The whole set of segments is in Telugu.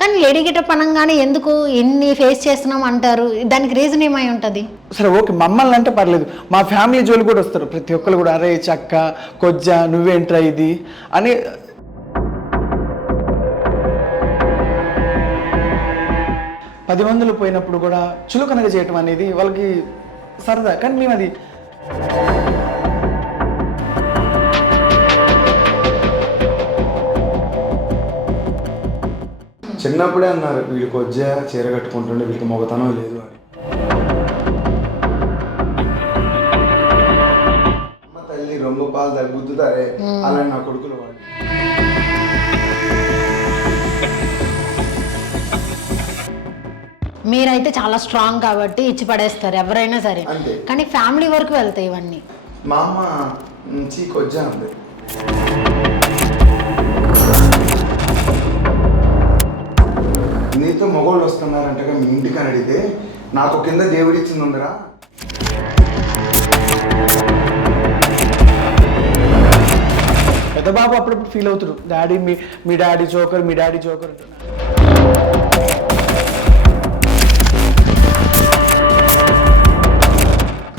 కానీ లేడీ గెటప్ అనగానే ఎందుకు ఎన్ని ఫేస్ చేస్తున్నాం అంటారు, దానికి రీజన్ ఏమై ఉంటుంది? సరే ఓకే, మమ్మల్ని అంటే పర్లేదు, మా ఫ్యామిలీ జోలు కూడా వస్తారు ప్రతి ఒక్కరు కూడా, అరే చక్క కొజ్జ నువ్వేంట్రా ఇది అని. పది మందులు పోయినప్పుడు కూడా చులకనగా చేయటం అనేది వాళ్ళకి సరదా, కానీ మేము అది చిన్నప్పుడే అన్నారు వీళ్ళకి కొజ్జ చీర కట్టుకుంటుండే వీళ్ళకి మొగతనం లేదు అని. అమ్మ తల్లి రొమ్ము పాలు తగ్గుతుందరే అలా నా కొడుకులు వాళ్ళు. మీరైతే చాలా స్ట్రాంగ్ కాబట్టి ఇచ్చి పడేస్తారు ఎవరైనా సరే, కానీ ఫ్యామిలీ వరకు వెళ్తాయి ఇవన్నీ. మా అమ్మ నుంచి కొజ్జ ఉంది. నీతో మొగోళ్ళు వస్తున్నారంటగా మీ ఇంటికి అని అడిగితే నాకు కింద దేవుడి ఇచ్చింది ఉందరా. పెద్ద బాబు అప్పుడప్పుడు ఫీల్ అవుతాడు, డాడీ మీ డాడీ జోకర్, మీ డాడీ జోకర్.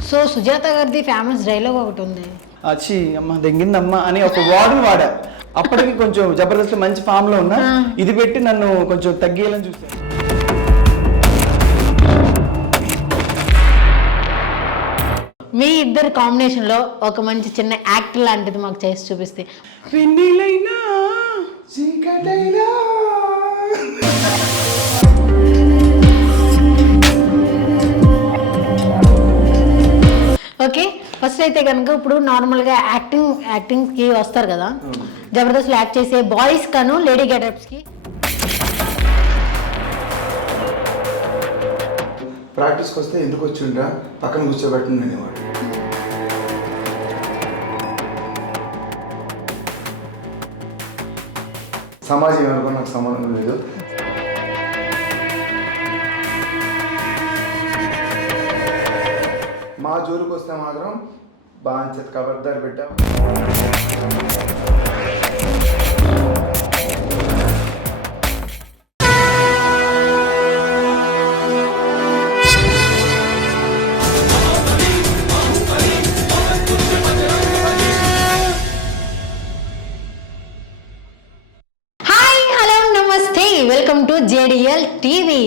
సో సుజాత గారిది ఫేమస్ డైలాగ్ ఒకటి ఉంది, వచ్చి అమ్మ దెంగిందమ్మా అని ఒక వార్డును వాడా. అప్పటికి కొంచెం జబర్దస్త్ మంచి ఫామ్ లో ఉన్నా, ఇది పెట్టి నన్ను కొంచెం తగ్గేయాలని చూస్తాను. మీ ఇద్దరు కాంబినేషన్ లో ఒక మంచి చిన్న యాక్ట్ లాంటిది మాకు చేసి చూపిస్తే. వెన్నెలైనా చీకటైనా ఓకే, ఫస్ట్ అయితే కనుక ఇప్పుడు నార్మల్గా యాక్టింగ్కి వస్తారు కదా, జబర్దస్త్లో యాక్ట్ చేసే బాయ్స్ కను లేడీ గెటప్స్కి ప్రాక్టీస్కి వస్తే ఎందుకు వచ్చిండ్రా పక్కన కూర్చోబెట్టండి అనేవాడు. సమాజం ఏమనుకో నాకు సంబంధం లేదు. మా జోలికి వస్తే మాత్రం బాంచెత్ కబర్దార్ బిడ్డ. Welcome to JDL TV.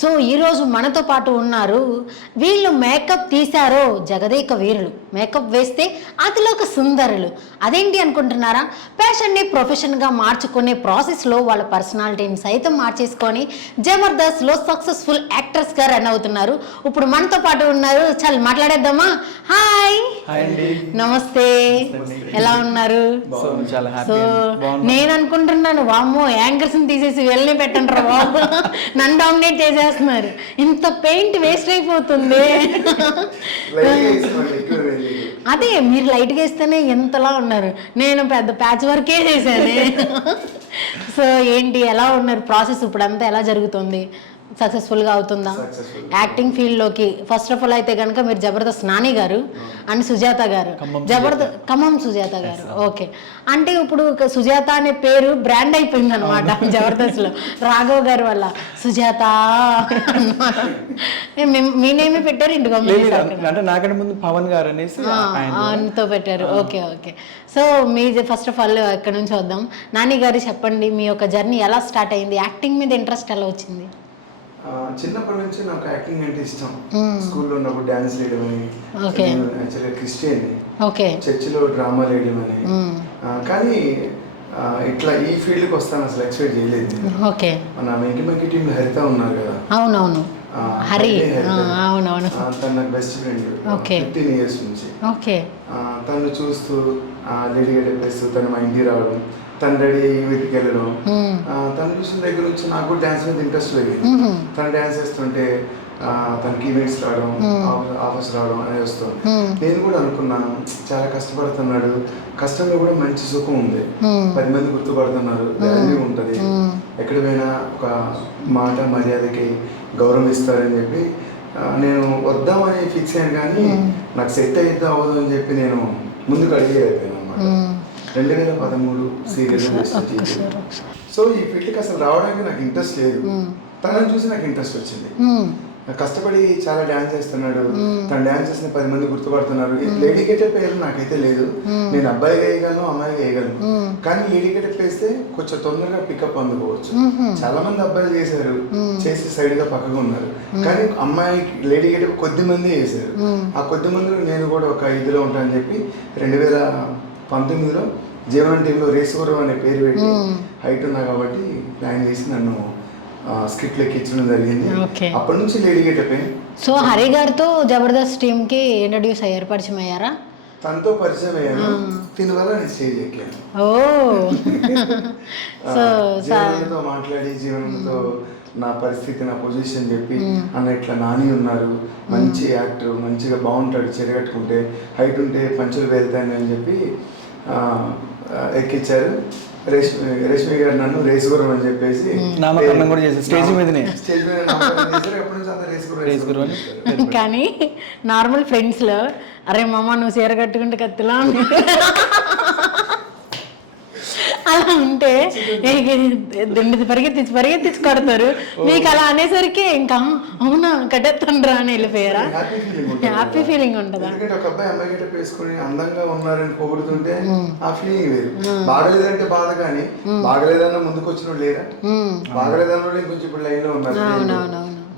So ఈరోజు మనతో పాటు ఉన్నారు, వీళ్ళు మేకప్ తీశారో జగదేక వీరులు, మేకప్ వేస్తే అతిలోక సుందరులు. అదేంటి అనుకుంటున్నారా? ప్యాషన్ని ప్రొఫెషన్గా మార్చుకునే ప్రాసెస్లో వాళ్ళ పర్సనాలిటీని సైతం మార్చేసుకొని జబర్దస్త్లో సక్సెస్ఫుల్ యాక్టర్స్గా రన్ అవుతున్నారు. ఇప్పుడు మనతో పాటు ఉన్నారు, చాలా మాట్లాడేద్దామా? హాయ్, నమస్తే, ఎలా ఉన్నారు? సో నేను అనుకుంటున్నాను, వామ్మో యాంకర్స్ని తీసేసి వెళ్ళి పెట్టండి రా బాబు, నన్ను డామినేట్ చేసేస్తున్నారు, ఇంత పెయింట్ వేస్ట్ అయిపోతుంది. అదే మీరు లైట్గా వేస్తేనే ఎంతలా ఉన్నారు, నేను పెద్ద ప్యాచ్ వర్కే చేశాను. సో ఏంటి, ఎలా ఉన్నారు? ప్రాసెస్ ఇప్పుడు అంతా ఎలా జరుగుతుంది? సక్సెస్ఫుల్గా అవుతుందా యాక్టింగ్ ఫీల్డ్లోకి? ఫస్ట్ ఆఫ్ ఆల్ అయితే కనుక మీరు జబర్దస్త్ నాని గారు అండ్ సుజాత గారు, ఖమ్మం సుజాత గారు. ఓకే, అంటే ఇప్పుడు సుజాత అనే పేరు బ్రాండ్ అయిపోయింది అనమాట జబర్దస్త్లో, రాఘవ్ గారి వల్ల సుజాత మీ నేమే పెట్టారు ఇంటికి అంటే నాకంటే ముందు పవన్ గారు అనేసి ఆయనతో పెట్టారు. Okay okay, so me first of all ఎక్కడి నుంచి వద్దాం. నాని గారు చెప్పండి, మీ యొక్క జర్నీ ఎలా స్టార్ట్ అయింది, యాక్టింగ్ మీద ఇంట్రెస్ట్ ఎలా వచ్చింది? చిన్నప్పటి నుంచి నాకు యాక్టింగ్ అంటే ఇష్టం. స్కూల్లో ఉన్నప్పుడు డాన్స్ వేయడం అని, యాక్చువల్గా క్రిస్టియన్, చర్చిలో డ్రామా వేయడం అని, కానీ ఇట్లా ఈ ఫీల్డ్కి వస్తాను అసలు ఎక్స్పెక్ట్ చేయలేదు. మన వెంకీ టీంలో హరిత ఉన్నారు కదా, అవునవును, హరి, అవునవును, తను నాకు బెస్ట్ ఫ్రెండ్ 15 years నుంచి. తను చూస్తూ లేడీ గెటప్ వేస్తూ తను మా ఇంటికి రావడం, తను రెడీ వీటికి వెళ్ళడం, తను చూసిన దగ్గర నుంచి నాకు డ్యాన్స్ మీద ఇంట్రెస్ట్ పెరిగింది. తను డ్యాన్స్ వేస్తుంటే తనకి ఈవెంట్స్ రావడం, ఆఫర్స్ రావడం అనేది వస్తుంది. నేను కూడా అనుకున్నాను, చాలా కష్టపడుతున్నాడు, కష్టంలో కూడా మంచి సుఖం ఉంది, 10 మంది గుర్తుపడుతున్నారు, వాల్యూ ఉంటుంది, ఎక్కడ పోయినా ఒక మాట మర్యాదకి గౌరవం ఇస్తారని చెప్పి నేను వద్దామని ఫిక్స్ అయ్యాను. కానీ నాకు సెట్ అయితే అవ్వదు అని చెప్పి నేను ముందుకు అడిగే అయిపోయాను అన్నమాట. 2013 సీరియల్. సో ఈ ఫీల్డ్కి అసలు రావడానికి నాకు ఇంట్రెస్ట్ లేదు. తనని చూసి నాకు ఇంట్రెస్ట్ వచ్చింది. కష్టపడి చాలా డాన్స్ చేస్తున్నాడు. తను డాన్స్ చేసిన 10 మంది గుర్తుపడుతున్నారు. లేడీ గెటప్ పేరు నాకైతే లేదు. నేను అబ్బాయి వేయగలను, అమ్మాయి వేయగలను. కానీ లేడీ గెటప్ వేస్తే కొంచెం తొందరగా పికప్ అందుకోవచ్చు. చాలా మంది అబ్బాయిలు చేశారు, చేసి సైడ్ గా పక్కగా ఉన్నారు. కానీ అమ్మాయి లేడీ గెటప్ కొద్ది మంది వేశారు. ఆ కొద్ది మందిలో నేను కూడా ఒక ఇదిలో ఉంటానని చెప్పి 2019లో జీవనం టీంలో రేసుగురం అనే పేరు పెట్టి హైట్ ఉన్నా కాబట్టి ప్లాన్ చేసి నన్ను స్క్రిప్ట్ ఎక్కించడం జరిగింది. అప్పటి నుంచి లేడీ గెటప్. సో హరి గారితో జబర్దస్త్ టీమ్ కి ఇంట్రడ్యూస్ అయ్యారు, పరిచయం అయ్యారా? తనతో పరిచయం అయ్యాను, దీని వల్ల నేను స్టేజ్ ఎక్కాను. జీవనంతో మాట్లాడి జీవనంతో నా పరిస్థితి, నా పొజిషన్ చెప్పి అన్న ఇట్లా నాని ఉన్నారు, మంచి యాక్టర్, మంచిగా బాగుంటాడు, చెరగట్టుకుంటే హైట్ ఉంటే పంచులు వెళ్తాను అని చెప్పి ఎక్కించారు. రష్మి గారు నన్ను రేసుగురం అని చెప్పేసి నామకరణం కూడా చేశారు స్టేజ్ మీదనే. స్టేజ్ మీద నామకరణం చేశారు. ఎప్పటి నుంచి అంతా రేసుగురం. కానీ నార్మల్ ఫ్రెండ్స్ లో అరే మామ నువ్వు చీర కట్టుకుంటే కత్తిలా అలా ఉంటే పరిగెత్తించి కొడతారు. మీకు అలా అనేసరికి ఇంకా అవునా కట్టెత్తండ్రా అని వెళ్ళిపోయారా? హ్యాపీ ఫీలింగ్ ఉంటుందా? ఎందుకంటే ఒక అబ్బాయి అమ్మాయి గెటప్ వేసుకుని అందంగా ఉన్నారని పొగుడుతుంటే ఆ ఫీలింగ్ వేరు. బాగలేదంటే బాధ, కానీ బాగలేదన్న ముందుకు వచ్చిన లేరా? బాగలేదన్న కొంచెం ఇప్పుడు లైన్ లో ఉన్నారు.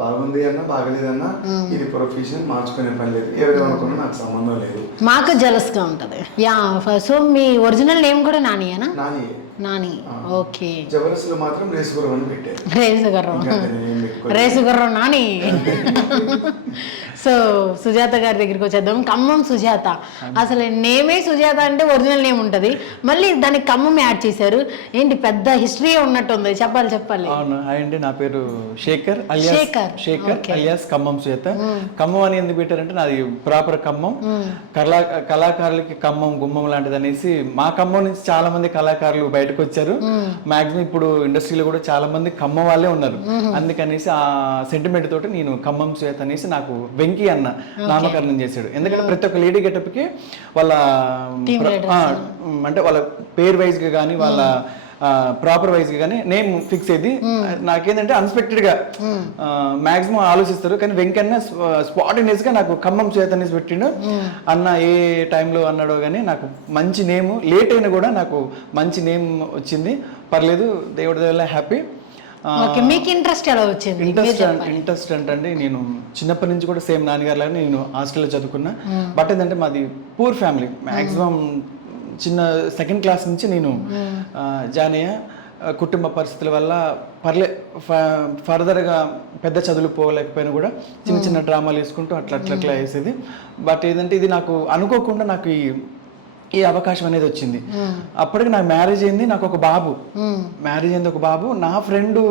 బాగుంది అన్న బాగలేదన్నా ఇది ప్రొఫెషన్, మార్చుకునే పని లేదు. ఎవరేమనుకున్నా నాకు సంబంధం లేదు. మాకు జలస్ గా ఉంటది. యా, సో మీ ఒరిజినల్ నేమ్ కూడా నానియేనా? నాని. ఓకే. జబర్దస్త్ లో మాత్రం రేసుగుర్రం అని పెట్టారు. రేసుగుర్రం నాని. సో సుజాత గారి దగ్గరికి వచ్చేద్దాం. ఖమ్మం సుజాత. అసలు నేమే సుజాత అంటే ఒరిజినల్ నేమ్ ఉంటది, మళ్ళీ దానికి ఖమ్మం యాడ్ చేశారు. ఏంటి పెద్ద హిస్టరీ ఉన్నట్టుంది, చెప్పాలి. అవును అండి, నా పేరు శేఖర్ అలియాస్ ఖమ్మం సుజాత. ఖమ్మం అని ఎందుకు పెట్టారంటే నాది ప్రాపర్ ఖమ్మం. కళాకారులకి ఖమ్మం గుమ్మం లాంటిది అనేసి మా ఖమ్మం నుంచి చాలా మంది కళాకారులు బయటకు వచ్చారు. మాక్సిమం ఇప్పుడు ఇండస్ట్రీలో కూడా చాలా మంది ఖమ్మం వాళ్ళే ఉన్నారు. అందుకనేసి ఆ సెంటిమెంట్ తోటి నేను ఖమ్మం సుజాత అనేసి నాకు వెంకీ అన్న నామకరణం చేశాడు. ఎందుకంటే ప్రతి ఒక్క లేడీ గెటప్ కి వాళ్ళ అంటే వాళ్ళ పేరు వైజ్ గా కానీ వాళ్ళ ప్రాపర్ వైజ్ గా కానీ నేమ్ ఫిక్స్ అయ్యింది. నాకేంటంటే అన్ఎక్స్పెక్టెడ్ గా మాక్సిమం ఆలోచిస్తారు, కానీ వెంకన్న స్పాటేనియస్ గా నాకు ఖమ్మం సుజాత అనేసి పెట్టిండు. అన్న ఏ టైంలో అన్నాడో కానీ నాకు మంచి నేమ్, లేట్ అయినా కూడా నాకు మంచి నేమ్ వచ్చింది. పర్లేదు, దేవుడి వల్ల హ్యాపీ. మీకు ఇంట్రెస్ట్ ఎలా వచ్చింది? ఇంట్రెస్ట్ అంటే నేను చిన్నప్పటి నుంచి కూడా సేమ్ నాన్నగారు లాగా నేను హాస్టల్లో చదువుకున్నా. బట్ ఏంటంటే మాది పూర్ ఫ్యామిలీ. మ్యాక్సిమం చిన్న సెకండ్ క్లాస్ నుంచి నేను జాయిన్ అయ్యా. కుటుంబ పరిస్థితుల వల్ల ఫర్దర్గా పెద్ద చదువులు పోలేకపోయినా కూడా చిన్న చిన్న డ్రామాలు వేసుకుంటూ అట్లా వేసేది. బట్ ఏదంటే ఇది నాకు అనుకోకుండా నాకు ఈ అవకాశం అనేది వచ్చింది. అప్పటికి నాకు మ్యారేజ్ అయింది, నాకు ఒక బాబు. నా ఫ్రెండు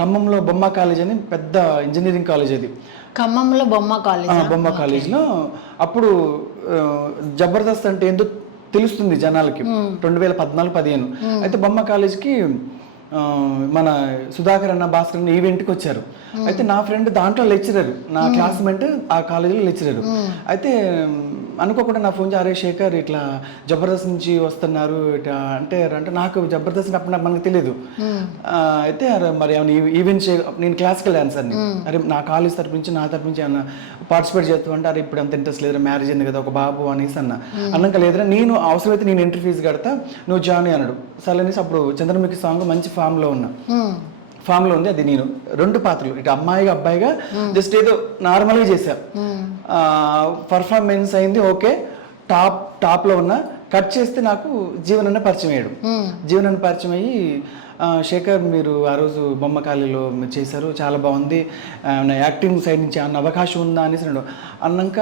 ఖమ్మంలో బొమ్మ కాలేజ్ అని పెద్ద ఇంజనీరింగ్ కాలేజ్ అది. ఖమ్మంలో బొమ్మ కాలేజ్లో అప్పుడు జబర్దస్త్ అంటే ఏంటో తెలుస్తుంది జనాలకి. 2014-15 అయితే బొమ్మ కాలేజ్కి మన సుధాకర్ అన్న భాస్కర్ అన్న ఈవెంట్కి వచ్చారు. అయితే నా ఫ్రెండ్ దాంట్లో లెక్చరర్, నా క్లాస్మేట్ ఆ కాలేజీలో లెక్చరర్. అయితే అనుకోకుండా నా ఫోన్ చేసి అరే శేఖర్ ఇట్లా జబర్దస్త్ నుంచి వస్తున్నారు ఇట్లా అంటే నాకు జబర్దస్త్ అప్పుడు మనకు తెలియదు. అయితే అరే మరి ఈవెంట్స్ నేను క్లాసికల్ డాన్సర్ని, అరే నా కాలేజ్ తరపు నుంచి నా తరపు నుంచి ఏమన్నా పార్టిసిపేట్ చేస్తామంటే అరే ఇప్పుడు అంత ఇంట్రెస్ట్ లేదు, మ్యారేజ్ అయింది కదా ఒక బాబు అనేసి అన్నాక లేదురా నేను అవసరమైతే నేను ఎంట్రీ ఫీజు కడతా, నువ్వు జాయిన్ అన్నాడు. సరే అనేసి అప్పుడు చంద్రముఖి సాంగ్ మంచి ఫామ్లో ఉంది. అది నేను 2 పాత్రలు, ఇటు అమ్మాయిగా అబ్బాయిగా జస్ట్ ఏదో నార్మల్గా చేశా. పర్ఫార్మెన్స్ అయింది ఓకే, టాప్లో ఉన్నా. కట్ చేస్తే నాకు జీవనన్న పరిచయం అయ్యాడు. జీవనన్న పరిచయం అయ్యి శేఖర్ మీరు ఆ రోజు బొమ్మ కాలేజీలో చేశారు, చాలా బాగుంది, యాక్టింగ్ సైడ్ నుంచి అన్న అవకాశం ఉందా అనేసి అన్నాక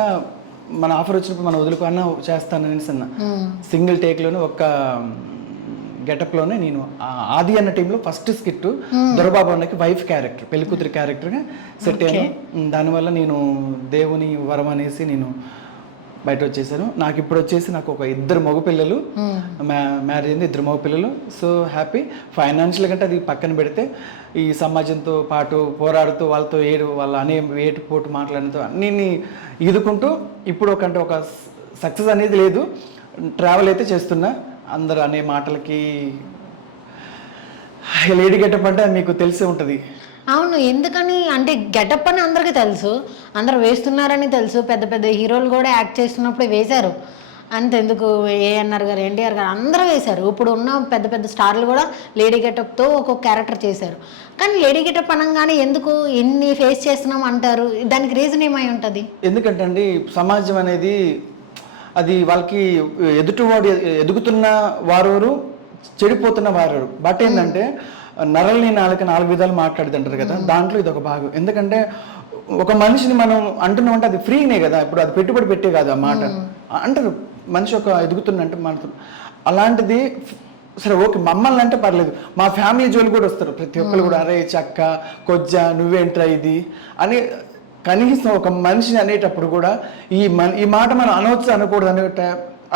మన ఆఫర్ వచ్చినప్పుడు మనం వదులుకో అన్న చేస్తాననేసి అన్న. సింగిల్ టేక్లోనే ఒక్క గెటప్లోనే నేను ఆది అన్న టీంలో ఫస్ట్ స్కిట్ దొరబాబు అన్నకి వైఫ్ క్యారెక్టర్, పెళ్లికూతురి క్యారెక్టర్గా సెట్ అయ్యాను. దానివల్ల నేను దేవుని వరం అనేసి నేను బయట వచ్చేసాను. నాకు ఇప్పుడు వచ్చేసి నాకు ఒక 2 మగపిల్లలు, మ్యారేజ్ అయింది, 2 మగపిల్లలు. So happy. ఫైనాన్షియల్ కంటే అది పక్కన పెడితే ఈ సమాజంతో పాటు పోరాడుతూ వాళ్ళతో వాళ్ళ అనే ఏటుపోటు మాట్లాడుతూ అన్నీ ఈదుకుంటూ ఇప్పుడు ఒక సక్సెస్ అనేది లేదు, ట్రావెల్ అయితే చేస్తున్నా. అందరు అనే మాటలకి లేడీ గెటప్ అంటే మీకు తెలిసే ఉంటుంది. అవును, ఎందుకని అంటే గెటప్ అని అందరికీ తెలుసు, అందరు వేస్తున్నారని తెలుసు, పెద్ద పెద్ద హీరోలు కూడా యాక్ట్ చేస్తున్నప్పుడు వేశారు. అంతెందుకు ఏఎన్ఆర్ గారు, ఎన్టీఆర్ గారు అందరూ వేశారు. ఇప్పుడు ఉన్న పెద్ద పెద్ద స్టార్లు కూడా లేడీ గెటప్తో ఒక్కొక్క క్యారెక్టర్ చేశారు. కానీ లేడీ గెటప్ అనగానే ఎందుకు ఇన్ని ఫేస్ చేస్తున్నాం అంటారు? దానికి రీజన్ ఏమై ఉంటుంది? ఎందుకంటే అండి, సమాజం అనేది అది వాళ్ళకి ఎదుటివాడు ఎదుగుతున్న వారు చెడిపోతున్న వారు. బట్ ఏంటంటే నరల్ని నాలుగు విధాలు మాట్లాడేది అంటారు కదా, దాంట్లో ఇది ఒక భాగం. ఎందుకంటే ఒక మనిషిని మనం అంటున్నామంటే అది ఫ్రీనే కదా, ఇప్పుడు అది పెట్టుబడి పెట్టే కాదు ఆ మాట అంటారు. మనిషి ఒక ఎదుగుతున్నంటే మన అలాంటిది సరే ఓకే, మమ్మల్ని అంటే పర్లేదు, మా ఫ్యామిలీ జోలు కూడా వస్తారు ప్రతి ఒక్కరు కూడా, అరే చక్క కొజ్జా నువ్వేంట్రా ఇది అని. కనీసం ఒక మనిషిని అనేటప్పుడు కూడా ఈ మాట మనం అనవచ్చు అనకూడదు అనే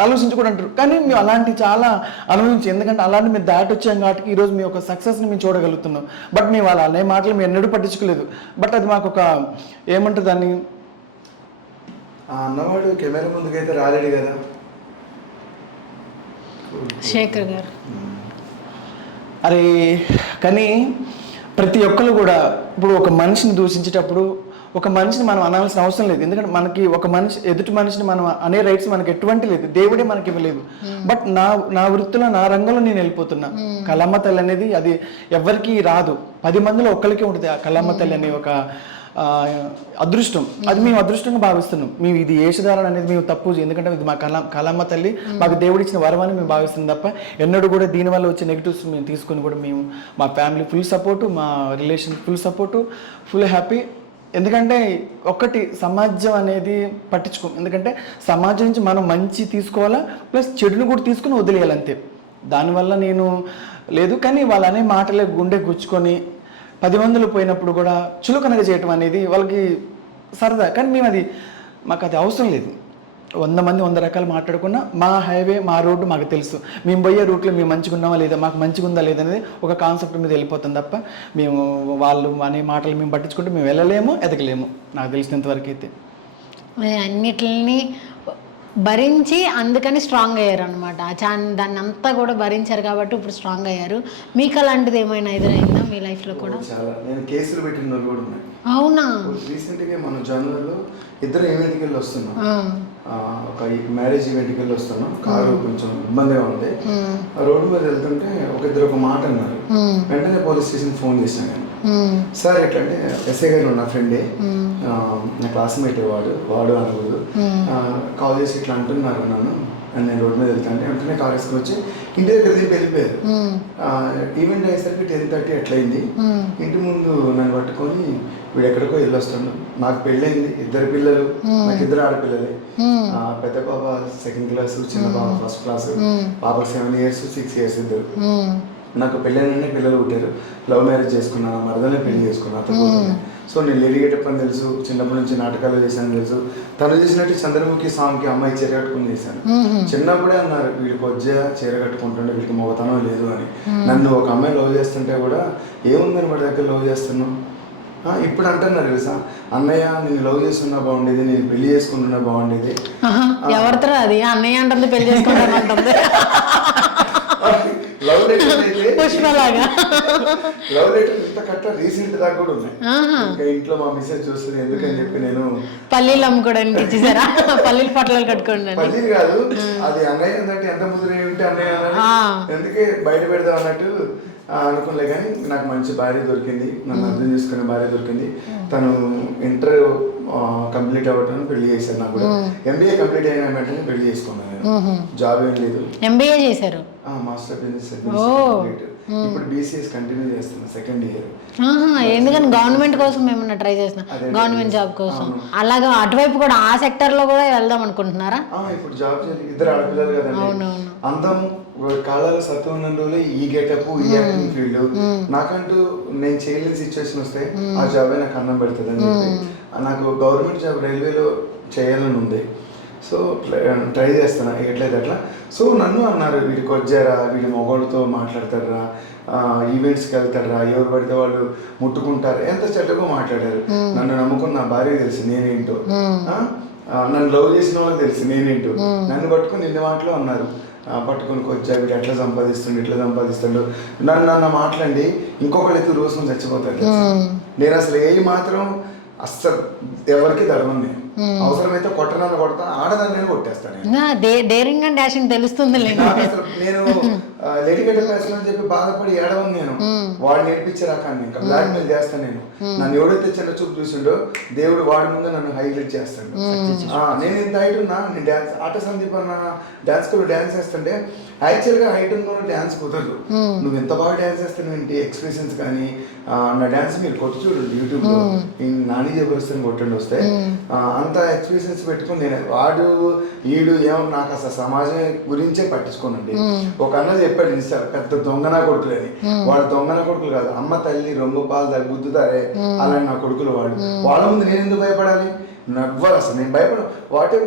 ఆలోచించి కూడా అంటారు. కానీ మేము అలాంటి చాలా అనుభవించి, ఎందుకంటే అలాంటి మేము దాటి వచ్చాం కాబట్టి ఈరోజు మీ యొక్క సక్సెస్ని మేము చూడగలుగుతున్నాం. బట్ మేము అలా అనే మాటలు మేము ఎన్నడూ పట్టించుకోలేదు. బట్ అది మాకు ఒక ఏమంటారు దాన్ని, అన్నవాడు కెమెరా ముందుకైతే రాలేడు కదా శేఖర్ గారు. అరే కానీ ప్రతి ఒక్కరు కూడా ఇప్పుడు ఒక మనిషిని దూషించేటప్పుడు ఒక మనిషిని మనం అనాల్సిన అవసరం లేదు. ఎందుకంటే మనకి ఒక మనిషి ఎదుటి మనిషిని మనం అనే రైట్స్ మనకి ఎటువంటి లేదు, దేవుడే మనకి ఇవ్వలేదు. బట్ నా వృత్తిలో నా రంగంలో నేను వెళ్ళిపోతున్నా. కళమ్మ తల్లి అనేది అది ఎవరికి రాదు, 10 మందిలో ఒక్కరికి ఉంటుంది ఆ కళమ్మ తల్లి అనే ఒక అదృష్టం. అది మేము అదృష్టంగా భావిస్తున్నాం. మేము ఇది వేషధారణ అనేది మేము తప్పు, ఎందుకంటే ఇది మా కళమ్మ తల్లి మాకు దేవుడిచ్చిన వరం అని మేము భావిస్తున్నాం తప్ప ఎన్నడూ కూడా దీనివల్ల వచ్చే నెగిటివ్స్ మేము తీసుకొని కూడా మేము మా ఫ్యామిలీ ఫుల్ సపోర్టు, మా relation full support, full happy. ఎందుకంటే ఒక్కటి సమాజం అనేది పట్టించుకోం, ఎందుకంటే సమాజం నుంచి మనం మంచి తీసుకోవాలా, ప్లస్ చెడును కూడా తీసుకుని వదిలేయాలి అంతే. దానివల్ల నేను లేదు. కానీ వాళ్ళు అనే మాటలే గుండె గుచ్చుకొని 10 మందిలో పోయినప్పుడు కూడా చులకనగా చేయటం అనేది వాళ్ళకి సరదా. కానీ మాకు అది అవసరం లేదు. 100 మంది 100 రకాలు మాట్లాడుకున్నా మా హైవే మా రోడ్డు మాకు తెలుసు. మేము పోయే రూట్లో మేము మంచిగా ఉన్నామా లేదా, మాకు మంచిగా ఉందా లేదనేది ఒక కాన్సెప్ట్ మీద వెళ్ళిపోతాం తప్ప మేము వాళ్ళు అనే మాటలు మేము పట్టించుకుంటే మేము వెళ్ళలేము, ఎదగలేము నాకు తెలిసినంత వరకు అయితే. అన్నిటిని భరించి అందుకని స్ట్రాంగ్ అయ్యారు అనమాట. దాన్ని అంతా కూడా భరించారు కాబట్టి ఇప్పుడు స్ట్రాంగ్ అయ్యారు. మీకు అలాంటిది ఏమైనా ఎదురైందా మీ లైఫ్లో కూడా? చాలా, నేను కేసులు పెట్టిన వాళ్ళు కూడా ఉన్నాయి. అవునా? రీసెంట్గా మనం జనవరిలో ఇద్దరు ఈవెంట్కి వెళ్ళి వస్తున్నాం. ఒక మ్యారేజ్ ఈవెంట్కి వెళ్ళి వస్తున్నాం. కారు కొంచెం ఇబ్బందిగా ఉంది. ఆ రోడ్డు మీద వెళ్తుంటే ఒక మాట అన్నారు. వెంటనే పోలీస్ స్టేషన్ ఫోన్ చేశాను నేను. సార్ ఎట్లంటే ఎస్ఐ గారు నా ఫ్రెండే, నా క్లాస్మేట్ వాడు అనకూడదు, కాల్ చేసి ఇట్లా అంటున్నారు నన్ను అని. నేను రోడ్డు మీద వెళ్తాంటే వెంటనే కార్ వేసుకుని వచ్చి ఇంటి దగ్గర దిగి వెళ్ళిపోయారు. ఈవెంట్ అయ్యేసరికి 10:30 ఎట్లయింది. ఇంటి ముందు నన్ను పట్టుకొని వీడు ఎక్కడికో వెళ్ళొస్తాడు, నాకు పెళ్ళయింది, 2 పిల్లలు, నాకు 2 ఆడపిల్లలే. పెద్ద పాప 2nd క్లాస్, చిన్న పాప 1st క్లాస్, పాపకు 7 years 6 years ఇద్దరు. నాకు పెళ్ళైన పిల్లలు పుట్టారు. లవ్ మ్యారేజ్ చేసుకున్నాను, మరదలే పెళ్లి చేసుకున్నాను అతను. సో నేను లేడీ గెటప్ అని తెలుసు, చిన్నప్పటి నుంచి నాటకాలు చేశాను తెలుసు. తను చేసినట్టు చంద్రముఖి సాంగ్కి అమ్మాయి చీర కట్టుకుని చేశాను. చిన్నప్పుడే అన్నారు వీడికి వచ్చే చీర కట్టుకుంటుంటే వీడికి మొగతనం లేదు అని. నన్ను ఒక అమ్మాయి లవ్ చేస్తుంటే కూడా ఏముందని వాడి దగ్గర లవ్ చేస్తున్నావు ఇప్పుడు అంటున్నారు తెలుసా, అన్నయ్య నేను లవ్ చేస్తున్నా బాగుండేది, నేను పెళ్లి చేసుకుంటున్నా బాగుండేది. ఎవరితో అది అన్నయ్య అంటుంది, పెళ్లి చేసుకుంటాను. లవ్ లెటర్ అయితే పుష్పలాగా లవ్ లెటర్ ఇంత కట్ట రీసెంట్ దాకా కూడా ఉన్నాయి. ఇంకా ఇంట్లో మా మిస్సెస్ చూస్తుంది ఎందుకని చెప్పి నేను పల్లీలు అమ్ముకోవడానికి ఇచ్చేసారా? పల్లీలు పొట్లాలు కట్టుకోండి. పల్లీలు కాదు, అది అన్నయ్య అన్నట్టు ఎంత ముద్ర ఉంటే అన్నయ్య ఎందుకే బయట పెడదాం అన్నట్టు అనుకోలే. కానీ నాకు మంచి భార్య దొరికింది, నన్ను అర్థం చేసుకునే భార్య దొరికింది. తను ఇంటర్ కంప్లీట్ అవ్వటం పెళ్లి చేశారు. నాకు MBA కంప్లీట్ అయిన వెంటనే పెళ్లి చేసుకున్నాను. నేను జాబ్ ఏం లేదు, MBA చేశారు, మాస్టర్ బిజినెస్. ఇప్పుడు BCS కంటిన్యూ చేస్తున్నా 2nd year. ఎందుకని గవర్నమెంట్ కోసం ఏమన్నా ట్రై చేస్తున్నా, గవర్నమెంట్ జాబ్ కోసం? అలాగా అటువైపు కూడా ఆ సెక్టర్ లో కూడా వెళ్దాం అనుకుంటున్నారా? ఇప్పుడు జాబ్ చేయాలి, 2 ఆడపిల్లలు కదండి. అందం కాలాలు సత్వం ఉన్న రోజులే ఈ గెటప్, ఈ యాక్టింగ్ ఫీల్డ్. నాకంటూ నేను చేయలేని సిచ్యువేషన్ వస్తే ఆ జాబే నాకు అన్నం పెడుతుంది అని చెప్పి నాకు గవర్నమెంట్ జాబ్ రైల్వేలో చేయాలని ఉంది. సో ట్రై చేస్తున్నా ఎట్లయితే అట్లా. సో నన్ను అన్నారు వీడికి వచ్చారా, వీడి మొగోళ్ళతో మాట్లాడతారా, ఈవెంట్స్కి వెళ్తారా, ఎవరు పడితే వాళ్ళు ముట్టుకుంటారు, ఎంత చెడ్డగా మాట్లాడారు. నన్ను నమ్ముకున్న నా భార్య తెలిసి నేనేంటో, నన్ను లవ్ చేసిన వాళ్ళకి తెలిసి నేనేంటో, నన్ను పట్టుకుని 2 మాటలు అన్నారు. పట్టుకుని వచ్చా వీడు ఎట్లా సంపాదిస్తుండు నన్ను మాట్లాడి ఇంకొకళ్ళు ఎత్తు రోజుకొని చచ్చిపోతాడు. నేను అసలు ఏ మాత్రం అస్సలు ఎవరికి దడవను. నేను అవసరమైతే కొట్టనన్ను కొడతా, ఆడదాన్ని నేను కొట్టేస్తాను. డేరింగ్ అండ్ డాషింగ్ తెలుస్తుంది. నేను లేడీగడ్డ ఫ్యాషన్ అని చెప్పి బాధపడి ఏడవను. నేను వాడు నేర్పించే రకాన్ని ఇంకా బ్లాక్ మెయిల్ చేస్తాను. నన్ను ఎవడైతే చిన్న చూపు చూసిండో దేవుడు వాడి ముందు నన్ను హైలైట్ చేస్తాడు. నేను ఇంత హైట్ ఉన్నా, నేను డాన్స్ ఆట సందీప్ అన్న డాన్స్ స్కూల్లో డాన్స్ చేస్తుంటే యాక్చువల్గా హైట్ ఉన్న డాన్స్ కుదరదు. నువ్వు ఎంత బాగా డాన్స్ చేస్తాను ఏంటి, ఎక్స్ప్రెషన్స్ కానీ నా డాన్స్ మీరు కొట్టి చూడండి యూట్యూబ్లో, నాని జబర్దస్త్ కొట్టండి వస్తే అంత ఎక్స్ప్రెషన్స్ పెట్టుకుని నేను వాడు ఈడు ఏమో నాకు అసలు సమాజం గురించే పట్టించుకోనండి. ఒక అన్న చెప్పాడు ఇన్స్టా పెద్ద దొంగనా కొడుకులు అని. వాడు దొంగన కొడుకులు కాదు, అమ్మ తల్లి రొమ్ము పాలు గుద్దుతారే అలాంటి నా కొడుకులు. వాళ్ళ ముందు నేను ఎందుకు భయపడాలి? నవ్వాలి అసలు, నేను భయపడ వాటి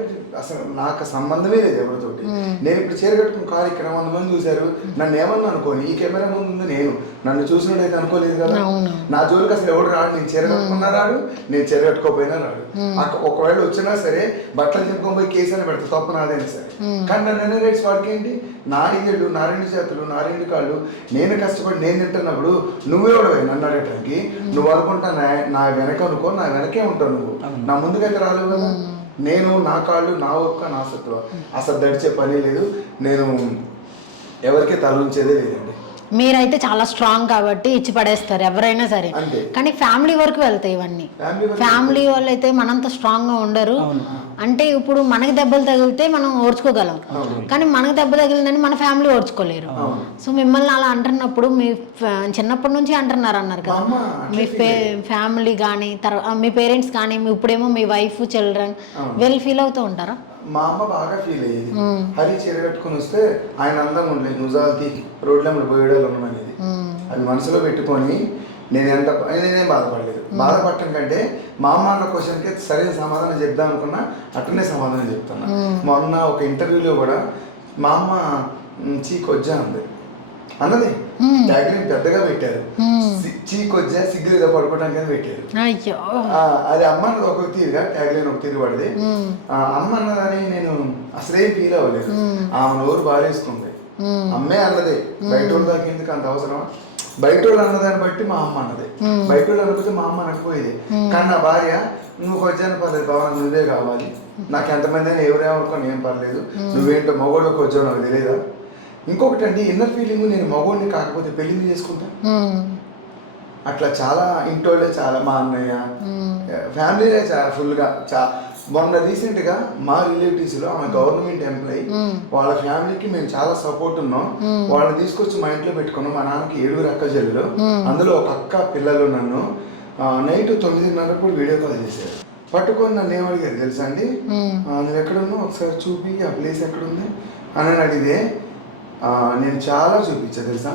అసలు నాకు సంబంధమే లేదు ఎవరితోటి. నేను ఇప్పుడు చీర కట్టుకుని కారు ఇక్కడ 100 మంది చూశారు, నన్ను ఏమన్నా అనుకోని ఈ కెమెరా ముందు నేను నన్ను చూసినట్టయితే అనుకోలేదు కదా. నా జోలికి అసలు ఎవడు రాడు, నేను చీర కట్టుకున్నా రాడు, నేను చీర కట్టుకోపోయినా రాడు. ఒకవేళ వచ్చినా సరే బట్టలు చెప్పుకొని పోయి కేసు అని పెడతా, తప్పు నాదైనా సరే. కానీ నన్ను రేట్స్ వాడికి ఏంటి, నా ఇల్లు నా 2 చేతులు నా 2 కాళ్ళు, నేను కష్టపడి నేను తింటున్నప్పుడు నువ్వెవడవే నన్ను అడగటానికి? నువ్వు అనుకుంటా నా వెనక అనుకో, నా వెనకే ఉంటావు, నువ్వు నా ముందుకైతే రాలేవు కదా. నేను నా కాళ్ళు నా ఒక్క నా సత్వ అసలు దడిచే పని లేదు, నేను ఎవరికి తల ఉంచేదే లేదండి. మీరైతే చాలా స్ట్రాంగ్ కాబట్టి ఇచ్చి పడేస్తారు ఎవరైనా సరే. కానీ ఫ్యామిలీ వరకు వెళ్తాయి ఇవన్నీ. ఫ్యామిలీ వాళ్ళు అయితే మనంత స్ట్రాంగ్ గా ఉండరు. అంటే ఇప్పుడు మనకి దెబ్బలు తగిలితే మనం ఓర్చుకోగలం, కానీ మనకు దెబ్బ తగిలిందని మన ఫ్యామిలీ ఓర్చుకోలేరు. సో మిమ్మల్ని అలా అంటున్నప్పుడు మీ చిన్నప్పటి నుంచి అన్నారు కదా, మీ ఫ్యామిలీ కానీ తర్వాత మీ పేరెంట్స్ కానీ ఇప్పుడేమో మీ వైఫ్ చిల్డ్రన్ వీళ్ళు ఫీల్ అవుతూ ఉంటారా? మా అమ్మ బాగా ఫీల్ అయ్యేది. హరి చీర కట్టుకుని వస్తే ఆయన అందంగా ఉండలేదు, నుజాల్కి రోడ్ల మీద పోయేడాలు ఉన్నామనేది. అది మనసులో పెట్టుకొని నేనేం బాధపడలేదు. బాధపడటం కంటే మా అమ్మ అన్న క్వశ్చన్కి సరైన సమాధానం చెప్దాం అనుకున్నా, అట్టనే సమాధానం చెప్తున్నా. మొన్న ఒక ఇంటర్వ్యూలో కూడా మా అమ్మ చీకొజ్జా అంది అన్నది, ట్యాగ్లైన్ పెద్దగా పెట్టారు, చీకొజ్జా సిగ్గు ఏదో పడుకోవడానికి పెట్టారు. అది అమ్మ అన్నది ఒక తీరుగా, ట్యాగ్లైన్ ఒక తీరు పడింది. అమ్మ అన్నదని నేను అసలే ఫీల్ అవ్వలేదు. ఆమె నోరు బాగేసుకుంది, అమ్మే అన్నది, బయట వాళ్ళ దాకా ఎందుకు అంత అవసరం? బయట వాళ్ళు అన్నదాన్ని బట్టి మా అమ్మ అన్నది, బయట వాళ్ళు అనకపోతే మా అమ్మ అనకపోయేది. కానీ నా భార్య నువ్వు కొజ్జాను పర్లేదు పవన్, నువ్వే కావాలి, నాకు ఎంతమంది అయినా ఎవరేమనుకోని ఏం పర్లేదు, నువ్వేంటో మగోడు కొజ్జావు నాకు తెలియదా? ఇంకొకటి అండి, ఇన్నర్ ఫీలింగ్, నేను మగోడిని కాకపోతే పెళ్లి చేసుకుంటా. అట్లా చాలా ఇంటోళ్ళే, చాలా మా అన్నయ్య ఫ్యామిలీనే చాలా ఫుల్గా మొన్న రీసెంట్గా మా రిలేటివ్స్లో ఆమె గవర్నమెంట్ ఎంప్లాయీ, వాళ్ళ ఫ్యామిలీకి మేము చాలా సపోర్ట్ ఉన్నాం. వాళ్ళని తీసుకొచ్చి మా ఇంట్లో పెట్టుకున్నాం. మా నాన్నకి 7 అక్క చెల్లెలు, అందులో ఒక అక్క పిల్లలు. నన్ను నైట్ 9:30 వీడియో కాల్ చేశారు, పట్టుకొని నన్ను ఏమడిగారు తెలుసా అండి, నువ్వు ఎక్కడున్నావు ఒకసారి చూపి, ఆ ప్లేస్ ఎక్కడుంది అని అడిగితే నేను చాలా చూపించా తెలుసా.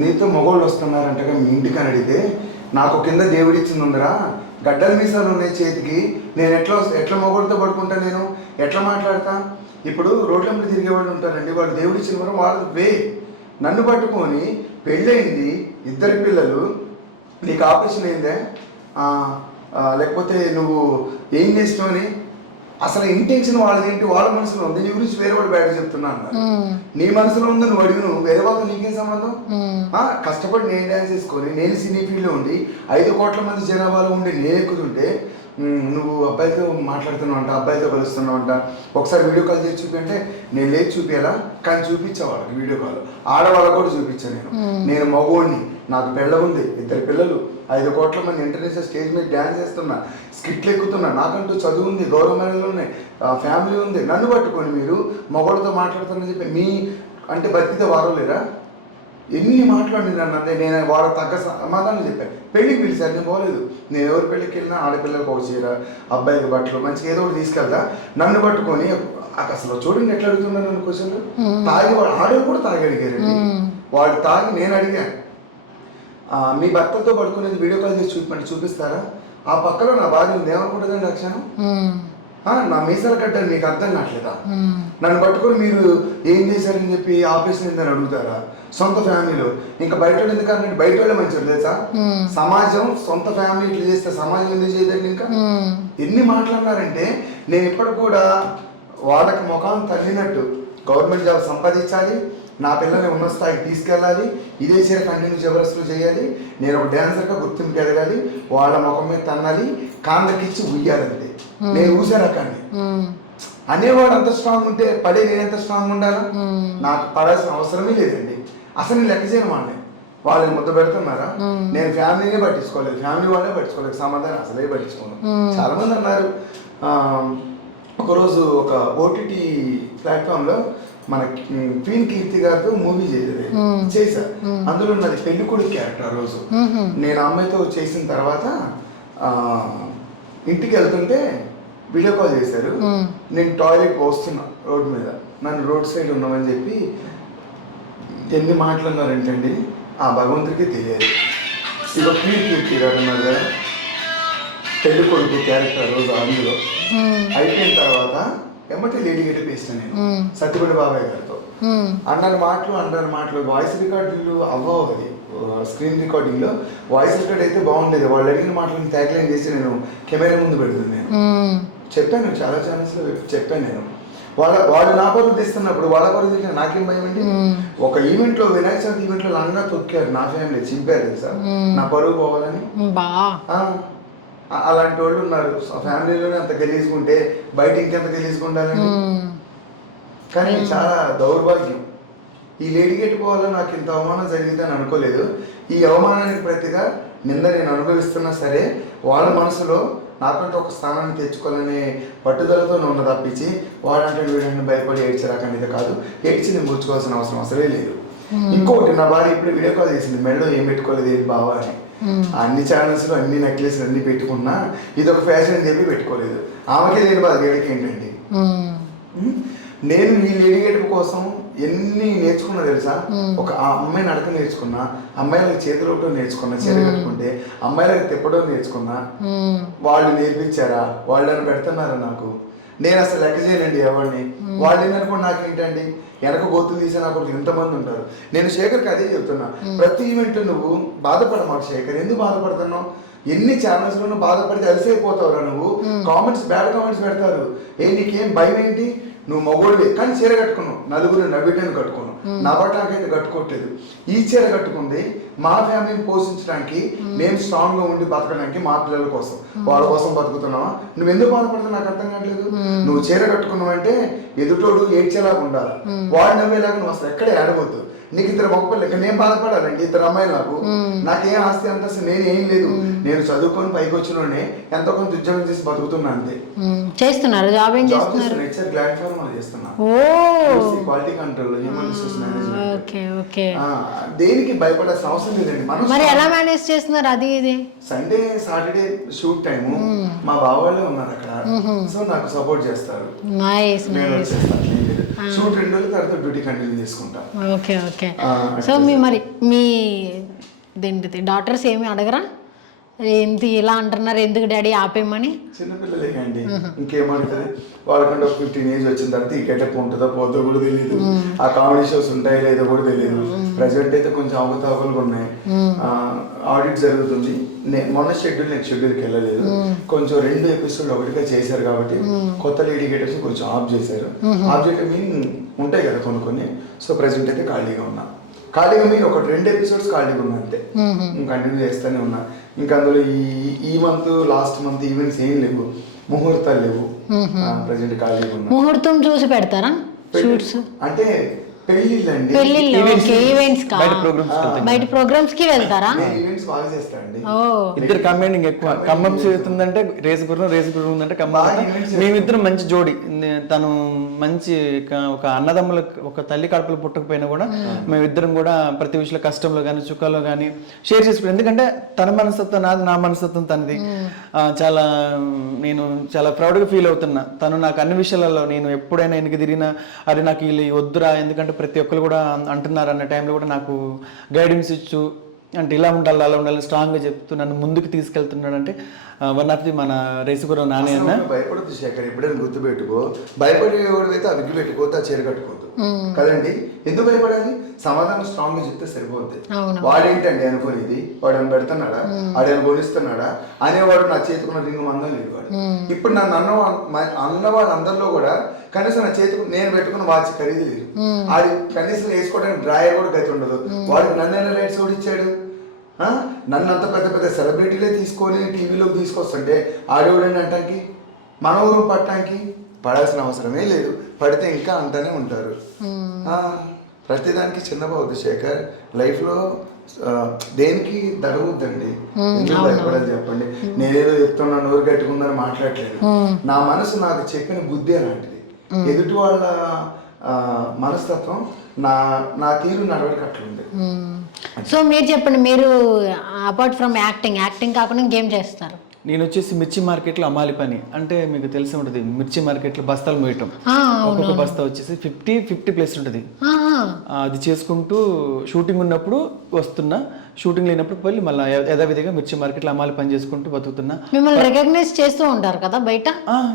నీతో మగోళ్ళు వస్తున్నారంటగా మీ ఇంటికి అని అడిగితే, నాకు కింద దేవుడిచ్చింది ఉందరా, గడ్డల మీసాలు ఉన్నాయి చేతికి, నేను ఎట్లా మగోళ్ళతో పడుకుంటా, నేను ఎట్లా మాట్లాడతా? ఇప్పుడు రోడ్ల మీద తిరిగే వాళ్ళు ఉంటారండి, వాళ్ళు దేవుడిచ్చిన వరం వాళ్ళ వే. నన్ను పట్టుకొని పెళ్ళయింది, 2 పిల్లలు, నీకు ఆపరేషన్ అయిందే, లేకపోతే నువ్వు ఏం చేస్తావు అని అసలు ఇంటెన్షన్ వాళ్ళది ఏంటి, వాళ్ళ మనసులో ఉంది. నీ గురించి వేరే వాడు బ్యాడ్ చెప్తున్నా అన్నారు. నీ మనసులో ఉంది, నువ్వు అడిగిన వేరే వాళ్ళతో నీకేం సంబంధం? కష్టపడి నేను డ్యాన్స్ చేసుకొని, నేను సినీ ఫీల్డ్లో ఉండి 5 కోట్ల మంది జనాభాలో ఉండి నేను ఎక్కుతుంటే నువ్వు అబ్బాయితో మాట్లాడుతున్నావు అంట, అబ్బాయితో కలుస్తున్నావు అంట, ఒకసారి వీడియో కాల్ చేసి చూపి అంటే నేను లేదు చూపించాలా, కానీ చూపించా వాళ్ళకి వీడియో కాల్. ఆడవాళ్ళకు కూడా చూపించాను. నేను మగోడిని, నాకు పెళ్ళ ఉంది, 2 పిల్లలు, 5 కోట్ల మంది ఇంటర్నేషనల్ స్టేజ్ మీద డ్యాన్స్ చేస్తున్నా, స్కిట్లు ఎక్కుతున్నా, నాకంటూ చదువు ఉంది, గౌరవమర్యాదలు ఉన్నాయి, ఫ్యామిలీ ఉంది. నన్ను పట్టుకొని మీరు మగవాళ్ళతో మాట్లాడుతారని చెప్పి మీ అంటే బతికితే వారం లేరా? ఎన్ని మాట్లాడింది అన్నదే. నేను వాళ్ళకి తగ్గ సమాధానం చెప్పాను. పెళ్ళికి పిలిచారు, నేను పోలేదు. నేను ఎవరి పెళ్ళికి వెళ్ళినా ఆడపిల్లలకు ఒక చీర, అబ్బాయికి బట్టలు, మంచిగా ఏదో ఒకటి తీసుకెళ్తా. నన్ను పట్టుకొని అసలు చూడండి ఎట్లా అడుగుతున్నారు నన్ను క్వశ్చన్లు. తాగి వాడు ఆడలు కూడా తాగి అడిగారండి. వాడు తాగి నేను అడిగాను, మీ భర్తతో పడుకునేది వీడియో కాల్ చేసి చూపిస్తారా? ఆ పక్కలో నా భార్య ఉంది, ఏమనుకుంటుందండి అక్షణం? నా మీసాలు కట్టాను, మీకు అర్థం కావట్లేదా? నన్ను పట్టుకొని మీరు ఏం చేశారని చెప్పి ఆపరేషన్ ఏందని అడుగుతారా? సొంత ఫ్యామిలీలో ఇంకా బయట ఎందుకంటే బయట వాళ్ళే మంచిది తెలుసా? సమాజం సొంత ఫ్యామిలీ ఇట్లా చేస్తే సమాజం ఎందుకు చేయదండి? ఇంకా ఎన్ని మాట్లాడినారంటే నేను ఇప్పటికి కూడా వాళ్ళకి ముఖం తల్లినట్టు గవర్నమెంట్ జాబ్ సంపాదించాలి, నా పిల్లల్ని ఉన్న స్థాయికి తీసుకెళ్ళాలి, ఇదే చీర కంటిన్యూ జబర్దస్త్లు చేయాలి, నేను ఒక డాన్సర్గా గుర్తింపు ఎదగాలి, వాళ్ళ ముఖం మీద తన్నాలి, కాందకిచ్చి ఉయ్యాలంతే. నేను ఊసే రకాన్ని అనేవాడు అంత స్ట్రాంగ్ ఉంటే పడే నేనెంత స్ట్రాంగ్ ఉండాలా? నాకు పడాల్సిన అవసరమే లేదండి. అసలు నేను లెక్క చేయను వాళ్ళని. వాళ్ళని ముద్ద పెడుతున్నారా? నేను ఫ్యామిలీనే పట్టించుకోలేదు, ఫ్యామిలీ వాళ్ళే పట్టించుకోలేదు, సమాధానం అసలే పట్టించుకోను. చాలా మంది అన్నారు. ఒకరోజు ఒక ఓటీటీ ప్లాట్ఫామ్లో మన క్వీన్ కీర్తి గారితో మూవీ చేశా. అందులో నాది పెళ్లి కొడుకు క్యారెక్టర్. ఆ రోజు నేను అమ్మాయితో చేసిన తర్వాత ఇంటికి వెళ్తుంటే వీడియో కాల్ చేశారు. నేను టాయిలెట్ పోస్తున్నా రోడ్ మీద, నన్ను రోడ్ సైడ్ ఉన్నామని చెప్పి ఎన్ని మాటలు అన్నారంటండి, ఆ భగవంతుడికి తెలియాలి. ఇక క్వీన్ కీర్తి గారు ఉన్నారు కదా, పెళ్లి కొడుకు క్యారెక్టర్ రోజు అందులో అయిపోయిన తర్వాత ఎమ్మటి లేడీ గడ్డ పేస్తాను నేను సత్యపడి బాబాయ్ గారితో. అన్నారు మాటలు వాయిస్ రికార్డులు అవ్వవు. అది స్క్రీన్ రికార్డింగ్ లో వాయిస్ రికార్డ్ అయితే బాగుండేది. వాళ్ళు అడిగిన మాటలను ట్యాగ్లైన్ చేసి నేను కెమెరా ముందు పెడుతుంది. నేను చెప్పాను, చాలా ఛానల్స్ లో చెప్పాను. నేను వాళ్ళు నా పరువు తీస్తున్నప్పుడు వాళ్ళ పరువు తీసిన నాకేం భయం అండి. ఒక ఈవెంట్ లో వినాయక చవితి ఈవెంట్ లో లంగా తొక్కారు, నా ఫ్యామిలీ చింపారు తెలుసా, నా పరువు పోవాలని. అలాంటి వాళ్ళు ఉన్నారు ఫ్యామిలీలోనే. అంత గలీజుకుంటే బయట ఇంకెంత గలీజుకుండాలండి. కానీ చాలా దౌర్భాగ్యం. ఈ లేడీ గేట్ పోవాలో నాకు ఇంత అవమానం జరిగిందని అనుకోలేదు. ఈ అవమానానికి ప్రతిగా నింద నేను అనుభవిస్తున్నా సరే, వాళ్ళ మనసులో నాకంటే ఒక స్థానాన్ని తెచ్చుకోవాలనే పట్టుదలతో ఉన్న తప్పించి వాడంటే వీడంటే భయపడి ఏడ్చరాకనేది కాదు. ఏడ్చి నేను కూర్చుకోవాల్సిన అవసరం అసలే లేదు. ఇంకొకటి, నా భార్య ఇప్పుడు వీడియో కాల్ చేసింది, మెడలో ఏం పెట్టుకోలేదు ఏం బావా అని. అన్ని ఛానల్స్లో అన్ని నెక్లెస్లు అన్ని పెట్టుకున్నా ఇది ఒక ఫ్యాషన్ అని చెప్పి పెట్టుకోలేదు. ఆమెకే లేని బాధ గేడికి ఏంటండి. నేను ఈ లేడీ గేట్ కోసం ఎన్ని నేర్చుకున్నా తెలుసా. ఒక అమ్మాయి నడక నేర్చుకున్నా, అమ్మాయిలకు చేతులతో నేర్చుకున్నా, చీర కట్టుకుంటే అమ్మాయిలకు తిప్పడం నేర్చుకున్నా. వాళ్ళు నేర్పించారా, వాళ్ళని పెడుతున్నారా నాకు? నేను అసలు లెక్క చేయనండి ఎవరిని. వాళ్ళు ఏంటనుకోండి నాకేంటండి, వెనక గోతులు తీసే నాకు ఇంతమంది ఉంటారు. నేను శేఖర్కి అదే చెప్తున్నా, ప్రతి ఈవెంట్ నువ్వు బాధపడమాకు శేఖర్. ఎందుకు బాధపడుతున్నావు? ఎన్ని ఛానల్స్లోనూ బాధపడితే అలసైపోతావురా నువ్వు. కామెంట్స్ బ్యాడ్ కామెంట్స్ పెడతారు. నీకేం భయం ఏంటి? నువ్వు మగోడివే కానీ చీర కట్టుకున్నావు, నలుగురు నవ్వేటని కట్టుకున్నావు. నా బట్టకైతే కట్టుకోవట్లేదు. ఈ చీర కట్టుకుంది మా ఫ్యామిలీని పోషించడానికి, మేము స్ట్రాంగ్ గా ఉండి బతకడానికి, మా పిల్లల కోసం, వాళ్ళ కోసం బతుకుతున్నావా? నువ్వు ఎందుకు బాధపడుతున్నావు నాకు అర్థం కావట్లేదు. నువ్వు చీర కట్టుకున్నావు అంటే ఎదుటోడు ఏడ్చేలాగా ఉండాలి, వాడు నవ్వేలాగా నువ్వు అసలు ఎక్కడ ఏడవద్దు. నీకు ఇద్దరు మగపిల్లలు, ఇక్కడ నేను బాధపడాలండి. ఇద్దరు అమ్మాయిలు నాకేం ఆస్తి అంత నేనేం లేదు. నేను చదువుకొని పైకి వచ్చినోడే ఎంతో కొంత ఉద్యోగం చేసి బతుకుతున్నా అంతే. చేస్తున్నారు జాబ్ ఏం చేస్తున్నారు? హెచ్ఆర్ ప్లాట్ఫామ్ లో చేస్తున్నా, quality control, human resource management. దేనికి భయపడాల్సిన అవసరం లేదండి. మనం మరి ఎలా మేనేజ్ చేస్తున్నారు అది ఇది? సండే సాటర్డే షూట్ టైము మా బావ వాళ్ళే ఉన్నారు అక్కడ, సో నాకు సపోర్ట్ చేస్తారు. షూట్ 2 రోజుల తర్వాత డ్యూటీ కంటిన్యూ చేసుకుంటా. Okay okay. సో మరి మీ డాటర్స్ ఏమి అడగరా, ఏంటి ఇలా అంటున్నారు, ఎందుకు డాడీ ఆపేయమని? చిన్నపిల్లలే అండి, ఇంకేమంటుంది. వాళ్ళకంటే ఒక 15 ఏజ్ వచ్చిన తర్వాత ఈ గెటప్ ఉంటుందో పోతుందో కూడా తెలియదు, ఆ కామెడీ షోస్ ఉంటాయో లేదో కూడా తెలియదు. ప్రజెంట్ అయితే కొంచెం అవకతవకలుగా ఉన్నాయి. ఆడిట్ జరుగుతుంది. మొన్న షెడ్యూల్ నెక్స్ట్ షెడ్యూల్కి వెళ్ళలేదు. కొంచెం 2 ఎపిసోడ్ ఒకటిగా చేశారు కాబట్టి కొత్త లేడీ గెటప్స్ కొంచెం ఆఫ్ చేశారు. ఆఫ్ చేయడం మీన్ ఉంటాయి కదా కొన్ని. సో ప్రజెంట్ అయితే ఖాళీగా ఉన్నా. ఖాళీగా మీరు ఒక 2 ఎపిసోడ్స్ ఖాళీగా ఉన్నా అంతే. కంటిన్యూ చేస్తూనే ఉన్నా. ఇంకా అందులో ఈ మంత్ లాస్ట్ మంత్ ఈవెంట్స్ ఏం లేవు, ముహూర్తాలు లేవు. ప్రజెంట్ ఖాళీగా ఉన్నా. ముహూర్తం చూసి పెడతారా షూట్స్? అంటే పెళ్ళిళ్ళండి, బయట ప్రోగ్రామ్స్ కి వెళ్తారా? ఈవెంట్స్ బాగా చేస్తారండి. ఇద్దరు కంబైనింగ్ ఎక్కువ. ఖమ్మం చేస్తుందంటే రేసుగుర్రం ఉందంటే ఖమ్మం. మేమిద్దరం మంచి జోడి. తను మంచి ఒక అన్నదమ్ముల ఒక తల్లి కడుపులు పుట్టకపోయినా కూడా మేమిద్దరం కూడా ప్రతి విషయంలో కష్టంలో కానీ సుఖాల్లో కానీ షేర్ చేసుకుంటాం. ఎందుకంటే తన మనస్తత్వం నాది, నా మనస్తత్వం తనది. నేను చాలా ప్రౌడ్గా ఫీల్ అవుతున్నా. తను నాకు అన్ని విషయాలలో, నేను ఎప్పుడైనా వెనక్కి తిరిగినా అది నాకు వీళ్ళు వద్దురా, ఎందుకంటే ప్రతి ఒక్కరు కూడా అంటున్నారు అన్న టైంలో కూడా నాకు గైడెన్స్ ఇచ్చు, అంటే ఇలా ఉండాలి అలా ఉండాలి స్ట్రాంగ్గా చెప్తూ నన్ను ముందుకు తీసుకెళ్తున్నాడు. అంటే వన్ ఆఫ్ ది మన రేసుగుర్రం నాని అన్న. భయపడద్దు శేఖర్, ఎప్పుడైనా గుర్తు పెట్టుకో. భయపడేవాడితే ఆ విగ్గు పెట్టుకోవద్దు, ఆ చీర కట్టుకోవద్దు కదండి. ఎందుకు భయపడాలి? సమాధానం స్ట్రాంగ్ గా చెప్తే సరిపోద్ది. వాడేంటండి అనుకునేది, వాడు అని పెడుతున్నాడా, వాడు కొనిస్తున్నాడా అనేవాడు నా చేతుకున్న రింగు మందం లేదు. వాడు ఇప్పుడు నన్ను అన్న వాళ్ళందరిలో కూడా కనీసం నా చేతికి నేను పెట్టుకున్న వాచ్ ఖరీదు లేదు. ఆడి కనీసం వేసుకోవడానికి డ్రాయర్ కూడా గతి ఉండదు. వాడికి నన్ను రైట్స్ కూడా ఇచ్చాడు. నన్ను అంత పెద్ద పెద్ద సెలబ్రిటీలే తీసుకొని టీవీలోకి తీసుకొస్తుంటే ఆడేవాడని అంటానికి మన ఊరు పట్టడానికి పడాల్సిన అవసరమే లేదు. పడితే ఇంకా అంటానే ఉంటారు. ప్రతిదానికి చిన్నపోవద్దు శేఖర్. లైఫ్లో దేనికి దడవద్దండి. ఎందుకు భయపడాలి చెప్పండి. నేనేదో చెప్తున్నా నోరు కట్టుకుందని మాట్లాడలేదు. నా మనసు నాకు చెప్పిన బుద్ధి అలాంటిది. ఎదుటి వాళ్ళ మనస్తత్వం నా తీరు నడవడికి అట్లుంది. సో మీరు చెప్పండి, మీరు అపార్ట్ ఫ్రమ్ యాక్టింగ్ కాకుండా ఇంకేం చేస్తారు? నేను వచ్చేసి మిర్చి మార్కెట్లో అమ్మాలి పని. అంటే మీకు తెలిసి ఉంటుంది, మిర్చి మార్కెట్లో బస్తాలు మోయటం. ఒక్కొక్క బస్తా వచ్చేసి 50+ ఉంటుంది. అది చేసుకుంటూ షూటింగ్ ఉన్నప్పుడు వస్తున్నా, షూటింగ్ లేనప్పుడు వెళ్ళి మళ్ళీ యథావిధిగా మిర్చి మార్కెట్లో అమ్మాలి పని చేసుకుంటూ బతుకుతున్నా. మిమ్మల్ని రికగ్నైజ్ చేస్తూ ఉంటారు కదా బయట,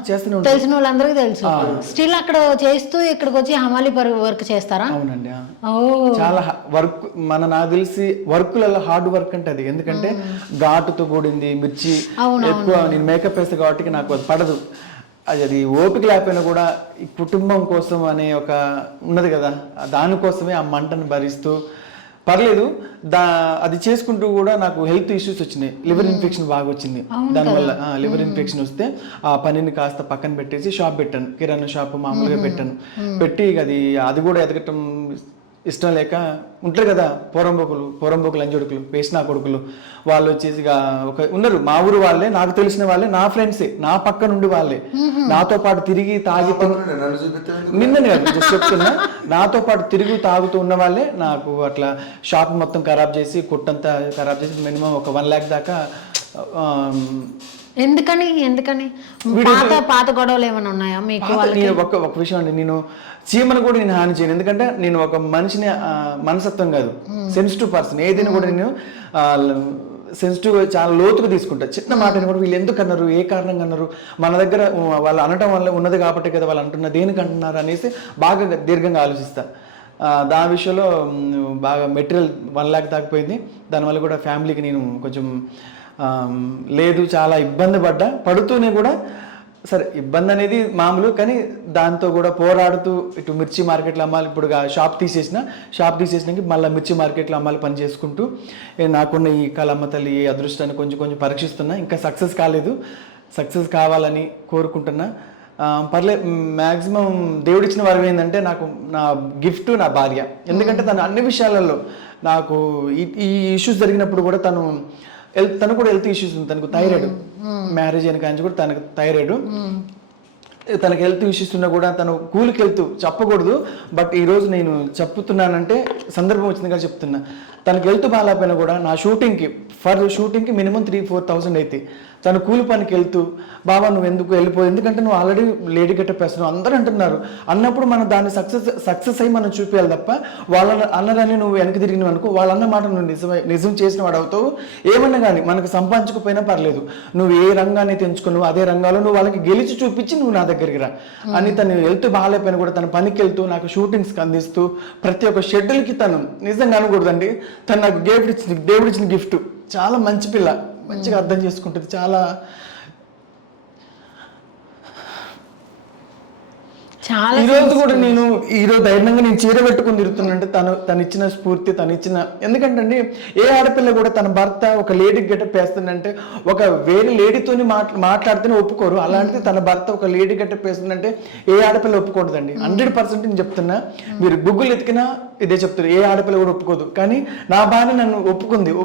చేస్తూనే ఉంటాను. తెలిసిన వాళ్ళందరికీ తెలుసు. స్టిల్ అక్కడ చేస్తూ ఇక్కడికి వచ్చి హమాలి వర్క్ చేస్తారా? అవునండి. చాలా వర్క్. నాకు తెలిసి వర్క్లలో హార్డ్ వర్క్ అంటే అది. ఎందుకంటే ఘాటుతో కూడింది మిర్చి ఎక్కువ. నేను మేకప్ వేస్తా కాబట్టి నాకు అది పడదు. అది ఓపిక లేకపోయినా కూడా ఈ కుటుంబం కోసం అనే ఒక ఉన్నది కదా, దానికోసమే ఆ మంటను భరిస్తూ పర్లేదు అది చేసుకుంటూ కూడా నాకు హెల్త్ ఇష్యూస్ వచ్చినాయి. లివర్ ఇన్ఫెక్షన్ బాగా వచ్చింది. దానివల్ల లివర్ ఇన్ఫెక్షన్ వస్తే ఆ పనిని కాస్త పక్కన పెట్టేసి షాప్ పెట్టాను, కిరాణా షాప్ మామూలుగా పెట్టాను. పెట్టి అది కూడా ఎదగటం ఇష్టం లేక ఉంటారు కదా పోరంబోకులు అంజొడుకులు వేసిన కొడుకులు, వాళ్ళు వచ్చేసి ఉన్నారు మా ఊరు వాళ్ళే, నాకు తెలిసిన వాళ్ళే, నా ఫ్రెండ్సే, నా పక్క నుండి వాళ్ళే, నాతో పాటు తిరిగి తాగి నిన్ననే చెప్తున్నా, నాతో పాటు తిరిగి తాగుతూ ఉన్న వాళ్ళే నాకు అట్లా షాప్ మొత్తం ఖరాబ్ చేసి, కుట్టంతా ఖరాబ్ చేసి మినిమం ఒక 1 lakh దాకా. ఎందుకని పాత గొడవలు ఏమైనా ఉన్నాయా మీకు? ఒక విషయం అండి, నేను చీమను కూడా నేను హాని చేయను. ఎందుకంటే నేను ఒక మనిషిని మనసత్వం కాదు, సెన్సిటివ్ పర్సన్. ఏదైనా కూడా నేను సెన్సిటివ్ చాలా లోతుగా తీసుకుంటా. చిన్న మాటని కూడా వీళ్ళు ఎందుకు అన్నారు, ఏ కారణంగా అన్నారు, మన దగ్గర వాళ్ళు అనటం వల్ల ఉన్నది కాబట్టి కదా వాళ్ళు అంటున్నారు, దేనికి అంటున్నారు అనేసి బాగా దీర్ఘంగా ఆలోచిస్తా. దాని విషయంలో బాగా మెటీరియల్ 1 lakh దాకపోయింది. దానివల్ల కూడా ఫ్యామిలీకి నేను కొంచెం లేదు, చాలా ఇబ్బంది పడుతూనే కూడా సరే, ఇబ్బంది అనేది మామూలు, కానీ దాంతో కూడా పోరాడుతూ ఇటు మిర్చి మార్కెట్లో అమ్మాలి. ఇప్పుడు షాప్ తీసేసినాక మళ్ళీ మిర్చి మార్కెట్లో అమ్మాలి పని చేసుకుంటూ నాకున్న ఈ కళమ్మ తల్లి అదృష్టాన్ని కొంచెం పరీక్షిస్తున్నా. ఇంకా సక్సెస్ కాలేదు, సక్సెస్ కావాలని కోరుకుంటున్నా. పర్లేదు, మ్యాక్సిమం దేవుడిచ్చిన వరం ఏంటంటే నాకు నా గిఫ్ట్ నా భార్య. ఎందుకంటే తను అన్ని విషయాలలో నాకు ఈ ఇష్యూస్ జరిగినప్పుడు కూడా తను కూడా హెల్త్ ఇష్యూస్ ఉంది. తనకు థైరాయిడ్, మ్యారేజ్ అయిన కానీ కూడా తనకు థైరాయిడ్. తనకు హెల్త్ ఇష్యూస్ ఉన్నా కూడా తను కూలికి వెళ్తూ చెప్పకూడదు, బట్ ఈరోజు నేను చెప్తున్నానంటే సందర్భం వచ్చిందిగా చెప్తున్నా. తనకు హెల్త్ బాగాలేకపోయినా కూడా నా షూటింగ్కి మినిమం 3-4 అయితే తను కూలి పనికి వెళ్తూ, బాబా నువ్వు ఎందుకు వెళ్ళిపో, ఎందుకంటే నువ్వు ఆల్రెడీ లేడీ గెటప్ వేస్తున్నావు అందరూ అంటున్నారు అన్నప్పుడు మనం దాన్ని సక్సెస్ అయ్యి మనం చూపించాలి తప్ప వాళ్ళ అన్నదాన్ని నువ్వు వెనక్కి తిరిగినవు అనుకో, వాళ్ళన్న మాట నువ్వు నిజం చేసిన వాడు అవుతావు. ఏమన్నా కానీ మనకు సంపాదించకపోయినా పర్లేదు, నువ్వు ఏ రంగాన్ని తెంచుకున్నావు అదే రంగాల్లో నువ్వు వాళ్ళకి గెలిచి చూపించి నువ్వు నా దగ్గరికి రా అని. తను వెళ్తూ బాగాలేకపోయినా కూడా తన పనికి వెళ్తూ నాకు షూటింగ్స్కి అందిస్తూ ప్రతి ఒక్క షెడ్యూల్కి తను నిజంగా అనకూడదండి, తను నాకు దేవుడిచ్చిన గిఫ్ట్. చాలా మంచి పిల్ల, మంచిగా అర్థం చేసుకుంటుంది. చాలా ఈరోజు కూడా ఈరోజు ధైర్యంగా నేను చీర పెట్టుకుని తిరుగుతున్నానంటే తను ఇచ్చిన స్ఫూర్తి, ఎందుకంటే అండి ఏ ఆడపిల్ల కూడా తన భర్త ఒక లేడీ గెటప్ వేస్తుందంటే ఒక వేరే లేడీతోని మాట్లాడితేనే ఒప్పుకోరు. అలాంటిది తన భర్త ఒక లేడీ గెటప్ వేస్తుందంటే ఏ ఆడపిల్ల ఒప్పుకోవద్దండి. 100% నేను చెప్తున్నా, మీరు గూగుల్ ఎతికినా ఇదే చెప్తారు, ఏ ఆడపిల్ల కూడా ఒప్పుకోదు. కానీ నా భార్య నన్ను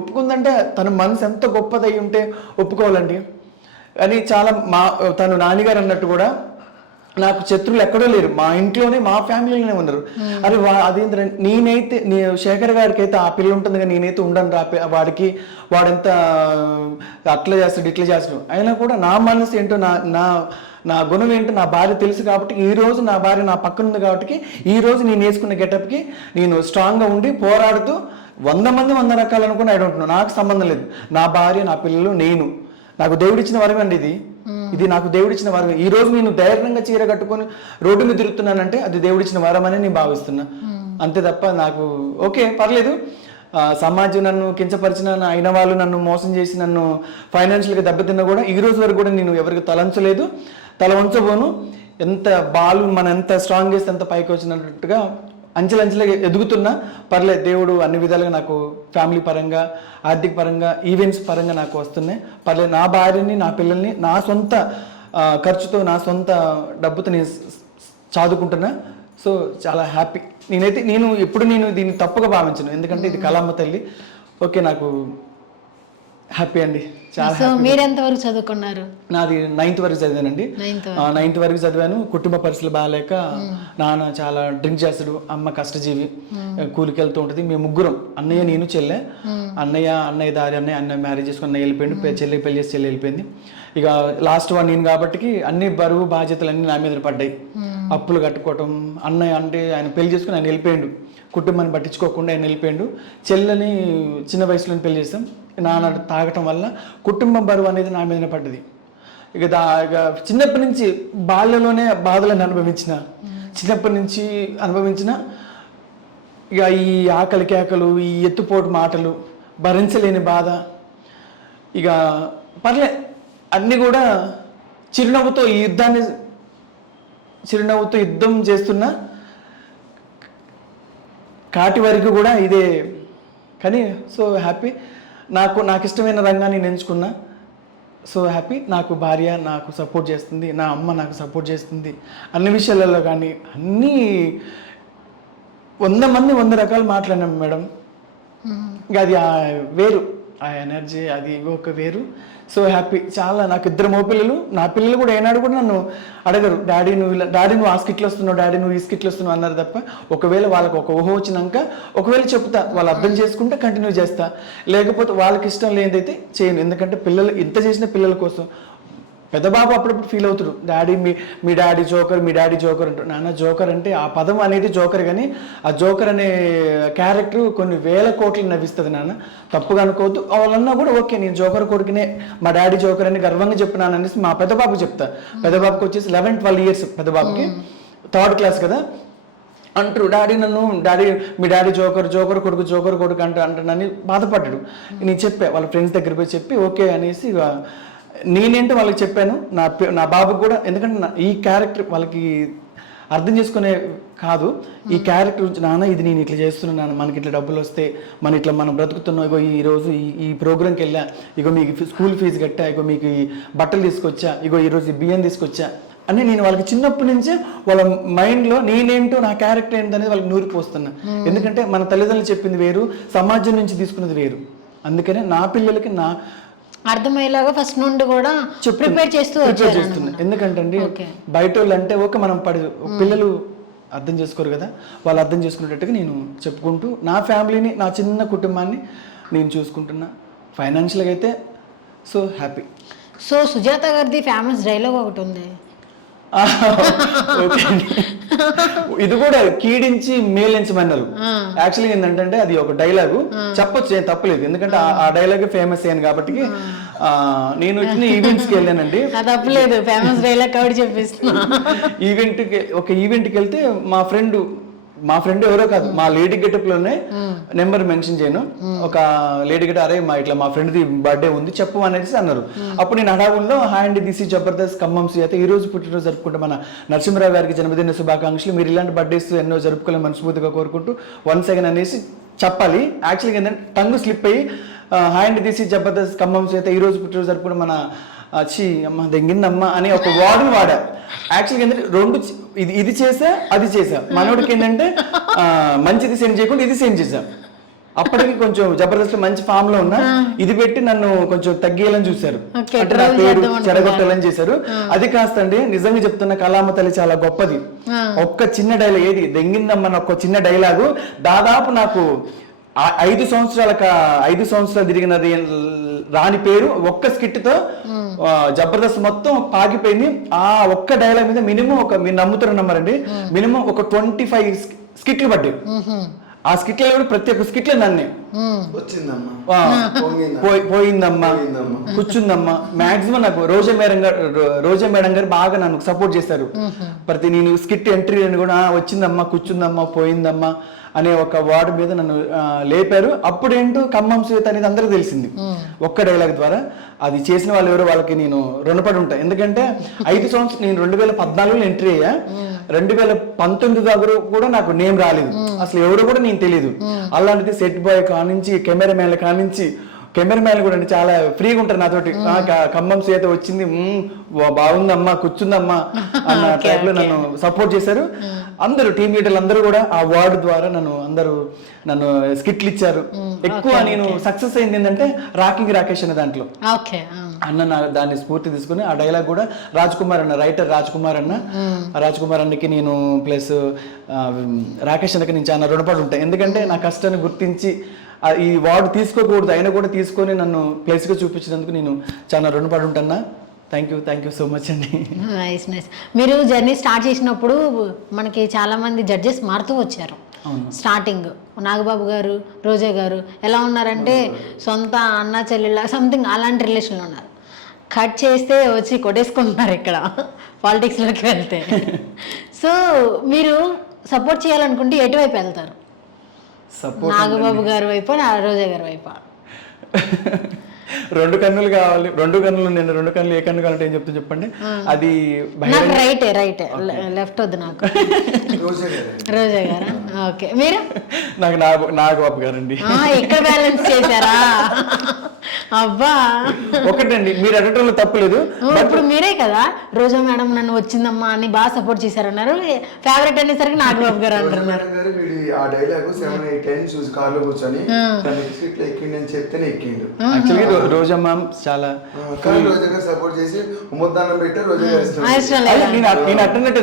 ఒప్పుకుందంటే తన మనసు ఎంత గొప్పదై ఉంటే ఒప్పుకోవాలండి. అని చాలా తను నాన్నగారు అన్నట్టు కూడా నాకు శత్రువులు ఎక్కడో లేరు, మా ఇంట్లోనే మా ఫ్యామిలీలోనే ఉన్నారు. అరే నేనైతే శేఖర్ గారికి అయితే ఆ పిల్ల ఉంటుంది కానీ నేనైతే ఉండను రా, వాడెంత అట్లా చేస్తాడు ఇట్లా చేస్తాడు అయినా కూడా నా మనసు ఏంటో నా గుణం ఏంటో నా భార్య తెలుసు కాబట్టి ఈ రోజు నా భార్య నా పక్కన ఉంది కాబట్టి ఈ రోజు నేను వేసుకున్న గెటప్కి నేను స్ట్రాంగ్గా ఉండి పోరాడుతూ 100 మంది 100 రకాలు అనుకుని అడుగుతున్నాను. నాకు సంబంధం లేదు, నా భార్య నా పిల్లలు నేను. నాకు దేవుడిచ్చిన వరం అండి ఇది నాకు దేవుడిచ్చిన వరం. ఈ రోజు నేను ధైర్యంగా చీర కట్టుకొని రోడ్డు మీద తిరుగుతున్నానంటే అది దేవుడిచ్చిన వరం అని నేను భావిస్తున్నా. అంతే తప్ప నాకు ఓకే పర్లేదు, సమాజం నన్ను కించపరిచిన అయిన వాళ్ళు నన్ను మోసం చేసి నన్ను ఫైనాన్షియల్గా దెబ్బతిన్నా కూడా ఈ రోజు వరకు కూడా నేను ఎవరికి తల వంచబోను. ఎంత బాలు మనం ఎంత స్ట్రాంగ్ చేస్తే ఎంత పైకి వచ్చినట్టుగా అంచెలంచెలుగా ఎదుగుతున్నా పర్లేదు, దేవుడు అన్ని విధాలుగా నాకు ఫ్యామిలీ పరంగా, ఆర్థిక పరంగా, ఈవెంట్స్ పరంగా నాకు వస్తున్నాయి. పర్లేదు, నా భార్యని, నా పిల్లల్ని నా సొంత ఖర్చుతో, నా సొంత డబ్బుతో నేను చదువుకుంటున్నా. సో చాలా హ్యాపీ. నేను ఎప్పుడు దీన్ని తప్పుగా భావించను, ఎందుకంటే ఇది కళమ్మ తల్లి. ఓకే, నాకు హ్యాపీ అండి, చాలా. సో మీరు ఎంతవరకు చదువుకున్నారు? నాది 9th వరకు చదివానండి. 9th వరకు చదివాను. కుటుంబ పరిస్థితులు బాగాలేక నాన్న చాలా డ్రింక్ చేస్తాడు, అమ్మ కష్టజీవి, కూలికి వెళ్తూ ఉంటుంది. మేము ముగ్గురం, అన్నయ్య, నేను, చెల్లె. అన్నయ్య దారి అన్నయ్య మ్యారేజ్ చేసుకుని అన్నయ్య వెళ్ళిపోయింది, చెల్లి పెళ్లి చేసి చెల్లి వెళ్ళిపోయింది. ఇక లాస్ట్ వన్ నేను కాబట్టి అన్ని బరువు బాధ్యతలు అన్నీ నా మీద పడ్డాయి. అప్పులు కట్టుకోవటం, అన్నయ్య అంటే ఆయన పెళ్లి చేసుకుని ఆయన వెళ్ళిపోయాడు, కుటుంబాన్ని పట్టించుకోకుండా ఆయన వెళ్ళిపోయాడు. చెల్లెని చిన్న వయసులో పెళ్లి చేస్తాం. నాన్న తాగటం వల్ల కుటుంబం బరువు అనేది నా మీదనే పడ్డది. ఇక చిన్నప్పటి నుంచి బాల్యంలోనే బాధలను చిన్నప్పటి నుంచి అనుభవించిన ఇక ఈ ఆకలి కేకలు, ఈ ఎత్తుపోటు మాటలు, భరించలేని బాధ, ఇక పర్లే అన్నీ కూడా చిరునవ్వుతో యుద్ధం చేస్తున్నా కాటి వరకు కూడా ఇదే. కానీ సో హ్యాపీ. నాకు ఇష్టమైన రంగాన్ని నేను ఎంచుకున్నా. So happy. నాకు భార్య నాకు సపోర్ట్ చేస్తుంది, నా అమ్మ నాకు సపోర్ట్ చేస్తుంది అన్ని విషయాలలో. కానీ అన్నీ 100 మంది 100 రకాలు మాట్లాడినాం మేడం. ఇంకా అది వేరు, ఆ ఎనర్జీ అది ఒక వేరు. సో హ్యాపీ చాలా. నాకు 2 మగపిల్లలు. నా పిల్లలు కూడా ఏనాడు కూడా నన్ను అడగరు, డాడీ నువ్వు ఆ స్కిట్లు వస్తున్నావు, డాడీ నువ్వు ఈ స్కిట్లు వస్తున్నావు అన్నారు తప్ప, ఒకవేళ వాళ్ళకి ఒక ఊహ వచ్చినాక ఒకవేళ చెప్తా, వాళ్ళు అర్థం చేసుకుంటే కంటిన్యూ చేస్తా, లేకపోతే వాళ్ళకి ఇష్టం లేనిదైతే చేయను. ఎందుకంటే పిల్లలు ఇంత చేసిన పిల్లల కోసం. పెద్ద బాబు అప్పుడప్పుడు ఫీల్ అవుతాడు, డాడీ మీ డాడీ జోకర్, మీ డాడీ జోకర్ అంటారు. నాన్న జోకర్ అంటే ఆ పదం అనేది జోకర్, కానీ ఆ జోకర్ అనే క్యారెక్టర్ కొన్ని వేల కోట్లు నవ్విస్తుంది నాన్న, తప్పుగా అనుకోవద్దు. వాళ్ళన్నా కూడా ఓకే, నేను జోకర్ కొడుకునే, మా డాడీ జోకర్ అని గర్వంగా చెప్పినాను అనేసి మా పెద్ద బాబుకి చెప్తా. పెద్ద బాబుకి వచ్చేసి 11-12 years, పెద్ద బాబుకి 3rd class కదా. అంటారు డాడీ మీ డాడీ జోకర్ కొడుకు అంటానని బాధపడ్డాడు. నేను చెప్పా, వాళ్ళ ఫ్రెండ్స్ దగ్గర పోయి చెప్పి ఓకే అనేసి నేనేంటో వాళ్ళకి చెప్పాను. నా బాబుకి కూడా, ఎందుకంటే ఈ క్యారెక్టర్ వాళ్ళకి అర్థం చేసుకునే కాదు, ఈ క్యారెక్టర్ గురించి, నాన్న ఇది నేను ఇట్లా చేస్తున్నాను, మనకి ఇట్లా డబ్బులు వస్తే మనం బ్రతుకుతున్నాం, ఇగో ఈరోజు ఈ ప్రోగ్రామ్కి వెళ్ళా, ఇగో మీకు స్కూల్ ఫీజు కట్టా, ఇగో మీకు ఈ బట్టలు తీసుకొచ్చా, ఇగో ఈరోజు ఈ బియ్యం తీసుకొచ్చా అని నేను వాళ్ళకి చిన్నప్పటి నుంచే వాళ్ళ మైండ్లో నేనేంటో, నా క్యారెక్టర్ ఏంటనేది వాళ్ళకి నూరిపోస్తున్నా. ఎందుకంటే మన తల్లిదండ్రులు చెప్పింది వేరు, సమాజం నుంచి తీసుకున్నది వేరు. అందుకనే నా పిల్లలకి అర్థమయ్యేలాగా ఫస్ట్ నుండి కూడా ప్రిపేర్ చేస్తున్నా. ఎందుకంటే అండి బయట వాళ్ళు అంటే ఓకే మనం పిల్లలు అర్థం చేసుకోరు కదా, వాళ్ళు అర్థం చేసుకునేటట్టుగా నేను చెప్పుకుంటూ నా ఫ్యామిలీని, నా చిన్న కుటుంబాన్ని నేను చూసుకుంటున్నా. ఫైనాన్షియల్గా అయితే సో హ్యాపీ. సో సుజాత గారిది ఫేమస్ డైలాగ్ ఒకటి ఉంది, ఇది కూడా కీడించి మేలించమన్నారు. యాక్చువల్లీ ఏంటంటే అది ఒక డైలాగు, చెప్పొచ్చు, ఏం తప్పలేదు. ఎందుకంటే ఆ డైలాగ్ ఫేమస్ అయ్యాను కాబట్టి. నేను వచ్చిన ఈవెంట్స్కి వెళ్ళానండి, తప్పలేదు, ఫేమస్ డైలాగ్ కాబట్టి చెప్పేస్తున్నా. ఒక ఈవెంట్కి వెళ్తే మా ఫ్రెండ్ ఎవరో కాదు, మా లేడీ గెటప్ లోనే, నెంబర్ మెన్షన్ చేయను, ఒక లేడీ గెటప్, అరే మా ఫ్రెండ్ది బర్త్డే ఉంది చెప్పు అనేసి అన్నారు. అప్పుడు నేను హడావుల్లో హాయ్ అండి, దిస్ ఈజ్ జబర్దస్త్ ఖమ్మం సి, అయితే ఈ రోజు పుట్టినరోజు జరుపుకుంటే మన నరసింహరావు గారికి జన్మదిన శుభాకాంక్షలు, మీరు ఇలాంటి బర్త్డేస్ ఎన్నో జరుపుకోవాలని మనస్ఫూర్తిగా కోరుకుంటూ 1 second అనేసి చెప్పాలి. యాక్చువల్గా ఏంటంటే టంగ్ స్లిప్ అయ్యి హాయ్ అండి, దిస్ ఈజ్ జబర్దస్త్ ఖమ్మం సి, అయితే ఈ రోజు పుట్టినరోజు జరుపుకుంటే మన అమ్మ దెంగిందమ్మ అని ఒక వార్డుని వాడా. యాక్చువల్గా ఏంటంటే ఇది చేసా అది చేసా. మనోడికి ఏంటంటే మంచిది సెండ్ చేయకుండా ఇది సెండ్ చేసా. అప్పటికి కొంచెం జబర్దస్త్ మంచి ఫామ్ లో ఉన్నా, ఇది పెట్టి నన్ను కొంచెం తగ్గేయాలని చూశారు, అంటే నా పేరు చెడగొట్టాలని చేశారు. అది కాస్త అండి నిజంగా చెప్తున్న కళామ తల్లి చాలా గొప్పది. ఒక్క చిన్న డైలాగ్, ఏది దెంగిందమ్మని ఒక్క చిన్న డైలాగు దాదాపు నాకు 5 సంవత్సరాలు తిరిగినది రాని పేరు ఒక్క స్కిట్ తో జబర్దస్త్ మొత్తం పాకిపోయింది. ఆ ఒక్క డైలాగ్ మీద మినిమం మీరు నమ్ముతారండి, మినిమం ఒక 25 స్కిట్లు పడ్డాయి. ఆ స్కిట్లో కూడా ప్రతి ఒక్క స్కిట్లో నన్నే పోయిందమ్మా కూర్చుందమ్మా. మాక్సిమం నాకు రోజా మేడం గారు బాగా నన్ను సపోర్ట్ చేశారు. ప్రతి నేను స్కిట్ ఎంట్రీ అని కూడా వచ్చిందమ్మా, కూర్చుందమ్మా, పోయిందమ్మా అనే ఒక వర్డ్ మీద నన్ను లేపారు. అప్పుడేంటో ఖమ్మం శ్వేత అనేది అందరికీ తెలిసింది ఒక్క డైలాగ్ ద్వారా. అది చేసిన వాళ్ళు ఎవరో వాళ్ళకి నేను రుణపడి ఉంటాను. ఎందుకంటే 5 సంవత్సరం నేను 2014లో ఎంట్రీ అయ్యా. 2019 దగ్గర కూడా నాకు నేమ్ రాలేదు, అసలు ఎవరు కూడా నేను తెలియదు. అలాంటిది సెట్ బాయ్ కానించి కెమెరామ్యాన్ల కానించి, కెమెరామ్యాన్ కూడా అండి చాలా ఫ్రీగా ఉంటారు నాతోటి. ఖమ్మం శ్వేత వచ్చింది, బాగుందమ్మా, కూర్చుందమ్మా అన్న టైప్ లో నన్ను సపోర్ట్ చేశారు. అందరూ టీమ్ లీడర్లు అందరూ కూడా ఆ వర్డ్ ద్వారా నన్ను స్కిట్లు ఇచ్చారు. ఎక్కువ నేను సక్సెస్ అయింది ఏంటంటే రాకింగ్ రాకేష్ అనే దాంట్లో అన్న దాన్ని స్ఫూర్తి తీసుకుని ఆ డైలాగ్ కూడా రాజ్ కుమార్ అన్న, రైటర్ రాజ్ కుమార్ అన్నకి నేను ప్లస్ రాకేష్ అన్నకి నేను చాలా రుణపడి ఉంటాను. ఎందుకంటే నా కష్టాన్ని గుర్తించి ఈ వార్డు తీసుకోకూడదు అయినా కూడా తీసుకొని నన్ను ప్లేస్గా చూపించినందుకు నేను చాలా రుణపడి ఉంటాను. థ్యాంక్ యూ సో మచ్ అండి. నైస్. మీరు జర్నీ స్టార్ట్ చేసినప్పుడు మనకి చాలా మంది జడ్జెస్ మారుతూ వచ్చారు. స్టార్టింగ్ నాగబాబు గారు, రోజా గారు ఎలా ఉన్నారంటే సొంత అన్న చెల్లెళ్ళ సంథింగ్ అలాంటి రిలేషన్లో ఉన్నారు. కట్ చేస్తే వచ్చి కొట్టేసుకుంటున్నారు ఇక్కడ పాలిటిక్స్లోకి వెళ్తే. సో మీరు సపోర్ట్ చేయాలనుకుంటే ఎటువైపు వెళ్తారు? నాగబాబు గారి వైపు, రోజా గారి వైపు? 2 కన్నులు కావాలి. 2 కన్నులు నేను 2 కన్నులు ఏ కన్ను కావాలంటే ఏం చెప్తా చెప్పండి. అది రైట్ లెఫ్ట్ వద్దు నాకు. రోజా గారా? ఓకే. మీరు? నాకు నాగబాబు గారండి. ఎక్కడ బ్యాలెన్స్ చేశారా? అబ్బా ఒకటండి, మీరు అడగటంలో తప్పులేదు. ఇప్పుడు మీరే కదా రోజా మేడం నన్ను వచ్చిందమ్మా అని బాగా సపోర్ట్ చేశారన్నారు. ఫేవరెట్ అనేసరికి నాగబాబు గారు అంటున్నారు. ఆ డైలాగ్ 7-8 టైమ్స్ చూసి కార్లో కూర్చొని ఎక్కిండి అని చెప్తేనే ఎక్కిండు. యాక్చువల్లీ రోజా మ్యామ్ చాలా రోజా గారు సపోర్ట్ చేసి ముద్దాన్నం పెట్టి రోజా నేను అట్టనట్టు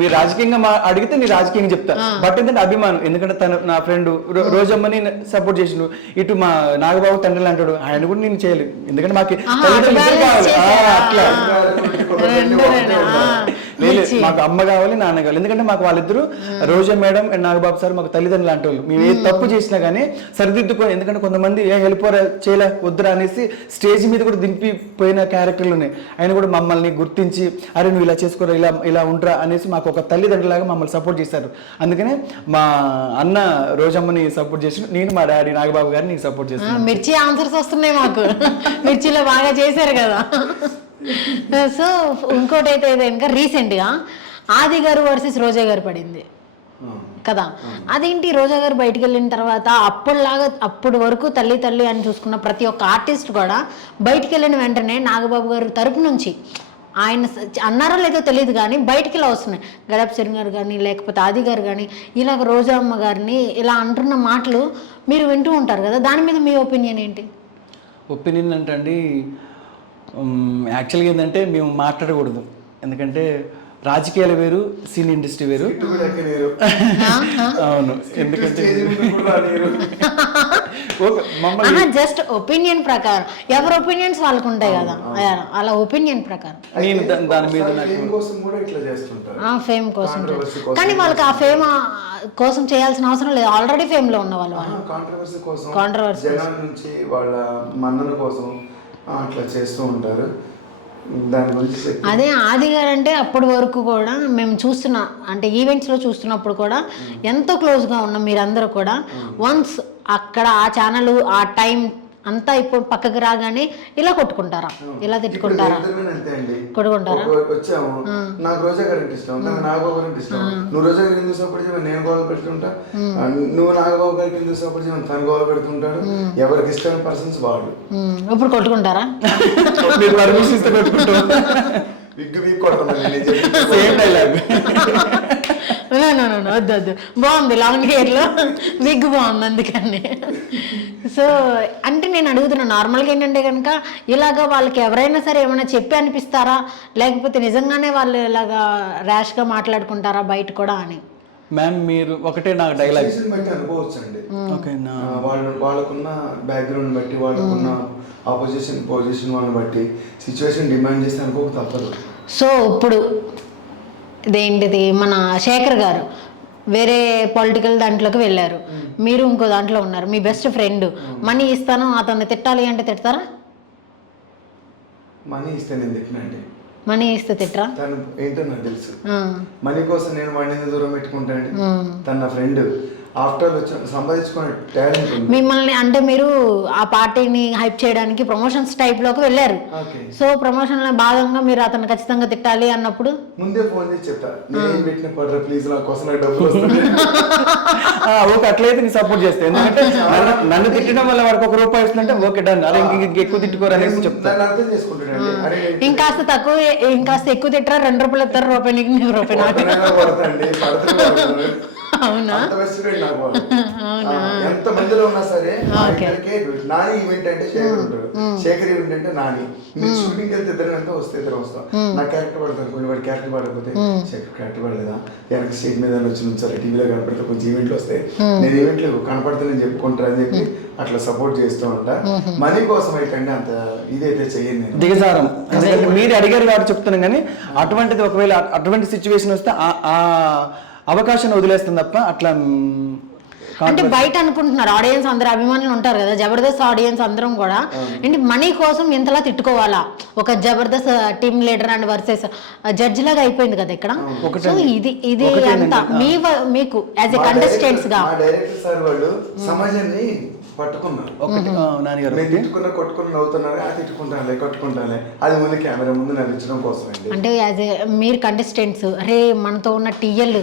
మీరు రాజకీయంగా అడిగితే నేను రాజకీయంగా చెప్తా. బట్ ఏంటంటే అభిమానం, ఎందుకంటే తను నా ఫ్రెండ్ రోజమ్మని సపోర్ట్ చేసిండు. ఇటు మా నాగబాబు తండ్రి అంటాడు, ఆయన కూడా నేను చేయలేదు. ఎందుకంటే మాకు అట్లా మాకు అమ్మ కావాలి, నాన్న కావాలి. ఎందుకంటే మాకు వాళ్ళిద్దరు రోజా మేడం అండ్ నాగబాబు సార్ మాకు తల్లిదండ్రులు లాంటి వాళ్ళు. మేము ఏ తప్పు చేసినా కానీ సరిదిద్దుకొని, ఎందుకంటే కొంతమంది హెల్పోరా చేయలే వద్దురా అనేసి స్టేజ్ మీద కూడా దింపిపోయిన క్యారెక్టర్లు ఉన్నాయి. ఆయన కూడా మమ్మల్ని గుర్తించి అరే నువ్వు ఇలా చేసుకోరా, ఇలా ఉంటారా అనేసి మాకు ఒక తల్లిదండ్రులాగా మమ్మల్ని సపోర్ట్ చేశారు. అందుకనే మా అన్న రోజమ్మని సపోర్ట్ చేసి, నేను మా డాడీ నాగబాబు గారిని నీకు సపోర్ట్ చేస్తాను. మిర్చి ఆన్సర్స్ వస్తున్నాయి మాకు, మిర్చిలో బాగా చేశారు కదా. సో ఇంకోటి అయితే ఇంకా రీసెంట్గా ఆది గారు వర్సెస్ రోజా గారు పడింది కదా. అదేంటి, రోజా గారు బయటికి వెళ్ళిన తర్వాత అప్పుడు వరకు తల్లి అని చూసుకున్న ప్రతి ఒక్క ఆర్టిస్ట్ కూడా బయటికి వెళ్ళిన వెంటనే నాగబాబు గారు తరపు నుంచి ఆయన అన్నారో లేదో తెలియదు కానీ బయటికి ఇలా వస్తున్నాయి. గడప శరణ్ గారు కానీ లేకపోతే ఆది గారు కానీ ఇలాగ రోజా అమ్మ గారిని ఇలా అంటున్న మాటలు మీరు వింటూ ఉంటారు కదా, దాని మీద మీ ఒపీనియన్ ఏంటి? ఒపీనియన్ అంటే అండి, యాక్చువల్గా ఏంటంటే మేము మాట్లాడకూడదు. ఎందుకంటే రాజకీయాలు వేరు, సినీ ఇండస్ట్రీ వేరు. అవును, ఎందుకంటే జస్ట్ ఒపీనియన్ ప్రకారం ఎవరి ఒపీనియన్స్ వాళ్ళకు ఉంటాయి కదా, అలా ఒపీనియన్ ప్రకారం నేను దాని మీద ఫేమ్ కోసం. కానీ వాళ్ళకి ఆ ఫేమ్ కోసం చేయాల్సిన అవసరం లేదు, ఆల్రెడీ ఫేమ్ లో ఉన్న వాళ్ళు. కాంట్రవర్సీ నుంచి వాళ్ళ మన్నన కోసం అట్లా చేస్తూ ఉంటారు. దాని గురించి అదే ఆది గారు అంటే అప్పటి వరకు కూడా మేము చూస్తున్నా, అంటే ఈవెంట్స్లో చూస్తున్నప్పుడు కూడా ఎంతో క్లోజ్గా ఉన్నాం మీరందరూ కూడా. వన్స్ అక్కడ ఆ ఛానల్ ఆ టైం అంతా ఇప్పుడు పక్కకి రాగానే ఇలా కొట్టుకుంటారా, ఇలా తిట్టుకుంటారా, కొట్టుకుంటారా? వచ్చాము, నాకు రోజా గారికి ఇష్టం, నాగబాబు గారికి ఇష్టం. నువ్వు రోజా గారికి ఎందుకు సపోర్ట్ చేయమని నేను గోల్ పెడుతుంటా, నువ్వు నాగబాబు గారికి ఎందుకు సపోర్ట్ చేయమని తను గోల్ పెడుతుంటాడు. ఎవరికి ఇష్టమైన పర్సన్స్ వాళ్ళు. ఇప్పుడు కొట్టుకుంటారా? Wig week కొడుతున్నాను. వద్దు, బాగుంది లాంగ్ హెయిర్లో విగ్ బాగుంది అందుకని. సో అంటే నేను అడుగుతున్నా, నార్మల్గా ఏంటంటే కనుక ఇలాగా వాళ్ళకి ఎవరైనా సరే ఏమైనా చెప్పి అనిపిస్తారా, లేకపోతే నిజంగానే వాళ్ళు ఇలాగా ర్యాష్గా మాట్లాడుకుంటారా బయట కూడా అని? మ్యామ్ మీరు ఒకటే నాకు డైలాగ్ బట్టి అనుకోవచ్చు అండి. వాళ్ళకున్న బ్యాక్గ్రౌండ్ బట్టి, వాళ్ళకున్న పొజిషన్ వాళ్ళని బట్టి సిచ్యువేషన్ డిమాండ్ చేస్తే అనుకోక తప్పదు. సో ఇప్పుడు ఇదేంటిది, మన శేఖర్ గారు వేరే పొలిటికల్ దాంట్లోకి వెళ్ళారు, మీరు ఇంకో దాంట్లో ఉన్నారు. మీ బెస్ట్ ఫ్రెండ్ మనీ ఇస్తాను అతన్ని తిట్టాలి అంటే తిడతారా? మనీ ఇస్తే నేను తిట్టినండి. మనీ ఇస్తే తిట్రా? తను ఏంటో నాకు తెలుసు. మనీ కోసం నేను వాడిని దూరం పెట్టుకుంటాను. తను నా ఫ్రెండ్. ఆఫ్టర్ వచ్చిన సంపాదించుకునే టాలెంట్ ఉంది. మిమ్మల్ని అంటే మీరు ఆ పార్టీని హైప్ చేయడానికి ప్రమోషన్స్ టైప్ లోకి వెళ్ళారు. సో ప్రమోషన్ లో భాగంగా మీరు అతను ఖచ్చితంగా తిట్టాలి అన్నప్పుడు ముందే ఫోన్ చేసి చెప్తా, నేను పెట్టిన పడరా ప్లీజ్, నా కోసం నాకు డబ్బులు వస్తుంది. ఓకే, అట్లయితే నీ సపోర్ట్ చేస్తాను. ఎందుకంటే నన్ను తిట్టడం వల్ల వాడికి ₹1 వస్తుందంటే ఓకే డన్, అరే ఎక్కువ తిట్టుకోరు అనేసి చెప్తాను. అర్థం చేసుకుంటాడు. అరే ఇంకాస్త తక్కువ ఇంకాస్త ఎక్కువ తిట్టరా, ₹2 ఇస్తారు, ₹1 నీకు ₹1 నాకు. పడుతుంది అవునా? ఎంత మందిలో ఉన్నా సరే నాని ఈవెంట్ అంటే శేఖర్ ఉంటాడు, శేఖర్ ఈవెంట్ అంటే నాని. మీరు షూటింగ్ వెళ్తే ఇద్దరు అంటే వస్తే ఇద్దరు వస్తాం. నా క్యారెక్టర్ పడతాను, కొన్ని వాడి క్యారెక్టర్ పడకపోతే శేఖర్ క్యారెక్టర్ పడలేదా, వెనక స్టేజ్ మీద వచ్చి ఉంచాలి, టీవీలో కనపడితే కొంచెం ఈవెంట్లు వస్తాయి, నేను ఈవెంట్లు కనపడుతుందని చెప్పుకుంటారు అని చెప్పి అట్లా సపోర్ట్ చేస్తూ ఉంటా. మనీ కోసం అయితే అంత ఇదైతే చెయ్యను నేను, దిగజారం. ఎందుకంటే మీరు అడిగారు కాబట్టి చెప్తున్నాను. కానీ అటువంటిది ఒకవేళ అటువంటి సిచ్యువేషన్ వస్తే ఆ అవకాశం వదిలేస్తుంది తప్ప అట్లా అంటే బయట అనుకుంటున్నారు ఆడియన్స్ అందరు అభిమానులు ఉంటారు కదా, జబర్దస్త్ ఆడియన్స్ అందరం కూడా ఏంటి మనీ కోసం ఇంతలా తిట్టుకోవాలా, ఒక Jabardasth team leader and versus judge లాగా అయిపోయింది కదా ఇక్కడ. సో ఇది అంతా మీకు యాజ్ ఎ కంటెస్టెంట్స్ గా డైరెక్టర్ సార్ వాళ్ళు సమాజాన్ని పట్టుకున్నారు. కొట్టుకుని నవ్వుతున్నారు, అది తిట్టుకుంటానులే కొట్టుకుంటానులే, అది ముందు కెమెరా ముందు నవ్వించడం కోసం. అంటే యాజ్ ఏ మీరు కంటెస్టెంట్స్ అరే మనతో ఉన్న టీఎల్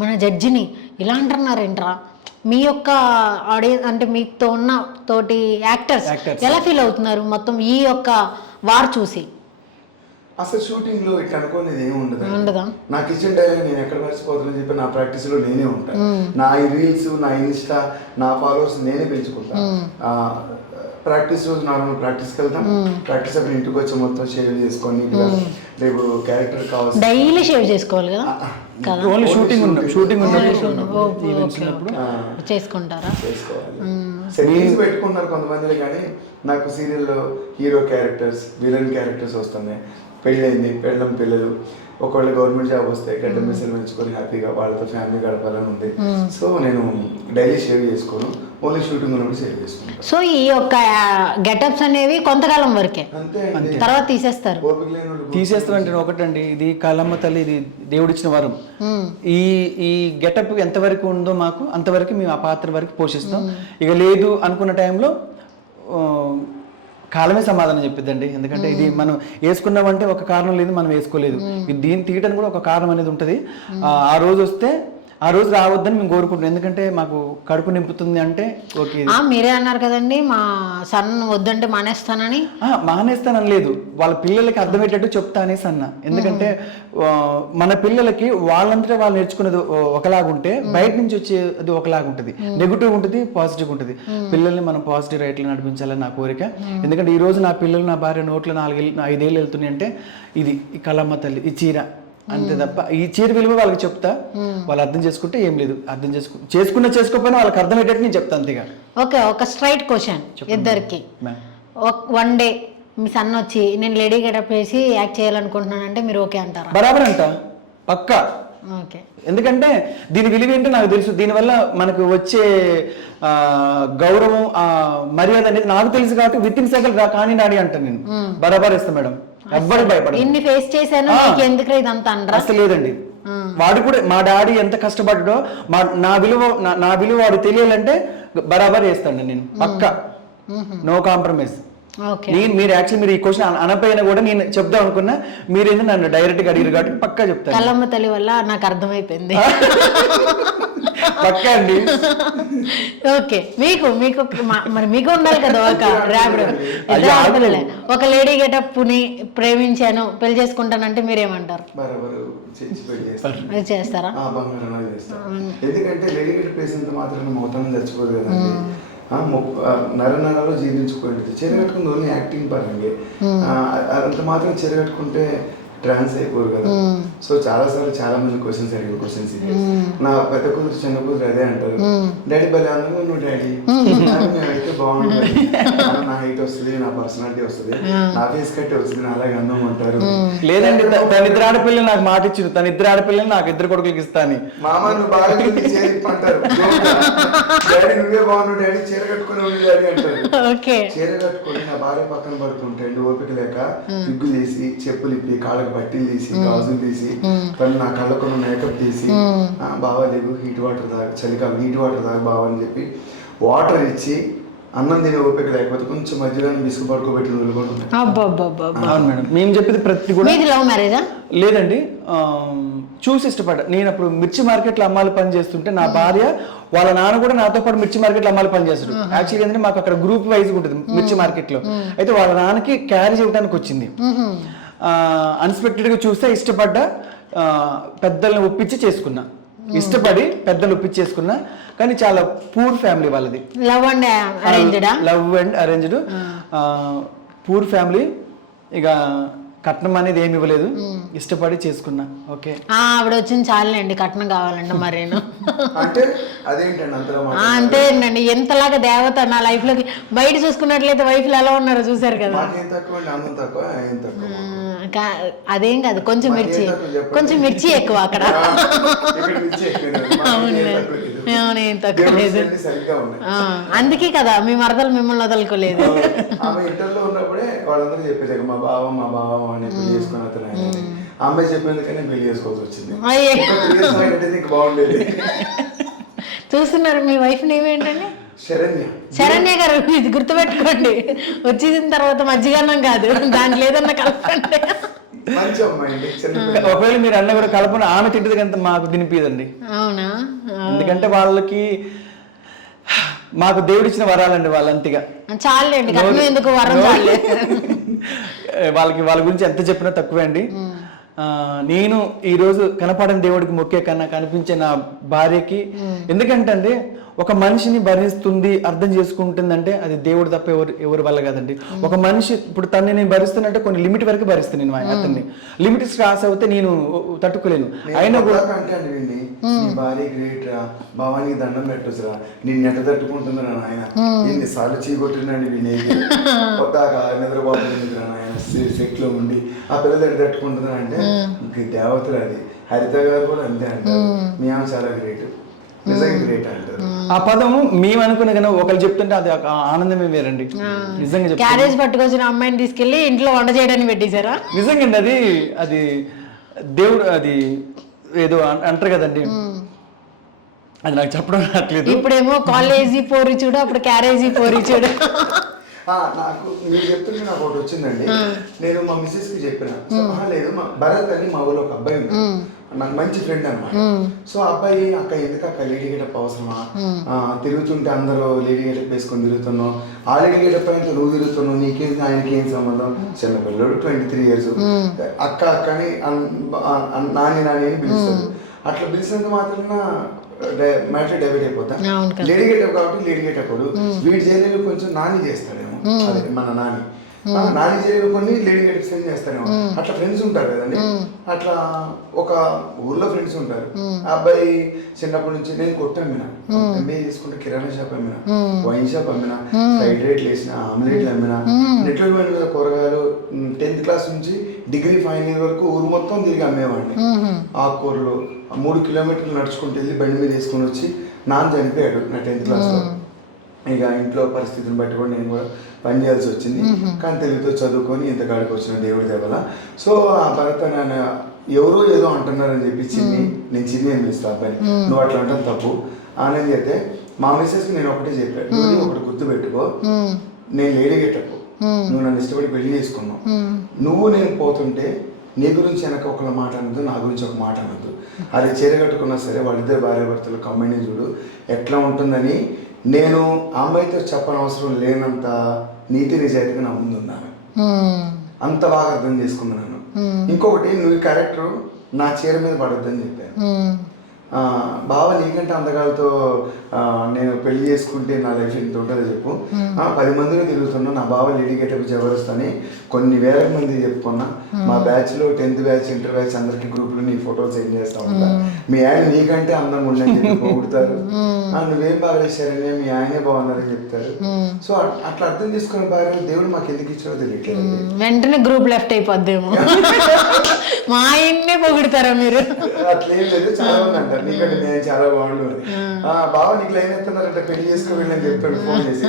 మన జడ్జిని ఇలా అంటున్నారేంట్రా, మీ యొక్క ఆడియన్స్ అంటే మీతో ఉన్న తోటి యాక్టర్స్ ఎలా ఫీల్ అవుతున్నారు మొత్తం ఈ యొక్క వార్ చూసి? అసలు షూటింగ్ లో ఇట్లా అనుకోలేదు ఏమి ఉండదు. నాకు ఇచ్చిన డైలాగ్ నేను ఎక్కడ మర్చిపోతానని చెప్పి నా ప్రాక్టీస్ లో నేనే ఉంటాను. నా రీల్స్, నా ఇన్స్టా, నా ఫాలోవర్స్ నేనే పెంచుకుంటాను. ప్రాక్టీస్ రోజు నార్మల్ ప్రాక్టీస్కి వెళ్తాం, ప్రాక్టీస్ అప్పుడు ఇంటికి వచ్చి మొత్తం షేవ్ చేసుకొని రేపు క్యారెక్టర్ కావాలి, డైలీ షేవ్ చేసుకోవాలి కదా. ఓన్లీ షూటింగ్ చేసుకుంటారా? సెట్టింగ్స్ పెట్టుకున్నారు కొంతమంది, కానీ నాకు సీరియల్లో హీరో క్యారెక్టర్స్, విలన్ క్యారెక్టర్స్ వస్తున్నాయి. పెళ్ళైంది, పెళ్ళం పిల్లలు, ఒకవేళ గవర్నమెంట్ జాబ్ వస్తే గడ్డ మిషన్ పెంచుకొని హ్యాపీగా వాళ్ళతో ఫ్యామిలీ గడపాలని ఉంది. సో నేను డైలీ షేవ్ చేసుకోను, ఓన్లీ షూటింగ్ ఉన్నప్పుడు షేవ్ చేసుకుంటాను. సో ఈ యొక్క గెటప్స్ అనేవి కొంతకాలం వరకే, తర్వాత తీసేస్తారు. తీసేస్తారంటే ఒకటండి, ఇది కళమ్మ తల్లి, ఇది దేవుడిచ్చిన వరం. ఈ గెటప్ ఎంతవరకు ఉందో మాకు అంతవరకు మేము ఆ పాత్ర వరకు పోషిస్తాం. ఇక లేదు అనుకున్న టైంలో కాలమే సమాధానం చెప్పిద్దండి. ఎందుకంటే ఇది మనం వేసుకున్నామంటే ఒక కారణం లేదు, మనం వేసుకోలేదు. దీన్ని తీయడానికి కూడా ఒక కారణం అనేది ఉంటుంది. ఆ రోజు వస్తే ఆ రోజు రావద్దని మేము కోరుకుంటున్నాం. ఎందుకంటే మాకు కడుపు నింపుతుంది అంటే ఓకే. మీరే అన్నారు కదండి మా సన్ వద్దంటే మానేస్తానని. మానేస్తానని లేదు, వాళ్ళ పిల్లలకి అర్థమయ్యేటట్టు చెప్తా అనేసి అన్న. ఎందుకంటే మన పిల్లలకి వాళ్ళంతటా వాళ్ళు నేర్చుకునేది ఒకలాగుంటే బయట నుంచి వచ్చేది ఒకలాగా ఉంటుంది. నెగిటివ్ ఉంటుంది, పాజిటివ్ ఉంటుంది. పిల్లల్ని మనం పాజిటివ్ రైట్లో నడిపించాలని నా కోరిక. ఎందుకంటే ఈ రోజు నా పిల్లలు, నా భార్య నోట్లో 4-5 ఏళ్ళు వెళ్తున్నాయి అంటే ఇది ఈ కళమ్మ తల్లి, ఈ చీర అంతే తప్ప ఈ చీర విలువ వాళ్ళకి చెప్తా. వాళ్ళు అర్థం చేసుకుంటే ఏం లేదు, అర్థం చేసుకోకపోయినా వాళ్ళకి అర్థమయ్యేటట్టు నేను చెప్తాను అంతేగా. ఓకే, ఒక స్ట్రైట్ క్వశ్చన్ ఇద్దరికి. వన్ డే మీ సన్ వచ్చి నేను లేడీ గెటప్ వేసి యాక్ట్ చేయాలనుకుంటున్నానంటే మీరు ఓకే అంటారా? బరాబర్ అంట, పక్కా. ఓకే, ఎందుకంటే దీని విలువ ఏంటో నాకు తెలుసు. దీనివల్ల మనకు వచ్చే గౌరవం, మర్యాద అనేది నాకు తెలుసు కాబట్టి విత్ ఇన్ సెకండ్ కానీ నాడి అంటాను నేను. బరాబర్ ఇస్తాను మేడం, ఎవ్వరు భయపడదు. ఇన్ని ఫేస్ చేశాను, ఎందుకు ఇదంతా అనరా? అసలు లేదండి. వాడు కూడా మా డాడీ ఎంత కష్టపడ్డాడో నా విలువ వాడు తెలియాలంటే బరాబర్ చేస్తాను నేను, పక్కా, నో కాంప్రమైజ్. మీరు యాక్చువల్లీ మీరు ఈ క్వశ్చన్ అనపోయినా కూడా నేను చెప్దాం అనుకున్నా, మీరేంది నన్ను డైరెక్ట్ గా అడిగారు కాబట్టి పక్కా చెప్తాను. కళమ్మ తల్లి వల్ల నాకు అర్థమైపోయింది. పక్కా అండి. ఓకే, మీకు మరి మీకు ఉండాలి కదా ఒక ర్యాపిడో. ఒక లేడీ గెటప్ ని ప్రేమించాను, పెళ్లి చేసుకుంటానంటే మీరేమంటారు? అది చేస్తారా? ఎందుకంటే లేడీ గెటప్ వేసినంత మాత్రం మొత్తం చచ్చిపోదు కదండి. నరనరాలో జీర్ణించుకోండి. చీర కట్టుకుంది ఓన్లీ యాక్టింగ్ పరంగా, అంత మాత్రం చీర కట్టుకుంటే ట్రాన్స్ అయిపోరు కదా. సో చాలాసార్లు చాలా మంది క్వశ్చన్స్ అడిగారు, క్వశ్చన్స్ నా పెద్ద కూతురు చిన్న కూతురు అదే అంటారు, డాడీ భలే అన్నావు నువ్వు డాడీ, మేమైతే బాగుంటుంది, నా హైట్ వస్తుంది, నా పర్సనాలిటీ వస్తుంది, నా ఫేస్ కట్టే వస్తుంది, నా అలాగే అందం ఉంటారు. లేదండి, తన ఇద్దరు ఆడపిల్లలు నాకు మాట ఇచ్చింది, తన ఇద్దరు ఆడపిల్లలు నాకు ఇద్దరు కొడుకులకి ఇస్తాను. మామ నువ్వు బాగా అంటారు, డాడీ నువ్వే బాగున్నావు డాడీ, చీర కట్టుకుని ఉండి డాడీ అంటారు. చీర కట్టుకొని నా భార్య పక్కన పడుతుంటే ఓపిక లేక విగ్గు తీసి, చెప్పులు ఇప్పి, కాళ్ళకు పట్టీలు తీసి, గాజులు తీసి, తను నా కళ్ళకున్న మేకప్ తీసి, బావా లేవు హీట్ వాటర్ తాగు, చలికాలం హీట్ వాటర్ తాగు బావా అని చెప్పి వాటర్ ఇచ్చి, అన్నం తినే ఓపిక లేకపోతే కొంచెం మధ్యలో బిస్కు పడుకోబెట్టి రోజులు కూడా ఉన్నాయి. అవును మేడం, మేము చెప్పేది ప్రతి కూడా. లవ్ మ్యారేజా? లేదండి, చూసి ఇష్టపడ్డా. నేను అప్పుడు మిర్చి మార్కెట్లో అమ్మాలి పని చేస్తుంటే నా భార్య వాళ్ళ నాన్న కూడా నాతో పాటు మిర్చి మార్కెట్లో అమ్మాలి పని చేస్తాడు. యాక్చువల్లీ ఏంటంటే మాకు అక్కడ గ్రూప్ వైజ్ ఉంటుంది మిర్చి మార్కెట్లో. అయితే వాళ్ళ నాన్నకి క్యారేజ్ ఇవ్వడానికి వచ్చింది. అన్ఎక్స్పెక్టెడ్గా చూస్తే ఇష్టపడ్డా, పెద్దల్ని ఒప్పించి చేసుకున్నా. ఇష్టపడి పెద్దలు ఒప్పించేసుకున్నా, కానీ చాలా పూర్ ఫ్యామిలీ వాళ్ళది. Love and arranged poor family. ఇక కట్నం అనేది ఏమి ఇవ్వలేదు, ఇష్టపడి చేసుకున్నా. ఓకే, ఆవిడ వచ్చింది చాలండి, కట్నం కావాలండి మరి. అంటే అదేంటండి అంతేనండి, ఎంతలాగా దేవత నా లైఫ్ లోకి. బయట చూసుకున్నట్లయితే వైఫ్ ఎలా ఉన్నారో చూసారు కదా. అదేం కాదు, కొంచెం మిర్చి ఎక్కువ అక్కడ. అవునేం తక్కువ లేదు, అందుకే కదా మీ మరదలు మిమ్మల్ని వదలుకోలేదు. వాళ్ళందరూ చెప్పేది మా బావ అని పెళ్లి చేసుకుని అతను అమ్మాయి చెప్పేందుకనే పెళ్లి చేసుకోవాల్సి వచ్చింది. బాగుండేది. చూస్తున్నారు మీ వైఫ్ నేమ్ ఏంటండి? శరణ్య గారు. ఇది గుర్తుపెట్టుకోండి, వచ్చేసిన తర్వాత మజ్జిగన్నం కాదు, దాంట్లో ఏదన్నా కలపండి. మంచి అమ్మాయి. ఒకవేళ మీరు అన్న కూడా కలపని ఆమె తింటది కంత మాకు తినిపిదండి. అవునా? ఎందుకంటే వాళ్ళకి మాకు దేవుడిచ్చిన వరాలండి, వాళ్ళంతగా చాలండి, ఎందుకు వరం చాలే. వాళ్ళకి వాళ్ళ గురించి ఎంత చెప్పినా తక్కువే అండి. నేను ఈరోజు కనపడని దేవుడికి మొక్కే కన్నా కనిపించే నా భార్యకి, ఎందుకంటే అండి ఒక మనిషిని భరిస్తుంది, అర్థం చేసుకుంటుందంటే అది దేవుడు తప్ప ఎవరి వల్ల కాదండి. ఒక మనిషి ఇప్పుడు తనని నేను భరిస్తున్నట్టే కొన్ని లిమిట్ వరకు భరిస్తాను నేను అతన్ని. లిమిట్స్ క్రాస్ అవుతే నేను తట్టుకోలేను. అయినా కూడా భార్య గ్రేట్ రా, భావానికి దండం పెట్టొచ్చురా, నిన్ను ఎట్ట తట్టుకుంటుందిరా నాయన, ఎన్నిసార్లు చీకొట్టినండి వినేది, కొత్తగా నిద్రపోతుంది నాయన, సెట్ లో ఉండి ఆ పిల్లలు ఎట్ట తట్టుకుంటుందా అంటే దేవతలు. అది హరిత గారు కూడా అంతే అంటారు, మీ ఆమె చాలా గ్రేట్, నిజంగా గ్రేట్ అంటారు. ఆ పదం మేము అనుకునే కానీ ఒకరు చెప్తుంటే అది ఆనందమే వేరండి. నిజంగా క్యారేజ్ పట్టుకొచ్చిన అమ్మాయిని తీసుకెళ్లి ఇంట్లో వంట చేయడానికి పెట్టేశారా? నిజంగా అండి, అది దేవుడు, అది ఏదో అంటారు కదండి, అది నాకు చెప్పడం రావట్లేదు. ఇప్పుడేమో కాలేజీ పోరి చూడు, అప్పుడు క్యారేజీ పోరి చూడు. నాకు మీరు చెప్తుంటే నాకు ఒకటి వచ్చిందండి. నేను మా మిస్సెస్ కి చెప్పిన, లేదు మా భరత్ అని మా ఊళ్ళో ఒక అబ్బాయి ఉన్నాడు, నాకు మంచి ఫ్రెండ్ అనమాట. సో అబ్బాయి అక్క ఎందుకు అక్క లేడీ గెటప్ అవసరమా, తిరుగుతుంటే అందరూ లేడీ గెటప్ వేసుకొని తిరుగుతున్నావు, ఆ లేడీ గెటప్ అయితే నువ్వు తిరుగుతున్నావు, నీకేం ఆయనకి ఏం సంబంధం, చిన్న పిల్లడు 23 years, అక్క అక్క అని నాని నాని అని పిలుస్తాడు. అట్లా పిలిచినంత మాత్రాన మ్యాటర్ డైవర్ట్ అయిపోతా. లేడీ గెటప్ కాబట్టి లేడీ గెటప్ వీడి చేయలేదు, కొంచెం నాని చేస్తాడేమో, అదే మన నాని చేయలేదు, కొన్ని లేడీ గెటప్స్ ఏం చేస్తారేమో. అట్లా ఫ్రెండ్స్ ఉంటారు కదండి, అట్లా ఒక ఊర్లో ఫ్రెండ్స్ ఉంటారు. ఆ అబ్బాయి చిన్నప్పటి నుంచి నేను కొట్టు అమ్మినా, ఎంబీఏ చేసుకుంటే కిరాణా షాప్ అమ్మినా, వైన్ షాప్ అమ్మినా, ఫ్రైడ్ రైట్లు వేసిన, ఆమ్లెట్లు అమ్మినా, నెట్లో మీద కూరగాయలు 10th class నుంచి డిగ్రీ ఫైనల్ ఇయర్ వరకు ఊరు మొత్తం తిరిగి అమ్మేవాడిని. ఆకుకూరలు 3 kilometers నడుచుకుంటూ వెళ్ళి బండి మీద వేసుకొని వచ్చి నాన్న చనిపోయాడు నా 10th class లో. ఇక ఇంట్లో పరిస్థితిని బట్టి కూడా నేను కూడా పని చేయాల్సి వచ్చింది, కానీ తెలుగుతో చదువుకొని ఇంతకాడికి వచ్చిన దేవుడి దేవల. సో ఆ భరత నాన్న ఎవరో ఏదో అంటున్నారని చెప్పి నేను చిన్ని అని పిలుస్తా అబ్బాయి, నువ్వు అట్లా అంటాను తప్పు అని చెప్తే మా మిస్సెస్కి నేను ఒకటే చెప్పాను, నువ్వు ఒకటి గుర్తు పెట్టుకో, నేను లేడీ గెటప్, నువ్వు నన్ను ఇష్టపడి పెళ్లి చేసుకున్నావు, నువ్వు నేను పోతుంటే నీ గురించి వెనక ఒకళ్ళ మాట అనద్దు, నా గురించి ఒక మాట అనద్దు, అది చేరగట్టుకున్నా సరే వాళ్ళిద్దరు భార్యాభర్తలు కంబైన్ చూడు ఎట్లా ఉంటుందని నేను అమ్మాయితో చెప్పని అవసరం లేనంత నీతి నిజాయితీగా నా ముందు ఉన్నాను, అంత బాగా అర్థం చేసుకున్నాను. ఇంకొకటి నువ్వు క్యారెక్టర్ నా చీర మీద పడొద్దని చెప్పాను. బావ నీకంటే అందగాలతో నేను పెళ్లి చేసుకుంటే నా లైఫ్ ఎంత ఉంటుందో చెప్పు. 10 మందిలో తిరుగుతున్నా నా బావ లేడీ గెటప్ జబర్దస్త్ అని కొన్ని వేల మంది చెప్పుకున్నా. మా బ్యాచ్ లో 10th బ్యాచ్ ఇంటర్ బ్యాచ్ అందరికి గ్రూప్ లో నీ ఫోటోలు సెండ్ చేస్తా ఉంటా. మీ ఆయన నీకంటే అందంగా ఉండని చెప్పి పొగుడుతారు. నువ్వేం బాగా చేశారని మీ ఆయనే బాగున్నారని చెప్తారు. సో అట్లా అర్థం చేసుకునే బాగా దేవుడు మాకు ఎందుకు ఇచ్చారో తెలియట్లేదు. వెంటనే గ్రూప్ లెఫ్ట్ అయిపోద్దేమో. మా ఆయన్నే పొగుడతారా మీరు? అట్లేం లేదు, చాలా మంది అంటారు నీకంటే నేను చాలా బాగుండు. బావ నీకు లైన్ ఎత్తున్నారంటే పెళ్లి చేసుకోవాలి అని చెప్పాడు ఫోన్ చేసి.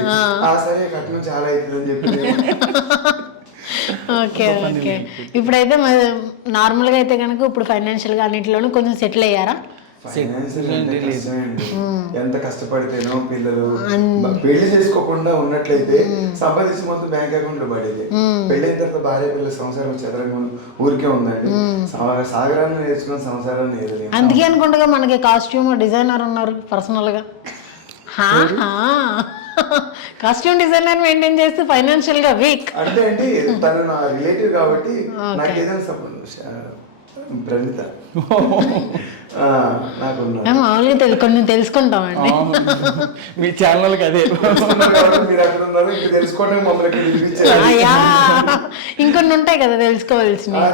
సరే కట్నం చాలా అవుతుందని చెప్పి. Okay okay. ఇప్పుడైతే నార్మల్గా అయితే కనుక ఇప్పుడు ఫైనాన్షియల్గా అన్నింటిలోనూ కొంచెం సెటిల్ అయ్యారా? ఎంత కష్టపడితేనో పిల్లలు పెళ్లి చేసుకోకుండా ఉన్నట్లయితే సంపాదించి మొత్తం బ్యాంక్ అకౌంట్ లో పడేది. పెళ్ళైన తర్వాత భార్య పిల్లల సంసారం చదరంగా ఊరికే ఉందండి. సాగరాన్ని నేర్చుకున్న సంసారాన్ని నేర్చుకుని. అందుకే అనుకుంటా మనకి కాస్ట్యూమ్ డిజైనర్ ఉన్నారు పర్సనల్ గా. కాస్ట్యూమ్ డిజైనర్ మెయింటైన్ చేస్తూ ఫైనాన్షియల్ గా వీక్ అంటే అండి తను నా రిలేటివ్ కాబట్టి నాకు ఏదైనా ప్రణిత మామూలుగా కొన్ని తెలుసుకుంటామండి. మీ ఛానల్కి అదే మీరు అక్కడ ఉన్నారు ఇంకా తెలుసుకోవడం మమ్మల్ని ఇంకొన్ని ఉంటాయి కదా తెలుసుకోవాల్సినవి.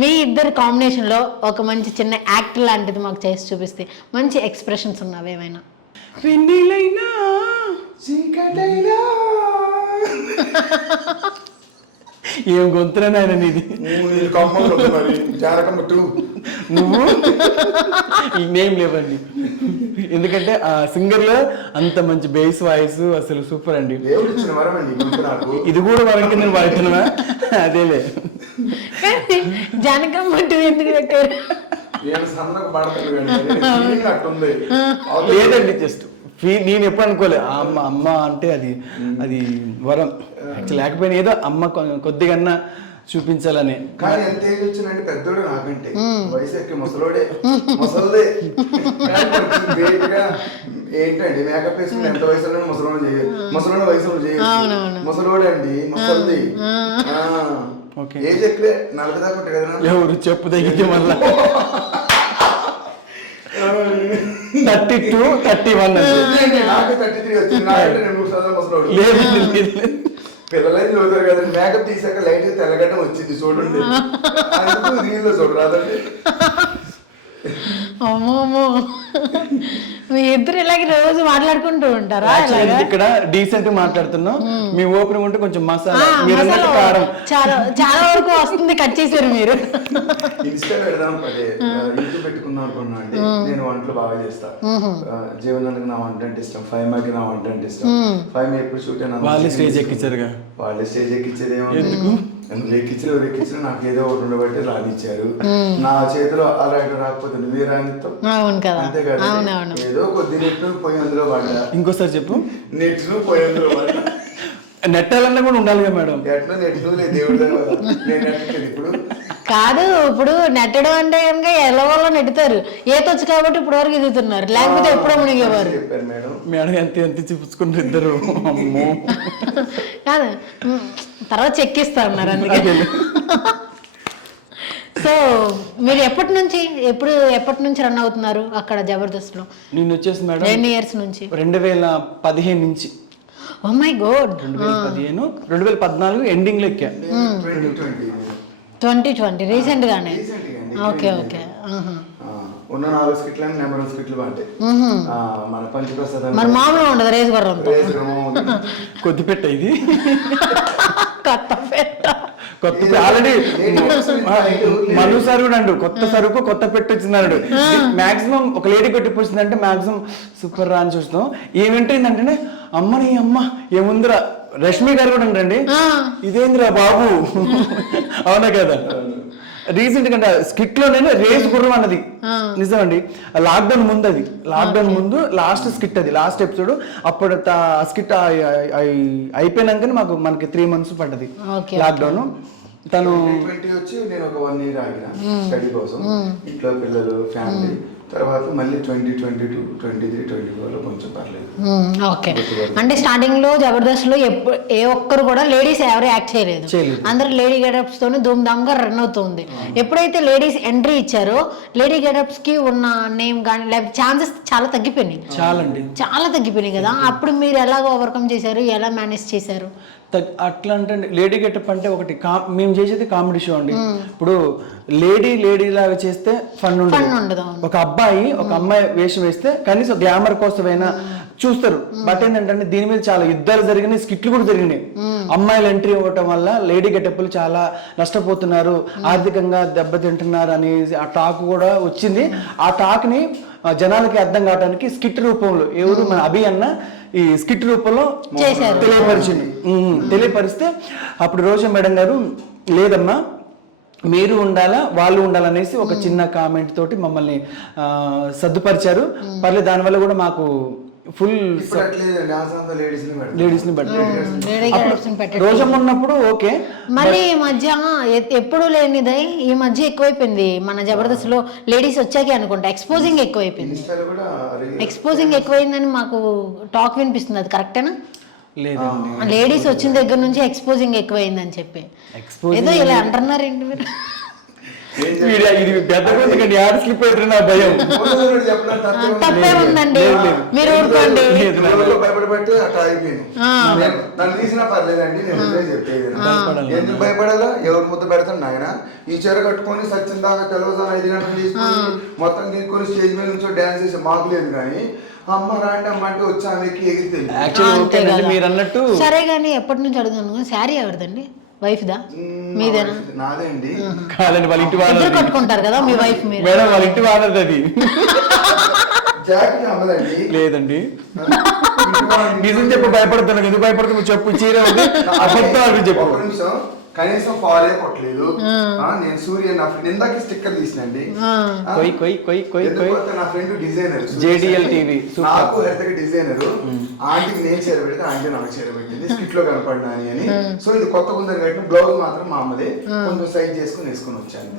మీ ఇద్దరు కాంబినేషన్ లో ఒక మంచి చిన్న యాక్ట్ లాంటిది మాకు చేసి చూపిస్తే మంచి ఎక్స్ప్రెషన్స్ ఉన్నవి ఏమైనా. వెన్నెలైనా చీకటైనా ఏం గొంతులని ఆయన నీది. నువ్వు నేమ్ లేవండి, ఎందుకంటే ఆ సింగర్ లో అంత మంచి బేస్ వాయిస్ అసలు సూపర్ అండి. ఇది కూడా వరం కింద వాడుతున్నావా? అదేలే జానకమ్మ ఎందుకు పెట్టారు? లేదండి, జస్ట్ నేను ఎప్పుడు అనుకోలే అమ్మ అంటే అది వరం. లేకపోయినా ఏదో అమ్మ కొద్దిగా చూపించాలని. కానీ ఎంత ఏజ్ వచ్చిందంటే పెద్దోడు నాకంటే వయసు ఎక్కి ముసలోడే ముసలిదే ఏంటండి మేకప్ వేసుకుని ఎంత వయసులో ముసలోని వయసులో చేయొచ్చు. ముసలోడే అండి ముసలిది. ఏజ్ ఎక్కువే 40 దాకా ఉంటాయి కదా. ఎవరు చెప్పు తగ్గితే మళ్ళా 32, 31 నాకు 33 వచ్చింది. నాకంటే 2 సంవత్సరాలు ముసలోడు. పిల్లలైతే చదువుతారు కదండి. మేకప్ తీసాక లైట్ తెల్లగడ్డ వచ్చింది చూడండి. రీల్ లో చూడరాదండి. అమ్మో, మీ ఇద్దరు ఇలాగే రోజు మాట్లాడుకుంటూ ఉంటారా? ఇక్కడ డీసెంట్ మాట్లాడుతున్నాం. మీ ఓపెన్ ఉంటే కొంచెం మసాలా కారం చాలా వరకు వస్తుంది. కట్ చేశారు మీరు. ఇన్స్టా పెడదాం యూట్యూబ్ పెట్టుకుందాం అనుకున్నా అండి. నేను వంటలు బాగా చేస్తా. జీవనానికి నా వంట అంటే ఇష్టం. ఫైమాకి నా వంట అంటే ఇష్టం. ఫైమా ఎప్పుడు షూట్ అయినా వాళ్ళే స్టేజ్ ఎక్కించారుగా. వాళ్ళే స్టేజ్ ఎక్కించేదేమో ఎక్కించిన నాకు ఏదో ఒకటి ఉండబట్టి రానిచ్చారు. నా చేతిలో అలా ఇటు రాకపోతే నువ్వే రానిస్తావు. అంతే కదా, ఏదో కొద్ది నెట్ పోయి అందులో పడ్డా. ఇంకోసారి చెప్పు. నెట్ పోయి అందులో పడ్డా. నెట్టాలన్నా కూడా ఉండాలిగా మేడం. ఎట్లా నెట్ దేవుడు నేను నెట్టలేదు ఇప్పుడు. కాదు, ఇప్పుడు నెట్టడం అంటే కనుక ఎలా వల్ల నెట్టుతారు. ఏతొచ్చు కాబట్టి ఇప్పుడు వరకు ఎదుగుతున్నారు, లేకపోతే ఎప్పుడో మునిగేవారు. చెప్పారు మేడం. మేడం ఎంత చూపించుకుంటారు ఇద్దరు. అమ్మో కాదు, తర్వాత చెక్కిస్తా ఉన్నారు అందుకే. సో మీరు ఎప్పటి నుంచి రన్ అవుతున్నారు అక్కడ జబర్దస్త్ లో? నేను వచ్చేసి మేడం 10 years నుంచి. 2015 నుంచి. Oh my God. 2015, 2014 ఎండింగ్ లో ఎక్కా. 2020 రీసెంట్ గానే. Okay okay. ఉన్న 4 స్కిట్లు అని నెంబర్ 1 స్కిట్లు బాగుంటాయి. మన పంచప్రసాద్ మరి మామూలుగా ఉండదు రేసు గుర్రం. కొద్దిపెట్ట ఇది కొత్త ఆల్రెడీ మను సార్ కూడా అండు కొత్త సరుకు కొత్త పెట్టి వచ్చిందన్నాడు. మాక్సిమం ఒక లేడీ కొట్టిపోతుందంటే మాక్సిమం సూపర్ రా అని చూస్తాం. ఏమింటంటే అమ్మని అమ్మ ఏముందిరా. రష్మి గారు కూడా అంటండి ఇదేందిరా బాబు. అవునా కదా. రీసెంట్ గా స్కిట్ లోనే రేస్ గుర్రం అన్నది నిజమండి. లాక్డౌన్ ముందు, అది లాక్డౌన్ ముందు లాస్ట్ స్కిట్, అది లాస్ట్ ఎపిసోడ్. అప్పుడు స్కిట్ అయిపోయినాకనే మనకి 3 months పడ్డది లాక్డౌన్. తను వచ్చి నేను ఒక 1 year ఆగిన స్టడీ కోసం. ఇంట్లో పిల్లలు ఫ్యామిలీ తర్వాత మళ్ళీ 2022, 23, 24లో కొంచెం పర్లేదు. ఓకే. అంటే స్టార్టింగ్ లో జబర్దస్త్ లో ఏ ఒక్కరు కూడా లేడీస్ ఎవరు యాక్ట్ చేయలేదు, అందరూ లేడీ గెటప్స్ తోనే ధూమ్ ధామ్ గా రన్ అవుతుంది. ఎప్పుడైతే లేడీస్ ఎంట్రీ ఇచ్చారో లేడీ గెటప్స్ కి ఉన్న నేమ్ కానీ లేకపోతే ఛాన్సెస్ చాలా తగ్గిపోయినాయి, చాలా తగ్గిపోయినాయి కదా. అప్పుడు మీరు ఎలాగ ఓవర్కమ్ చేశారు, ఎలా మేనేజ్ చేశారు? అట్లా అంటే లేడీ గెటప్ అంటే ఒకటి మేము చేసేది కామెడీ షో అండి. ఇప్పుడు లేడీ లాగా చేస్తే ఫన్ ఉండదు. ఒక అమ్మాయి వేషం వేస్తే కనీసం గ్లామర్ కోసమైనా చూస్తారు. బట్ ఏంటంటే దీని మీద చాలా యుద్ధాలు జరిగినాయి, స్కిట్లు కూడా జరిగినాయి. అమ్మాయిలు ఎంట్రీ అవ్వటం వల్ల లేడీ గెటప్లు చాలా నష్టపోతున్నారు, ఆర్థికంగా దెబ్బతింటున్నారు అని ఆ టాక్ కూడా వచ్చింది. ఆ టాక్ ని జనాలకి అర్థం కావడానికి స్కిట్ రూపంలో ఎవరు మన అభి అన్న ఈ స్కిట్ రూపంలో తెలియపరిస్తే అప్పుడు రోజా మేడం గారు లేదమ్మా మీరు ఉండాలా వాళ్ళు ఉండాలనేసి ఒక చిన్న కామెంట్ తోటి మమ్మల్ని సర్దుపరిచారు. పర్లేదు, దానివల్ల కూడా మాకు ఫుల్ లేడీస్ ని రోజం ఉన్నప్పుడు ఓకే. మళ్ళీ ఈ మధ్య ఎప్పుడు లేనిదై ఈ మధ్య ఎక్కువైపోయింది మన జబర్దస్త్ లో లేడీస్ వచ్చాకే అనుకుంటా ఎక్స్పోజింగ్ ఎక్కువైపోయింది. ఎక్స్పోజింగ్ ఎక్కువైందని మాకు టాక్ వినిపిస్తుంది, అది కరెక్టేనా? లేడీస్ వచ్చిన దగ్గర నుంచి ఎక్స్పోజింగ్ ఎక్కువైందని చెప్పి ఏదో ఇలా అంటున్నారు ఏంటి మీరు? తప్పే ఉందండి, మీరు ఊరుకోండి. భయపడబట్టి అట్లా అయిపోయింది. నన్ను తీసినా పర్లేదండి, నేను చెప్పేది ఎందుకు భయపడాలా? ఎవరు ముద్ద పెడతాను నాయన? ఈ చీర కట్టుకొని సచిన్ దాకా తెలవసాను 5 గంటలు తీసుకొని మొత్తం తీసుకొని స్టేజ్ మీద నుంచి డాన్స్ చేసి మాకు లేదు. కానీ అమ్మ రాండి అమ్మ అంటే వచ్చి ఆమెకి ఎగిరితే మీరు అన్నట్టు. సరే గానీ ఎప్పటి నుంచి అడుగుతాను, శారీ ఎవరిదండి? వైఫ్ దా మీదేనా? నాదే అండి. కాదండి, వాళ్ళ ఇంటి వాళ్ళు కట్టుకుంటారు కదా మీ వైఫ్. మీరు మేడం వాళ్ళ ఇంటి వాళ్ళది అది. జాకెట్ అమ్మదండి. లేదండి, నిజం చెప్పు. భయపడుతున్నాను, ఎందుకు భయపడుతున్నావు చెప్పు. చీర అబద్ధాలు చెప్పు. కనీసం ఫాలో కొట్టలేదు. నేను సూర్య నా ఫ్రెండ్ ఇందాక స్టిక్కర్ తీసినండి. నా ఫ్రెండ్ డిజైనర్ JDL TV నాకు హెల్త్ డిజైనర్. ఆంటీకి నేను చీర పెడితే ఆంటీ నాకు చీర పెట్టింది స్కిట్ లో కనపడినా అని. సో ఇది కొత్త గుందని కట్టిన బ్లౌజ్ మాత్రం మా అమ్మదే, కొంచెం సైజ్ చేసుకుని వేసుకుని వచ్చాను.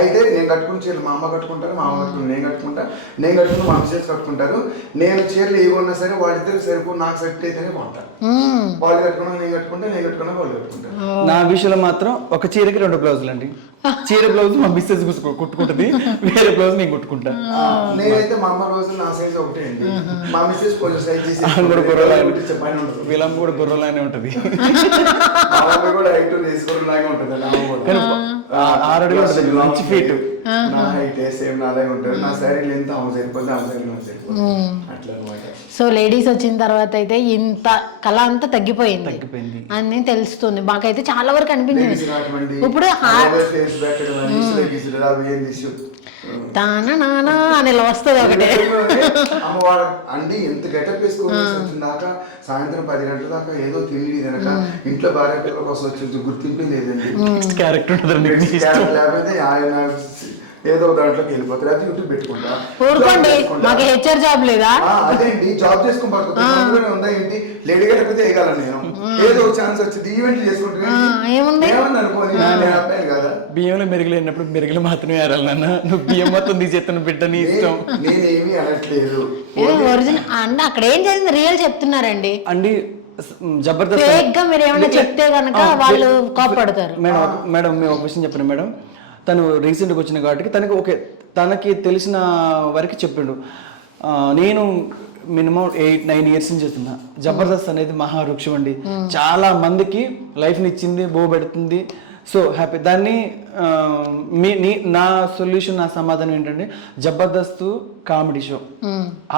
అయితే నేను కట్టుకున్న చీరలు మా అమ్మ కట్టుకుంటారు, మా అమ్మ కట్టుకుని నేను కట్టుకుంటా, నేను కట్టుకుని మా మిస్సెస్ కట్టుకుంటారు. నేను చీరలు ఏమన్నా సరే వాళ్ళిద్దరికి సరిపో నాకు సెట్ అయితేనే కొంటారు. వాళ్ళు కట్టుకున్నా నేను కట్టుకుంటా, నేను కట్టుకున్నా వాళ్ళు కట్టుకుంటారు. నా విషయంలో మాత్రం ఒక చీరకి 2 బ్లౌజులు అండి. చీర బ్లౌజ్ మా మిస్సెస్ కుట్టుకుంటుంది, వేరే బ్లౌజ్ నేను కుట్టుకుంటా. నేనైతే మా అమ్మ రోజు నా సైజ్ ఒకటే అండి, మా మిస్సెస్ కొంచెం సైజ్ చేసి వీళ్ళమ్మ కూడా గుర్రలానే ఉంటది, కూడా హైట్ వేసుకోవడంలాగే ఉంటది. 6 అడుగులు ఉంటది, మంచి ఫీట్. నా హైట్ సేమ్ నాలాగే ఉంటుంది. నా శారీ లెంత్ ఆమె సరిపోతుంది, ఆమె శారీ నాకు సరిపోతుంది అట్లా అనమాట. సో లేడీస్ వచ్చిన తర్వాత అయితే ఇంత కళ అంతా తగ్గిపోయింది అని తెలుస్తుంది. మాకైతే చాలా వరకు అనిపించింది. ఇప్పుడు అని ఇలా వస్తుంది ఒకటి. అమ్మవాడు అండి ఎంత గెటప్ వేసుకోవాలి దాకా సాయంత్రం 10 గంటల దాకా ఏదో తిరిగి తినక ఇంట్లో భార్య పిల్లల కోసం వచ్చి గుర్తింపే లేదండి. లేకపోతే ఆయన ఏదో దాంట్లోకి వెళ్ళిపోతారు, అది యూట్యూబ్ పెట్టుకుంటా. హెచ్ఆర్ జాబ్ లేదా? అదే అండి, జాబ్ చేసుకుని పడుతుంది ఉందా ఏంటి? లేడీ గడిపితే వేయగలను నేను. ఏదో ఛాన్స్ వచ్చింది ఈవెంట్లు చేసుకుంటున్నాను అనుకోని అబ్బాయి కదా. బియ్యంలో మెరుగులేనప్పుడు మెరుగులు మాత్రమే ఏరాలి నాన్న, నువ్వు బియ్యం మొత్తం తీసేస్తాను బిడ్డ, నీ ఇష్టం. నేనేమి అనట్లేదు. అంటే అక్కడ ఏం జరిగింది రియల్ చెప్తున్నారండి అండి. జబర్దస్త్ మీరు ఏమైనా చెప్తే కనుక వాళ్ళు కోపడతారు. మేడం మేము ఒక విషయం చెప్పండి మేడం. తను రీసెంట్గా వచ్చిన కాబట్టి తనకి తెలిసిన వరకు చెప్పిండు. నేను మినిమం 8-9 ఇయర్స్ నుంచి చేస్తున్నా. జబర్దస్త్ అనేది మహావృక్షం అండి, చాలా మందికి లైఫ్ని ఇచ్చింది, పెడుతుంది. So happy. దాన్ని నా సొల్యూషన్, నా సమాధానం ఏంటంటే జబర్దస్త్ కామెడీ షో.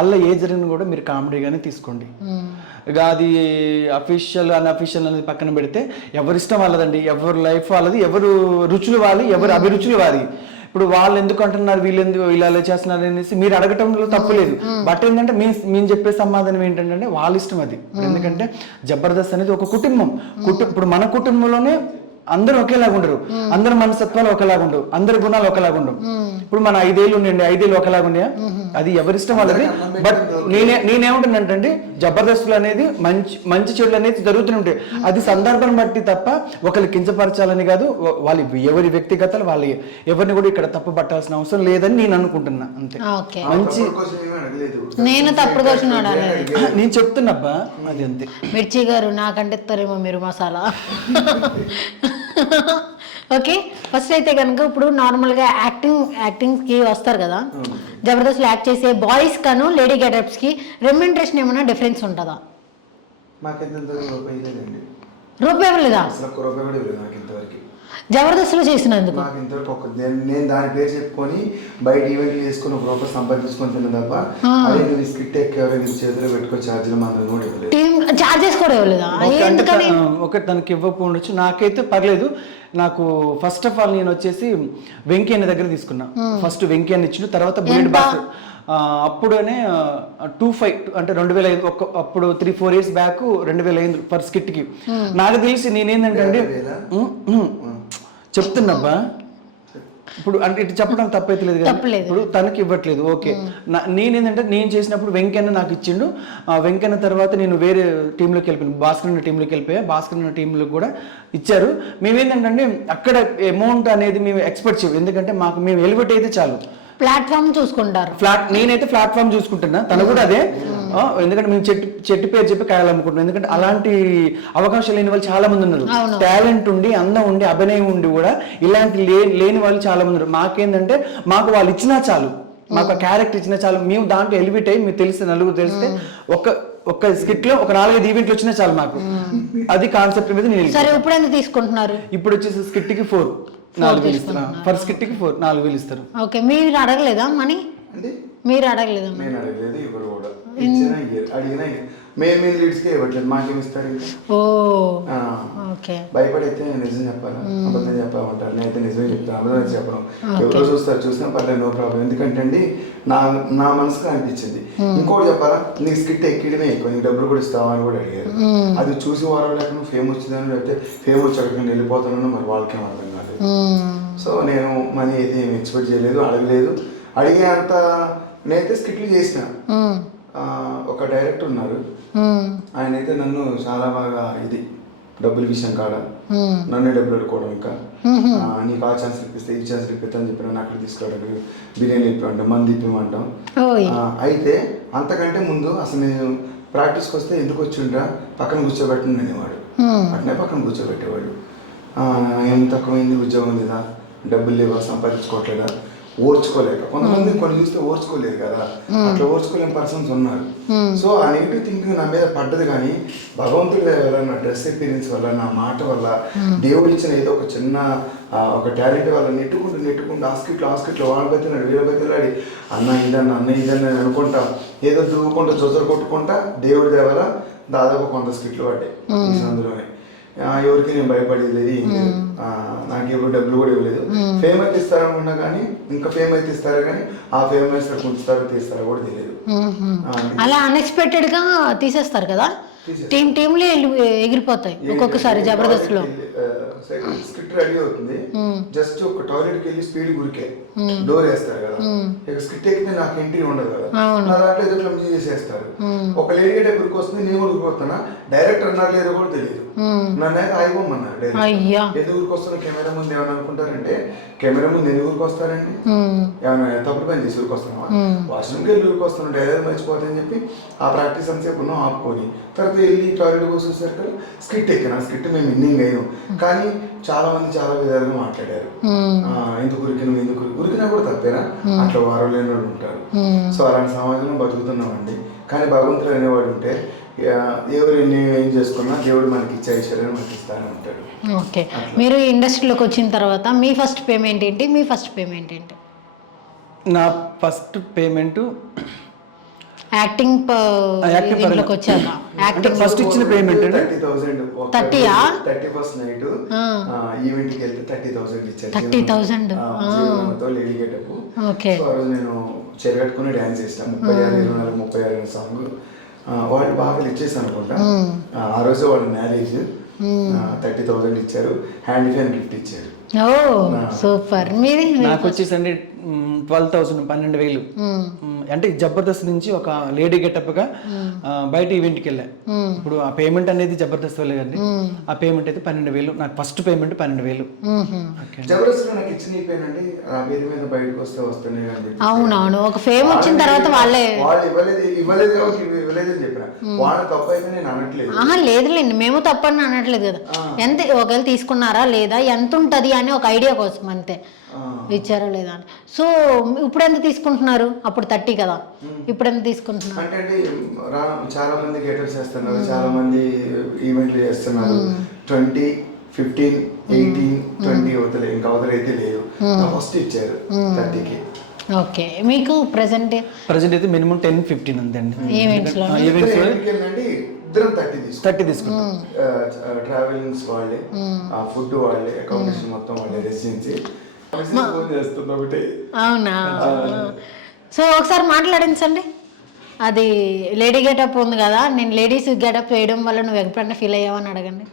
అలా ఏ జరిగినా కూడా మీరు కామెడీగానే తీసుకోండి. ఇక అది అఫీషియల్ అన్అఫీషియల్ అనేది పక్కన పెడితే ఎవరిష్టం వాళ్ళదండి, ఎవరి లైఫ్ వాళ్ళది, ఎవరు రుచులు వాళ్ళి, ఎవరి అభిరుచులు వారి. ఇప్పుడు వాళ్ళు ఎందుకు అంటున్నారు, వీళ్ళు ఎందుకు ఇలా చేస్తున్నారు అనేసి మీరు అడగటంలో తప్పులేదు. బట్ ఏంటంటే మేము చెప్పే సమాధానం ఏంటంటే వాళ్ళ ఇష్టం అది. ఎందుకంటే జబర్దస్త్ అనేది ఒక కుటుంబం. ఇప్పుడు మన కుటుంబంలోనే అందరూ ఒకేలాగా ఉండరు, అందరి మనస్తత్వాలు ఒకలాగా ఉండవు, అందరి గుణాలు ఒకలాగా ఉండవు. ఇప్పుడు మన 5 ఏళ్ళు ఉండండి, 5 ఏళ్ళు ఒకలాగా ఉన్నాయా, అది ఎవరిష్టం వాళ్ళది. బట్ నేనేమంటున్నానంటే జబర్దస్తులు అనేది మంచి చెడులు అనేది జరుగుతూనే ఉంటాయి. అది సందర్భం బట్టి తప్ప ఒకళ్ళు కించపరచాలని కాదు, వాళ్ళు ఎవరి వ్యక్తిగతాలు వాళ్ళు ఎవరిని కూడా ఇక్కడ తప్పు పట్టాల్సిన అవసరం లేదని నేను అనుకుంటున్నా. అంతే. మంచి నేను తప్పుడు క్వశ్చన్ నేను చెప్తున్నబ్బా, అది అంతే. మిర్చి గారు నాకంటే ఇస్తారేమో మీరు మసాలా. ఓకే, ఫస్ట్ అయితే కనుక ఇప్పుడు నార్మల్గా యాక్టింగ్కి వస్తారు కదా, జబర్దస్త్లో యాక్ట్ చేసే బాయ్స్ కను లేడీ గెటప్స్కి రెమ్యూనరేషన్ ఏమైనా డిఫరెన్స్ ఉంటుందా? రూపాయి ఇవ్వలేదా జబర్దస్త్లో చేసినందుకు? నాకు ఇంతవరకు నేను దాని పేరు చెప్పుకొని బయట ఈవెంట్లు చేసుకుని ఒక రూపాయి సంపాదించుకొని తిన్న తప్ప అదే నువ్వు స్కిట్ ఎక్కేవారు నీ చేతిలో పెట్టుకో ఛార్జీలు మనం కూడా ఇవ్వలేదు. ఛార్జెస్ కూడా ఇవ్వలేదా? ఒకటి తనకి ఇవ్వకపోవచ్చు, నాకైతే పర్లేదు. నాకు ఫస్ట్ ఆఫ్ ఆల్ నేను వచ్చేసి వెంకీ అన్న దగ్గర తీసుకున్నా. ఫస్ట్ వెంకీ అన్న ఇచ్చిన తర్వాత బుల్లెట్ బాస్ అప్పుడనే 25 అంటే 2005 అప్పుడు 3-4 years బ్యాక్ 2005 ఫర్ స్కిట్ కి. నాకు తెలిసి నేనేంటంటే చెప్తున్నబ్బా, ఇప్పుడు అంటే ఇటు చెప్పడం తప్పైతే లేదు కదా, ఇప్పుడు తనకి ఇవ్వట్లేదు. ఓకే, నేనేంటంటే నేను చేసినప్పుడు వెంకన్న నాకు ఇచ్చిండు. వెంకన్న తర్వాత నేను వేరే టీంలోకి వెళ్ళిపోయాను, భాస్కర్ టీంలోకి వెళ్ళిపోయా. భాస్కర్ టీంలోకి కూడా ఇచ్చారు. మేమేంటంటే అక్కడ అమౌంట్ అనేది మేము ఎక్స్పెక్ట్ చేయము, ఎందుకంటే మేము ఎలివేట్ అయితే చాలు. ప్లాట్ఫామ్ చూసుకుంటారు. నేనైతే ప్లాట్ఫామ్ చూసుకుంటున్నా, తను కూడా అదే. ఎందుకంటే మేము చెట్టు పేరు చెప్పి కాయలు అమ్ముకుంటున్నాం. ఎందుకంటే అలాంటి అవకాశాలు లేని వాళ్ళు చాలా మంది ఉన్నారు. టాలెంట్ ఉండి, అందం ఉండి, అభినయం ఉండి కూడా ఇలాంటి లేని వాళ్ళు చాలా మంది ఉన్నారు. మాకేంటంటే మాకు వాళ్ళు ఇచ్చినా చాలు, మాకు ఆ క్యారెక్టర్ ఇచ్చినా చాలు. మేము దాంట్లో ఎలివేట్ అయ్యి మీకు తెలిస్తే నలుగురు తెలిస్తే ఒక స్కిట్ లో ఒక 4-5 ఈవెంట్లు వచ్చినా చాలు మాకు. అది కాన్సెప్ట్ మీద నేను. సరే, ఇప్పుడు ఎంత తీసుకుంటున్నారు? ఇప్పుడు వచ్చేసి స్కిట్ కి 4,000 ఇస్తారు. ఫర్ స్కిట్ కి 4,000 ఇస్తారు. ఓకే, మీరు అడగలేదా మనీ? మీరు అడగలేదా? నేను అడగలేదు, ఎవరు కూడా ఇచ్చినా అడిగినా మేము లీడ్స్కే ఇవ్వట్లేదు, మాకేమి ఇస్తారు? భయపడైతే నిజం చెప్పాలా అబద్ధం చెప్పామంటారు, నేనైతే నిజమే చెప్తాను, అబద్ధం చెప్పడం. ఎవరో చూసినా పర్లేదు, నో ప్రాబ్లం. ఎందుకంటే అండి నా మనసుకు అనిపించింది. ఇంకోటి చెప్పాలా, నీకు స్కిట్ ఎక్కడమే ఎక్కువ, నీకు డబ్బులు కూడా ఇస్తావా అని కూడా అడిగారు. అది చూసి వారం లేక నువ్వు ఫేమ్ వచ్చిందని లేకపోతే ఫేమ్ వచ్చాక నేను వెళ్ళిపోతానని మరి వాళ్ళకేం అర్థం కాలేదు. సో నేను మనీ అయితే ఏమి ఎక్స్పెక్ట్ చేయలేదు, అడగలేదు. అడిగే అంత నేనైతే స్కిట్లు చేసిన. ఒక డైరెక్టర్ ఉన్నారు, ఆయన అయితే నన్ను చాలా బాగా ఇది డబ్బుల విషయం కాడ నన్నే డబ్బులు అడుకోవడం, ఇంకా నీకు ఆ ఛాన్స్ ఇప్పిస్తే ఈ ఛాన్స్ ఇప్పిస్తా అని చెప్పి నన్ను అక్కడ తీసుకురావడానికి బిర్యానీ ఇప్పిమంటాం, మంది ఇప్పిమంటాం. అయితే అంతకంటే ముందు అసలు నేను ప్రాక్టీస్కి వస్తే ఎందుకు వచ్చిండ్రా పక్కన కూర్చోబెట్టండి అనేవాడు. అట్నే పక్కన కూర్చోబెట్టేవాడు. ఏం తక్కువైంది, ఉద్యోగం లేదా, డబ్బులు లేవా, సంపాదించుకోవట్లేదా, ఓర్చుకోలేక. కొంతమంది కొన్ని చూస్తే ఓర్చుకోలేదు కదా, అట్లా ఓర్చుకోలేని పర్సన్స్ ఉన్నారు. సో ఆ నెగిటివ్ థింకింగ్ నా మీద పడ్డది. కానీ భగవంతుడి వల్ల, నా డ్రెస్ ఎక్స్పీరియన్స్ వల్ల, నా మాట వల్ల, దేవుడు ఇచ్చిన ఏదో ఒక చిన్న ఒక టాలెంట్ వల్ల నెట్టుకుంటూ హాస్పిటల్లో వాళ్ళ బతిలాడి వీళ్ళ బతిలాడి అన్న ఇదన్న అనుకుంటా ఏదో దువ్వుకుంటా చొచ్చరు కొట్టుకుంటా దేవుడి దేవల దాదాపు కొంత స్కిట్లు పడ్డాయి అందులోనే. ఎవరికి నేను భయపడేది లేదు, నాకు ఎవరు డబ్బులు కూడా ఇవ్వలేదు. ఫేమ్ అయితే ఇస్తారనుకున్నా కానీ ఇంకా ఫేమ్ అయితే ఇస్తారా కానీ ఆ ఫేమ్ అయితే ఉంచుతారో తీస్తారో కూడా తెలియదు. అలా అన్ఎక్స్పెక్టెడ్ గా తీసేస్తారు కదా, టీంలు ఎగిరిపోతాయి ఒక్కొక్కసారి జబర్దస్త్ లో. స్క్రిప్ట్ రెడీ అవుతుంది, జస్ట్ ఒక టాయిలెట్ కి వెళ్ళి స్పీడ్ గురికే డోర్ వేస్తారు కదా, ఇక స్క్రిప్ట్ ఎక్కితే నాకు ఎంట్రీ ఉండదు కదా, నా దాంట్లో ఏదో క్లమ్జీ చేసేస్తారు. ఒక లేడీ గేట్ గురికి వస్తుంది, నేను కూడా గురికొస్తున్నా, డైరెక్టర్ అన్నారు లేదో కూడా తెలియదు. నన్ను అయితే ఆగిపోమన్నారు డైరెక్ట్. ఎందుకు ఊరికి వస్తున్నా కెమెరా ముందు ఏమైనా అనుకుంటారంటే, కెమెరా ముందు ఎందుకు ఊరికి వస్తారండి, ఏమైనా తప్పుడు పని చేసి ఊరికి వస్తున్నావా, వాష్రూమ్కి వెళ్ళి ఊరికి వస్తున్నాం, డైరెక్ట్ మర్చిపోతాయని చెప్పి ఆ ప్రాక్టీస్ అంతసేపు ఉన్నాం ఆపుకొని తర్వాత వెళ్ళి టాయిలెట్ కూర్చోసరికి స్కిట్ ఎక్కిన స్కిట్ మేము విన్నింగ్ అయ్యాం. కానీ చాలా మంది చాలా విధాలుగా మాట్లాడారు, ఎందుకు ఉరికినా కూడా తప్పేనా, అట్లా వారు లేని వాళ్ళు ఉంటారు. సో అలాంటి సమాజంలో బతుకుతున్నామండి. కానీ భగవంతుడు అనేవాడు ఉంటే ఎవరు ఏం చేసుకున్నా దేవుడు మనకి ఇచ్చే ఐశ్వర్యం మనకి ఇస్తానే ఉంటాడు. ఓకే, మీరు ఇండస్ట్రీలోకి వచ్చిన తర్వాత మీ ఫస్ట్ పేమెంట్ ఏంటి? నా ఫస్ట్ పేమెంట్ యాక్టింగ్ వచ్చాక ఫస్ట్ ఇచ్చిన పేమెంట్ 30,000 ఫస్ట్ నైట్ ఈవెంట్ కి వెళ్తే 30,000 ఇచ్చారు. 30,000 లేడీ గెటప్. ఆ రోజు నేను చెరగట్టుకుని డాన్స్ చేసిన 36 సాంగ్ వాళ్ళు బాగా ఇచ్చేసి అనుకుంటా. ఆ రోజు వాళ్ళ మ్యారేజ్ 30,000 ఇచ్చారు, హ్యాండ్ ఫ్యాన్ గిఫ్ట్ ఇచ్చారు. ఓ సూపర్. మీది? నాకు వచ్చేసండి 12,000, 12,000. అంటే జబర్దస్త్ నుంచి ఒక లేడీ గెటప్గా బయట ఈవెంట్కి వెళ్ళా. ఇప్పుడు ఆ పేమెంట్ అనేది జబర్దస్త్ వల్లే కదండి. ఆ పేమెంట్ అయితే 12,000. నాకు ఫస్ట్ పేమెంట్ 12,000. జబర్దస్త్ నాకు ఇచ్చిన అయిపోయానండి, వేరే మీద బయటకు వస్తేనే అని చెప్పి. అవునవును, ఒక ఫేమ్ వచ్చిన తర్వాత వాళ్ళు ఇవ్వలేదు కాబట్టి ఇవ్వలేదని చెప్పిన. వాళ్ళ తప్పు అయితే నేను అనట్లేదు. లేదులేండి, మేము తప్పని అనట్లేదు కదా. ఎంత ఒకవేళ తీసుకున్నారా లేదా, ఎంత ఉంటుంది అని ఒక ఐడియా కోసం అంతే, ఇచ్చారా లేదా అని. సో ఇప్పుడు ఎంత తీసుకుంటున్నారు? అప్పుడు 30 కదా, ఇప్పుడు ఎంత తీసుకుంటున్నారు? అంటే చాలా మంది గెటర్స్ చేస్తున్నారు, చాలా మంది ఈవెంట్లు చేస్తున్నారు. 20, 15, 18, 20 అవతలే, ఇంకా అవతలైతే లేదు. ఫస్ట్ ఇచ్చారు 30కి. ఓకే, మీకు ప్రెసెంట్ అయితే మినిమం 10-15 ఉందండి. ఈవెంట్స్ లో ఇద్దరం 30 తీసుకుంటాం. ట్రావెలింగ్స్ వాళ్ళే, ఫుడ్ వాళ్ళే, అకామిడేషన్ మొత్తం వాళ్ళే, రెసిడెన్సీ. ఫోన్ చేస్తున్నా ఒకటి. అవునా? సో ఒకసారి మాట్లాడించండి. అది లేడీ గెటప్ ఉంది కదా, నేను లేడీస్ గెటప్ వేయడం వల్ల నువ్వు ఎప్పుడన్నా ఫీల్ అయ్యావని అడగండి.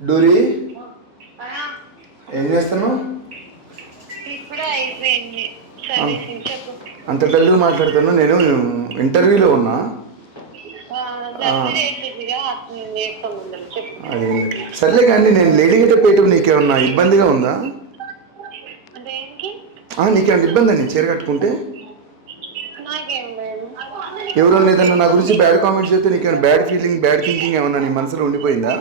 డూరి ఏం చేస్తున్నావు? అంత డల్గా మాట్లాడుతున్నా, నేను ఇంటర్వ్యూలో ఉన్నా. అదే సర్లే కానీ, నేను లేడీ గెటప్ వేయటం నీకేమన్నా ఇబ్బందిగా ఉందా? నీకేమన్నా ఇబ్బంది అని చీర కట్టుకుంటే? ఎవరన్నా ఏదన్నా నా గురించి బ్యాడ్ కామెంట్స్ చెప్తే నీకేమైనా బ్యాడ్ ఫీలింగ్, బ్యాడ్ థింకింగ్ ఏమన్నా నీ మనసులో ఉండిపోయిందా?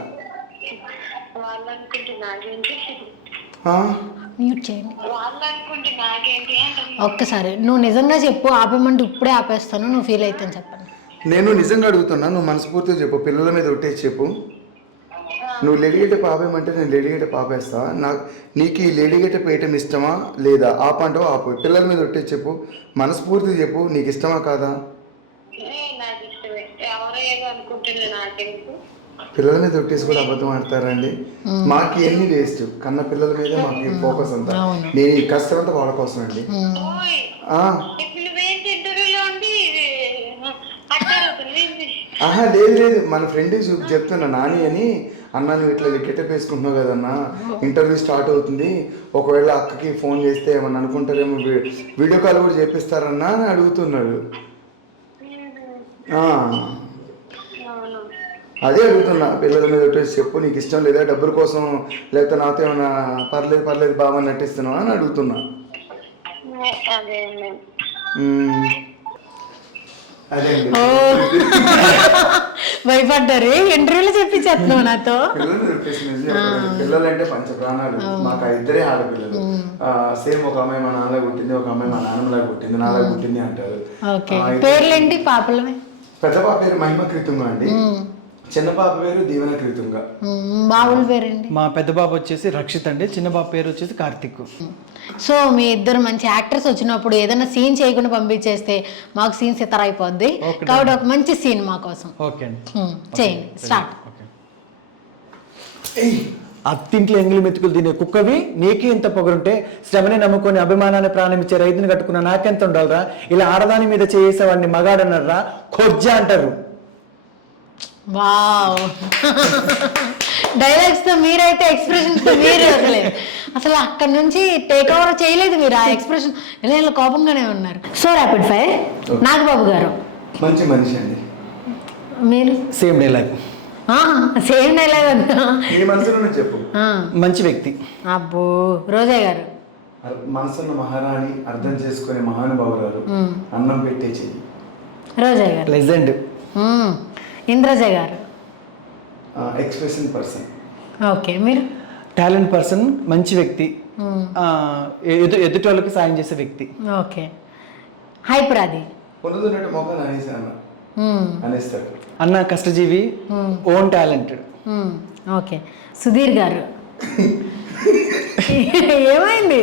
మ్యూట్ చేయండి ఒక్కసారి. నువ్వు నిజంగా చెప్పు, ఆపేమంటే ఇప్పుడే ఆపేస్తాను, నువ్వు ఫీల్ అయితే చెప్పండి. నేను నిజంగా అడుగుతున్నా, నువ్వు మనస్ఫూర్తిగా చెప్పు, పిల్లల మీద ఒట్టేసి చెప్పు. నువ్వు లేడీగేటప్ ఆపేయమంటే నేను లేడీగేటప్ ఆపేస్తా. నీకు ఈ లేడీగేటప్ వేయటం ఇష్టమా లేదా? ఆపంటావా ఆపు. పిల్లల మీద ఒట్టేసి చెప్పు, మనస్ఫూర్తిగా చెప్పు, నీకు ఇష్టమా కాదా? పిల్లల మీద ఒట్టేసి కూడా అబద్ధం ఆడతారండి. మాకు ఎన్ని వేస్ట్, కన్న పిల్లల మీద మాకు ఫోకస్ అంతా. నేను ఈ కష్టం అంతా వాళ్ళ కోసం అండి. లేదు, మన ఫ్రెండ్ చెప్తున్నా, నాని అని. అన్నా నువ్వు ఇట్లా గెటప్ వేసుకుంటున్నావు కదన్నా, ఇంటర్వ్యూ స్టార్ట్ అవుతుంది, ఒకవేళ అక్కకి ఫోన్ చేస్తే ఏమన్నా అనుకుంటారేమో, వీడియో కాల్ కూడా చేపిస్తారన్నా అని అడుగుతున్నాడు. అదే అడుగుతున్నా, పిల్లల మీద వచ్చేసి చెప్పు, నీకు ఇష్టం లేదా, డబ్బుల కోసం లేకపోతే నాతో ఏమన్నా పర్లేదు బాగా నటిస్తున్నావా అని అడుగుతున్నా. భయపడ్డారు, ఇంటర్వ్యూలో చెప్పించేస్తున్నావు నాతో. పిల్లలంటే పంచ ప్రాణాలు మాకు. ఇద్దరే ఆడపిల్లలు, సేమ్. ఒక అమ్మాయి మా నాన్నలా పుట్టింది, ఒక అమ్మాయి మా నాన్నలా పుట్టింది, నాలా పుట్టింది అంటారు. పేర్లేంటి పాపలమే? పెద్ద పాప పేరు మహిమ క్రితుంగా అండి, చిన్న పాప పేరు దీవెన క్రితుంగా. బాబుల పేరండి? మా పెద్ద బాబు వచ్చేసి రక్షిత్ అండి, చిన్న బాబు పేరు వచ్చేసి కార్తిక్. సో మీ ఇద్దరు మంచి యాక్టర్స్ వచ్చినప్పుడు ఏదైనా సీన్ చేయకుండా పంపించేస్తే మాకు సీన్స్ ఇతర అయిపోద్ది, కాబట్టి ఒక మంచి సీన్ మా కోసం చేయండి. స్టార్ట్. అత్తింట్లో ఎంగిలి మెతుకులు తినే కుక్కవి నీకే ఇంత పొగరుంటే, శ్రమని నమ్ముకొని అభిమానాన్ని ప్రాణం ఇచ్చే రైతుని కట్టుకున్న నాకెంత ఉండాలరా, ఇలా ఆడదాని మీద చేసేవాడిని మగాడన్నారా, కొజ్జా అంటారు. వావ్, డైలాగ్స్ తో మీరైతే ఎక్స్ప్రెషన్స్ తో మీరు అసలు అక్కడ నుంచి టేక్ ఓవర్ చేయలేదు మీరు. ఆ ఎక్స్ప్రెషన్ ఇలా కోపంగానే ఉన్నారు. So rapid fire. నాగబాబు గారు మంచి మనిషి అండి. మీరు? Same dialogue. సేమ్ డైలాగ్ అంతా మీ మనసులోనే చెప్పు. మంచి వ్యక్తి. అబ్బో. రోజా గారు? మనసున్న మహారాణి, అర్థం చేసుకునే మహానుభావురాలు, అన్నం పెట్టే చెయ్యి. రోజా గారు? లెజెండ్. ఇంద్రజ గారు? Expression person. ఓకే. మీరు? టాలెంట్ పర్సన్, మంచి వ్యక్తి, ఎదుటి వాళ్ళకి సాయం చేసే వ్యక్తి. ఓకే. హైపరాది? ఉన్నదున్నట్టు మొక్కలు అనేస్తాడు. అన్న కష్టజీవి, ఓన్ టాలెంటెడ్. ఓకే. సుధీర్ గారు? ఏమైంది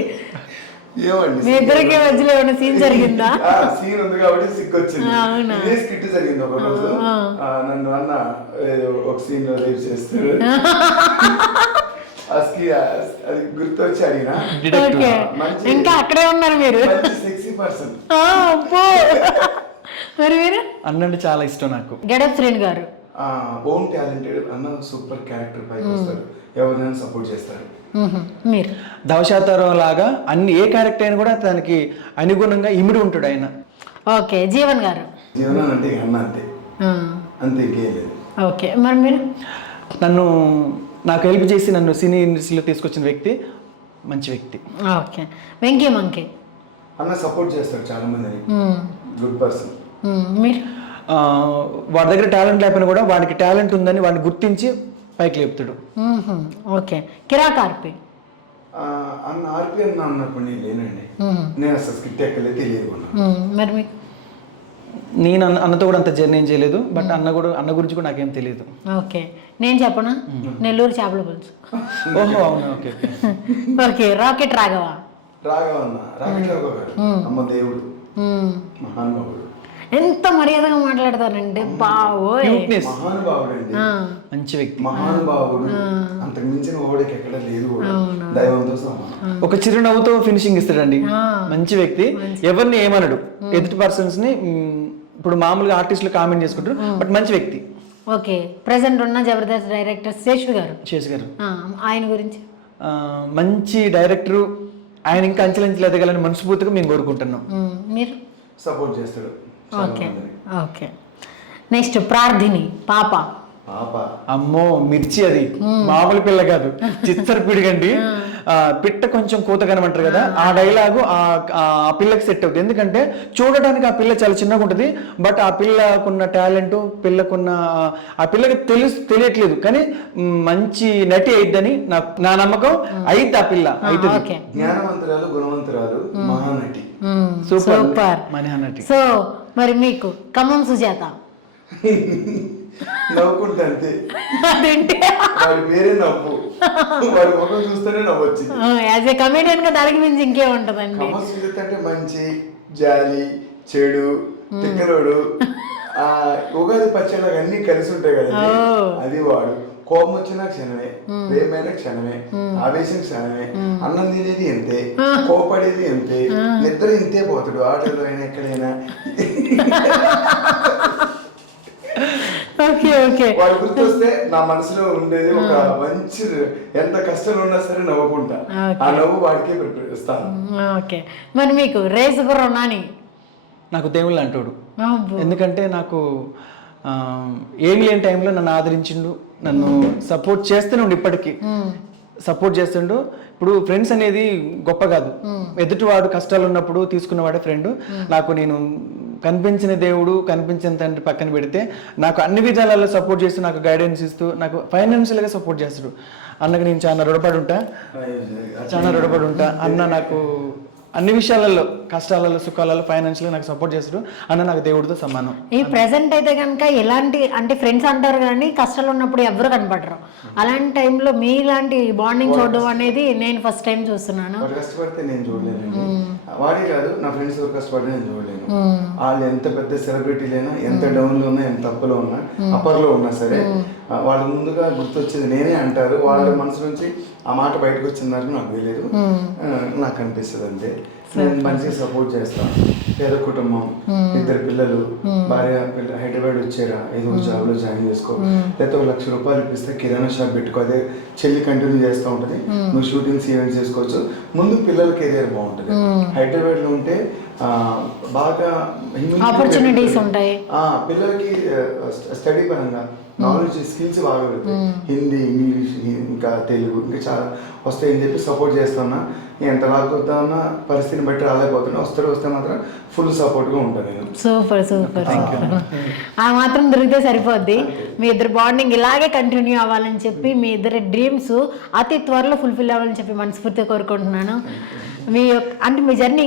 మీ ఇద్దరికి మధ్యలో ఏమైనా సీన్ జరిగిందా? సీన్ ఉంది కాబట్టి సిగ్గు వచ్చింది. ఇదే స్కిట్ జరిగింది ఒక రోజు. నన్ను అన్న ఒక సీన్ లో లీవ్ చేస్తారు, అది గుర్తొచ్చి అడిగిన. ఇంకా అక్కడే ఉన్నారు మీరు. Sexy person. మరి మీరు? అన్నంటే చాలా ఇష్టం నాకు. గెటప్ శ్రేణి గారు? ఓన్ టాలెంటెడ్ అన్న సూపర్ క్యారెక్టర్ పైకి వస్తారు, ఎవరినైనా సపోర్ట్ చేస్తారు. మీరు దవశాతారం లాగా అన్ని ఏ క్యారెక్టర్ అయినా కూడా తనకి అనుగుణంగా ఇమిడి ఉంటాడు ఆయన. ఓకే, జీవన్ గారు జీవనం అంటే ఇక అన్న అంతే, అంతే ఇంకేం లేదు. ఓకే, మరి మీరు నాకు హెల్ప్ చేసి నన్ను సినీ ఇండస్ట్రీలో తీసుకొచ్చిన వ్యక్తి మంచి వ్యక్తి. ఓకే, వెంకీ మంకీ అన్న సపోర్ట్ చేస్తాడు చాలా మందిని, గుడ్ పర్సన్. మీరు వాడి దగ్గర టాలెంట్ లేకపోయినా కూడా వాడికి టాలెంట్ ఉందని వాడిని గుర్తించి పైకి లేపుతాడు. ఓకే, కిరాక్ ఆర్పి అన్న ఆర్పి అన్న అన్నప్పుడు నేను లేనండి, నేను అసలు స్కిట్ ఎక్కలేదు, తెలియదు. మరి మీకు నేను అన్నతో కూడా అంత జర్నీ ఏం చేయలేదు, బట్ అన్న గురించి కూడా నాకేం తెలియదు. ఓకే, నేను చెప్పనా, నెల్లూరు చేపల పులుసు. ఓహో అవునా, ఓకే. ఓకే, రాకెట్ రాఘవ అన్న, రాకెట్ రాఘవ గారు అమ్మ దేవుడు, మహానుభావుడు. ఎంత మర్యాదగా మాట్లాడతానండి, బావోయ్ మహానుభావుడు అండి, మంచి వ్యక్తి, మహానుభావుడు. అంతకు మించిన ఓడికి ఎక్కడ లేదు, దైవంతో సమానం. ఒక చిరునవ్వుతో ఫినిషింగ్ ఇస్తాడండి, మంచి వ్యక్తి. ఎవరిని ఏమనడు, ఎదుటి పర్సన్స్ ని ఇప్పుడు మామూలుగా ఆర్టిస్టులు కామెంట్ చేసుకుంటారు, బట్ మంచి వ్యక్తి. ఓకే, ప్రెసెంట్ ఉన్న జబర్దస్త్ డైరెక్టర్ శేషు గారు, ఆయన గురించి మంచి డైరెక్టరు, ఆయన ఇంకా అంచెలంచెలు ఎదగాలని మనస్ఫూర్తిగా మేము కోరుకుంటున్నాం. మీరు సపోర్ట్ చేస్తాడు. Okay, okay. నెక్స్ట్ ప్రార్థిని పాప. అమ్మో మిర్చి, అది మామూలు పిల్ల కాదు, చిచ్చర పిడిగండి. పిట్ట కొంచెం కూత కనమంటారు కదా, ఆ డైలాగు ఆ పిల్లకి సెట్ అవుతుంది. ఎందుకంటే చూడడానికి ఆ పిల్ల చాలా చిన్నగా ఉంటుంది, బట్ ఆ పిల్లకున్న టాలెంట్, ఆ పిల్లకి తెలియట్లేదు, కానీ మంచి నటి అయిద్దని నా నమ్మకం. అయిద్ది ఆ పిల్ల, అయితే జ్ఞానవంతురాలు, గుణవంతురాలు, మహానటి, సూపర్ మహానటి. సో మరి మీకు ఖమ్మం సుజాత. నవ్వుకుంటే అంతే, వాడి పేరే నవ్వు, వాడి ముఖం చూస్తేనే నవ్వు వచ్చింది. యాజ్ ఏ కమెడియన్ గా దానికి మించి ఇంకే ఉంటదండి. అంటే మంచి, జాలి, చెడు, తిక్కలోడు, ఉగాది పచ్చడిలాగా అన్ని కలిసి ఉంటాయి కదా, అది వాడు. కోపం వచ్చినా క్షణమే, ప్రేమైన క్షణమే, ఆవేశం క్షణమే, అన్నం తినేది ఎంతే, కోపడేది ఎంతే, నిద్ర ఇంతే పోతాడు, ఆటలో అయినా ఎక్కడైనా. వాడు గుర్తొస్తే నా మనసులో ఉండేది ఒక మంచి, ఎంత కష్టం ఉన్నా సరే నవ్వుకుంటా, ఆ నవ్వు వాడికే ఇస్తాను. ఓకే, మరి మీకు రేసు గుర్రం నాని. నాకు దేవుళ్ళు అంటాడు, ఎందుకంటే నాకు ఏమి లేని టైంలో నన్ను ఆదరించిండు, నన్ను సపోర్ట్ చేస్తూనే ఉండు, ఇప్పటికీ సపోర్ట్ చేస్తుండు. ఇప్పుడు ఫ్రెండ్స్ అనేది గొప్ప కాదు, ఎదుటివాడు కష్టాలు ఉన్నప్పుడు తీసుకున్నవాడే ఫ్రెండ్. నాకు నేను కనిపించిన దేవుడు, కనిపించిన తండ్రి పక్కన పెడితే నాకు అన్ని విధాలలో సపోర్ట్ చేస్తూ, నాకు గైడెన్స్ ఇస్తూ, నాకు ఫైనాన్షియల్గా సపోర్ట్ చేస్తాడు. అన్నకు నేను చాలా రుణపడి ఉంటా. అన్న నాకు అన్ని విషయాలలో, కష్టాలలో, సుఖాలలో, ఫైనాన్షియల్గా నాకు సపోర్ట్ చేస్తాడు. అన్న నాకు దేవుడితో సమానం. ఈ ప్రెసెంట్ అయితే కనుక ఎలాంటి అంటే ఫ్రెండ్స్ అంటారు కానీ కష్టాలు ఉన్నప్పుడు ఎవరు కనపడరు. అలాంటి టైంలో మీలాంటి బాండింగ్ చూడడం అనేది నేను ఫస్ట్ టైం చూస్తున్నాను. కష్టపడితే నేను చూడలేను, వాడే కాదు నా ఫ్రెండ్స్ ఎవరు కష్టపడితే నేను చూడలేను. వాళ్ళు ఎంత పెద్ద సెలబ్రిటీలైనా, ఎంత డౌన్లో ఉన్నా, ఎంత అప్పులో ఉన్నా, అప్పర్లో ఉన్నా సరే, వాళ్ళ ముందుగా గుర్తొచ్చేది నేనే అంటారు. వాళ్ళ మనసు నుంచి ఆ మాట బయటకు వచ్చిందని నాకు తెలియదు, నాకు అనిపిస్తుంది అంతే. నేను మంచిగా సపోర్ట్ చేస్తాను. పేద కుటుంబం, 2 పిల్లలు, భార్య, హైదరాబాద్ వచ్చారా, ఏదో జాబ్లో జాయిన్ చేసుకో, లేకపోతే 1 లక్ష రూపాయలు ఇప్పిస్తే కిరాణా షాప్ పెట్టుకో, అదే చెల్లి కంటిన్యూ చేస్తూ ఉంటుంది, నువ్వు షూటింగ్స్ ఈవెంట్స్ చేసుకోవచ్చు, ముందు పిల్లల కెరియర్ బాగుంటుంది. హైదరాబాద్లో ఉంటే బాగా ఆపర్చునిటీస్ ఉంటాయి, పిల్లలకి స్టడీ పరంగా నాలెడ్జ్, స్కిల్స్ బాగా పెడతాయి. హిందీ, ఇంగ్లీష్, ఇంకా తెలుగు ఇంకా చాలా వస్తాయని చెప్పి సపోర్ట్ చేస్తున్నా. ఎంత లాగొద్దామన్నా పరిస్థితిని బట్టి రాలేకపోతున్నా, వస్తే మాత్రం ఫుల్ సపోర్ట్గా ఉంటాను నేను. సూపర్. ఆ మాత్రం దొరికితే సరిపోద్ది. మీ ఇద్దరు బాండింగ్ ఇలాగే కంటిన్యూ అవ్వాలని చెప్పి, మీ ఇద్దరి డ్రీమ్స్ అతి త్వరలో ఫుల్ఫిల్ అవ్వాలని చెప్పి మనస్ఫూర్తిగా కోరుకుంటున్నాను. మీ జర్నీ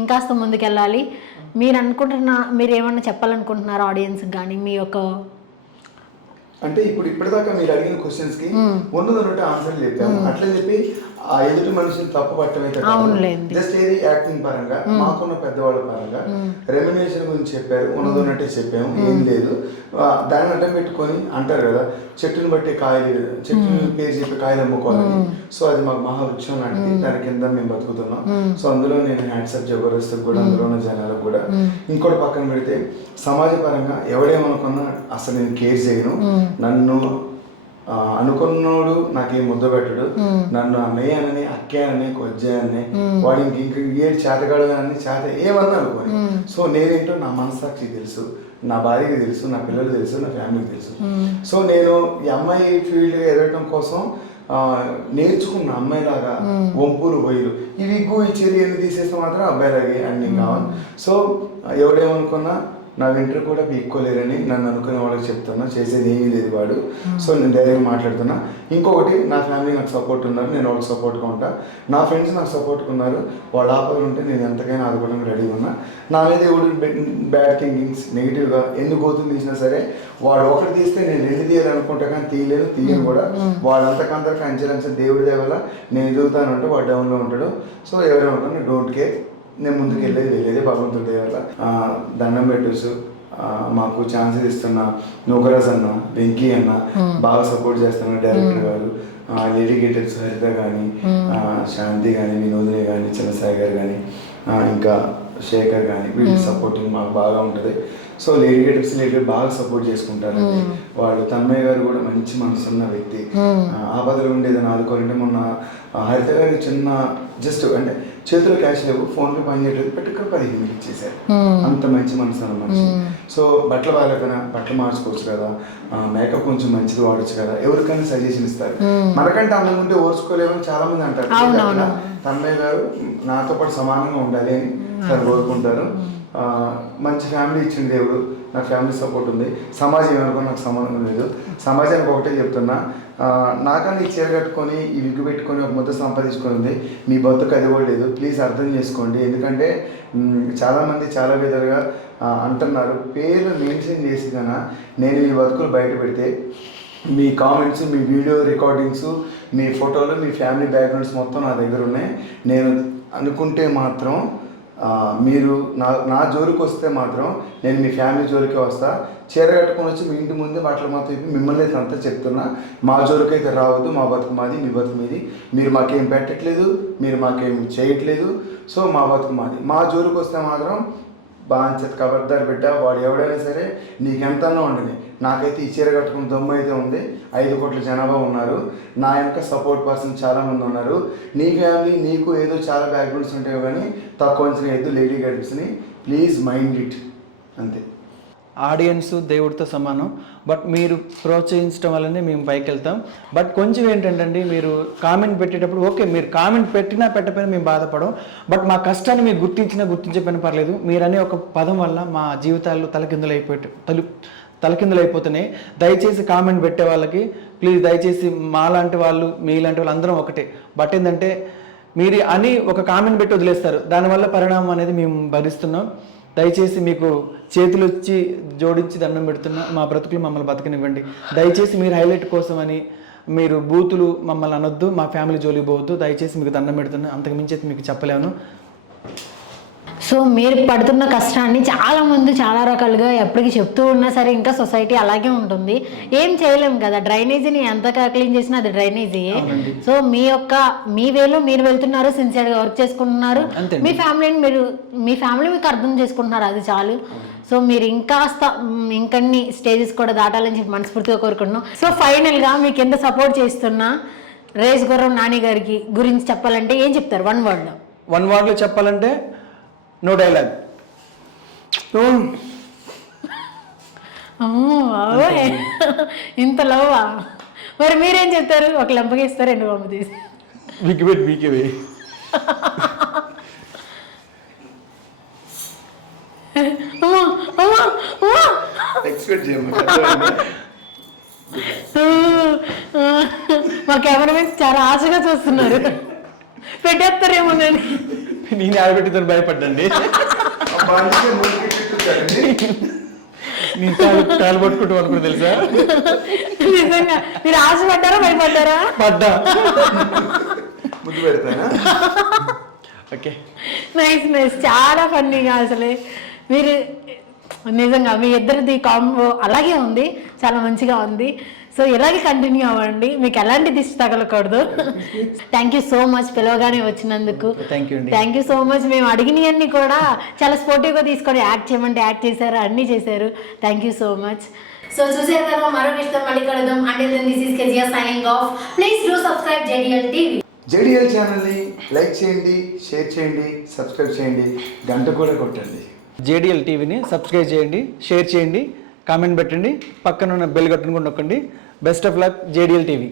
ఇంకాస్త ముందుకెళ్ళాలి. మీరు ఏమన్నా చెప్పాలనుకుంటున్నారా ఆడియన్స్కి కానీ, మీ యొక్క అంటే ఇప్పటిదాకా మీరు అడిగిన క్వశ్చన్స్ కి ఉన్నదన్నట్టు ఆన్సర్ చెప్పాను. అట్లా చెప్పి ఆ ఎదుటి మనిషిని తప్పు పట్టమైతే జస్ట్ ఏది యాక్టింగ్ పరంగా మాకున్న పెద్దవాళ్ళ పరంగా రెమ్యునేషన్ గురించి చెప్పారు, ఉన్నదన్నట్టే చెప్పాము, ఏం లేదు. దాన్ని అడ్డం పెట్టుకొని అంటారు కదా, చెట్టుని బట్టి కాయలు, చెట్టుని పేరు చెప్పి కాయలు అమ్ముకోవాలని. సో అది మాకు మహావృక్షం లాంటిది, దాని కింద మేము బతుకుతున్నాం. సో అందులో నేను హ్యాండ్సప్ జబర్దస్త్ కూడా, అందులో ఉన్న జనాలకు కూడా. ఇంకోటి పక్కన పెడితే సమాజ పరంగా ఎవడేమనుకున్నా అసలు నేను కేర్ చేయను. నన్ను అనుకున్నోడు నాకేం ముద్ద పెట్టడు, నన్ను అన్నయ్య అని, అక్కే అని, కొజ్జే అని, వాడు ఇంక ఏ చేతగాడు అని, చేత ఏమన్నా అనుకోని. సో నేనేంటో నా మనస్సాక్షి తెలుసు, నా భార్యకి తెలుసు, నా పిల్లలు తెలుసు, నా ఫ్యామిలీకి తెలుసు. సో నేను ఈ అమ్మాయి ఫీల్డ్ ఎదగటం కోసం నేర్చుకున్న అమ్మాయిలాగా వంపులు బొయ్యలు ఈ విగ్గు ఈ చెల్లి ఎన్ని తీసేస్తే మాత్రం అబ్బాయిలాగే అన్ని కావాలి. సో ఎవడేమనుకున్నా నా వెంట్రు కూడా పీక్కోలేరని నన్ను అనుకునే వాళ్ళకి చెప్తున్నా, చేసేది ఏమీ లేదు వాడు. సో నేను ధైర్యంగా మాట్లాడుతున్నా. ఇంకొకటి, నా ఫ్యామిలీ నాకు సపోర్ట్ ఉన్నారు, నేను వాళ్ళకి సపోర్ట్గా ఉంటా. నా ఫ్రెండ్స్ నాకు సపోర్ట్గా ఉన్నారు, వాళ్ళ ఆపదలు ఉంటే నేను ఎంతకైనా ఆదుకోవడానికి రెడీగా ఉన్నా. నా మీద ఎవడు బ్యాడ్ థింకింగ్స్ నెగిటివ్గా ఎన్ని గోతులు తీసినా సరే, వాడు ఒకటి తీస్తే నేను ఎన్ని తీయాలనుకుంటా కానీ తీయను కూడా. వాడంతకంతకు అంచెలంచె దేవుడి దేవల్ల నేను ఎదుగుతానంటే వాడు డౌన్లో ఉంటాడు. సో ఎవరేమంటారు, డోంట్ కేర్, నేను ముందుకు వెళ్ళేది భగవంతుడి దయ వల్ల. దండం పెట్టేసు మాకు ఛాన్సెస్ ఇస్తున్న నూకరాజ్ అన్న, వెంకీ అన్న బాగా సపోర్ట్ చేస్తున్న డైరెక్టర్ గారు, లేడీ గేటర్స్ హరిత కానీ, శాంతి కానీ, వినోదిని కానీ, చిన్నసాయి గారు కానీ, ఇంకా శేఖర్ కానీ, వీళ్ళ సపోర్టింగ్ మాకు బాగా ఉంటుంది. సో లేడీ గేటర్స్ బాగా సపోర్ట్ చేసుకుంటారు. వాళ్ళు తన్మయ్య గారు కూడా మంచి మనసున్న వ్యక్తి, ఆపదలు ఉండేదని ఆదుకోవాలంటే. మొన్న హరిత గారికి చిన్న జస్ట్ అంటే చేతిలో క్యాష్ లేవు, ఫోన్లో పని చేయలేదు, పెట్టుకుని 15,000 ఇచ్చేసారు. అంత మంచి మనసు అన్న మనిషి. సో బట్టలు బాగాలేకపోయినా బట్టలు మార్చుకోవచ్చు కదా, మేకప్ కొంచెం మంచిది వాడచ్చు కదా, ఎవరికైనా సజెషన్ ఇస్తారు. మనకంటే అందం ఉంటే ఓర్చుకోలేమని చాలా మంది అంటారు. తన్మయ్య గారు నాతో పాటు సమానంగా ఉండాలి అని సార్ కోరుకుంటారు. మంచి ఫ్యామిలీ ఇచ్చింది దేవుడు, నాకు ఫ్యామిలీ సపోర్ట్ ఉంది. సమాజం ఏమనుకో నాకు సంబంధం లేదు. సమాజానికి ఒకటే చెప్తున్నా, నాకన్నా ఈ చీర కట్టుకొని ఈ విగ్గు పెట్టుకొని ఒక ముద్ద సంపాదించుకుంది, మీ బతుకు అది కూడా లేదు. ప్లీజ్ అర్థం చేసుకోండి. ఎందుకంటే చాలామంది చాలా విధాలుగా అంటున్నారు, పేర్లు మెన్షన్ చేసి కన్నా నేను మీ బతుకులు బయట పెడితే మీ కామెంట్స్, మీ వీడియో రికార్డింగ్స్, మీ ఫోటోలు, మీ ఫ్యామిలీ బ్యాక్గ్రౌండ్స్ మొత్తం నా దగ్గర ఉన్నాయి. నేను అనుకుంటే మాత్రం మీరు నా జోలికి వస్తే మాత్రం నేను మీ ఫ్యామిలీ జోలికి వస్తా. చీర కట్టుకొని వచ్చి మీ ఇంటి ముందే బట్టలు మొత్తం మిమ్మల్ని అయితే అంతా చెప్తున్నా, మా జోలికి అయితే రావద్దు. మా బతుకు మాది, మీ బతుకు మీది. మీరు మాకేం పెట్టట్లేదు, మీరు మాకేం చేయట్లేదు. సో మా బతుకు మాది. మా జోలికి వస్తే మాత్రం బాంచత్ కబర్దార్ బిడ్డ, వాడు ఎవడైనా సరే నీకెంతనో ఉండని. నాకైతే ఈ చీర కట్టుకున్న దమ్ము అయితే ఉంది. 5 కోట్ల జనాభా ఉన్నారు, నా యొక్క సపోర్ట్ పర్సన్ చాలామంది ఉన్నారు. నీ ఫ్యామిలీ నీకు ఏదో చాలా బ్యాక్గ్రౌండ్స్ ఉంటాయి కానీ తక్కువ అంచనా ఎద్దు లేడీ గర్ల్స్ని. ప్లీజ్ మైండ్ ఇట్, అంతే. ఆడియన్స్ దేవుడితో సమానం, బట్ మీరు ప్రోత్సహించడం వల్లనే మేము పైకి వెళ్తాం. బట్ కొంచెం ఏంటంటే మీరు కామెంట్ పెట్టేటప్పుడు ఓకే, మీరు కామెంట్ పెట్టినా పెట్టకపోయినా మేము బాధపడం. బట్ మా కష్టాన్ని మీరు గుర్తించకపోయినా పర్లేదు. మీరనే ఒక పదం వల్ల మా జీవితాలు తలకిందులైపోతున్నాయి. దయచేసి కామెంట్ పెట్టే వాళ్ళకి ప్లీజ్, దయచేసి మాలాంటి వాళ్ళు మీలాంటి వాళ్ళు అందరం ఒకటే. బట్ ఏంటంటే మీరు అని ఒక కామెంట్ పెట్టి వదిలేస్తారు, దానివల్ల పరిణామం అనేది మేము భరిస్తున్నాం. దయచేసి మీకు చేతులు వచ్చి జోడించి దండం పెడుతున్నా, మా బ్రతుకులు మమ్మల్ని బతకనివ్వండి. దయచేసి మీరు హైలైట్ కోసం అని మీరు బూతులు మమ్మల్ని అనొద్దు, మా ఫ్యామిలీ జోలికి పోవద్దు. దయచేసి మీకు దండం పెడుతున్నా, అంతకు మించి అయితే మీకు చెప్పలేను. సో మీరు పడుతున్న కష్టాన్ని చాలామంది చాలా రకాలుగా ఎప్పటికీ చెప్తూ ఉన్నా సరే ఇంకా సొసైటీ అలాగే ఉంటుంది. ఏం చేయలేము కదా, డ్రైనేజీని ఎంత క్లీన్ చేసినా అది డ్రైనేజీ. సో మీ వేలో మీరు వెళ్తున్నారు, సిన్సియర్గా వర్క్ చేసుకుంటున్నారు, మీ ఫ్యామిలీ మీకు అర్థం చేసుకుంటున్నారు, అది చాలు. సో మీరు ఇంకన్ని స్టేజెస్ కూడా దాటాలని చెప్పి మనస్ఫూర్తిగా కోరుకుంటున్నాం. సో ఫైనల్గా మీకు ఎంత సపోర్ట్ చేస్తున్నా రేస్ గుర్రం నాని గారికి గురించి చెప్పాలంటే ఏం చెప్తారు? 1 వర్డ్లో చెప్పాలంటే నో డైలాగ్. ఇంత లవ్వా? మరి మీరేం చెప్తారు? ఒక లంపగా ఇస్తారు, 2 పంపు తీసి వీకే మా కెమెరామెన్ చాలా ఆశగా చూస్తున్నారు, పెట్టేస్తారేమో. నేను ఆడబెట్టితో భయపడ్డండి. నేను తాలు పట్టుకుంటూ అనుకుని తెలుసా? నిజంగా మీరు ఆశపడ్డారా భయపడ్డారా? పడ్డా. ముద్దు పెడతానా? ఓకే. నైస్ నైస్, చాలా ఫన్నీగా అసలే మీరు నిజంగా మీ ఇద్దరిది కాంబో అలాగే ఉంది, చాలా మంచిగా ఉంది. సో ఇలాగే కంటిన్యూ అవ్వండి, మీకు ఎలాంటి దిష్టి తగలకూడదు. థ్యాంక్ యూ సో మచ్ పిలవగానే వచ్చినందుకు. థ్యాంక్ యూ అండి. Thank you so much. మేము అడిగినవన్నీ కూడా చాలా స్పోర్టివ్గా తీసుకొని యాక్ట్ చేయమంటే యాక్ట్ చేశారు, అన్నీ చేశారు. Thank you so much. So చూసారు కదా, మరో విషయం మళ్ళీ కలుద్దాం. Until then this is Kezia signing off. Please do subscribe JDL TV. JDL ఛానల్ని లైక్ చేయండి, షేర్ చేయండి, సబ్స్క్రైబ్ చేయండి, గంట కూడా కొట్టండి. JDL టీవీని సబ్స్క్రైబ్ చేయండి, షేర్ చేయండి, కామెంట్ పెట్టండి, పక్కన ఉన్న బెల్ బటన్ కూడా నొక్కండి. Best of luck JDL TV.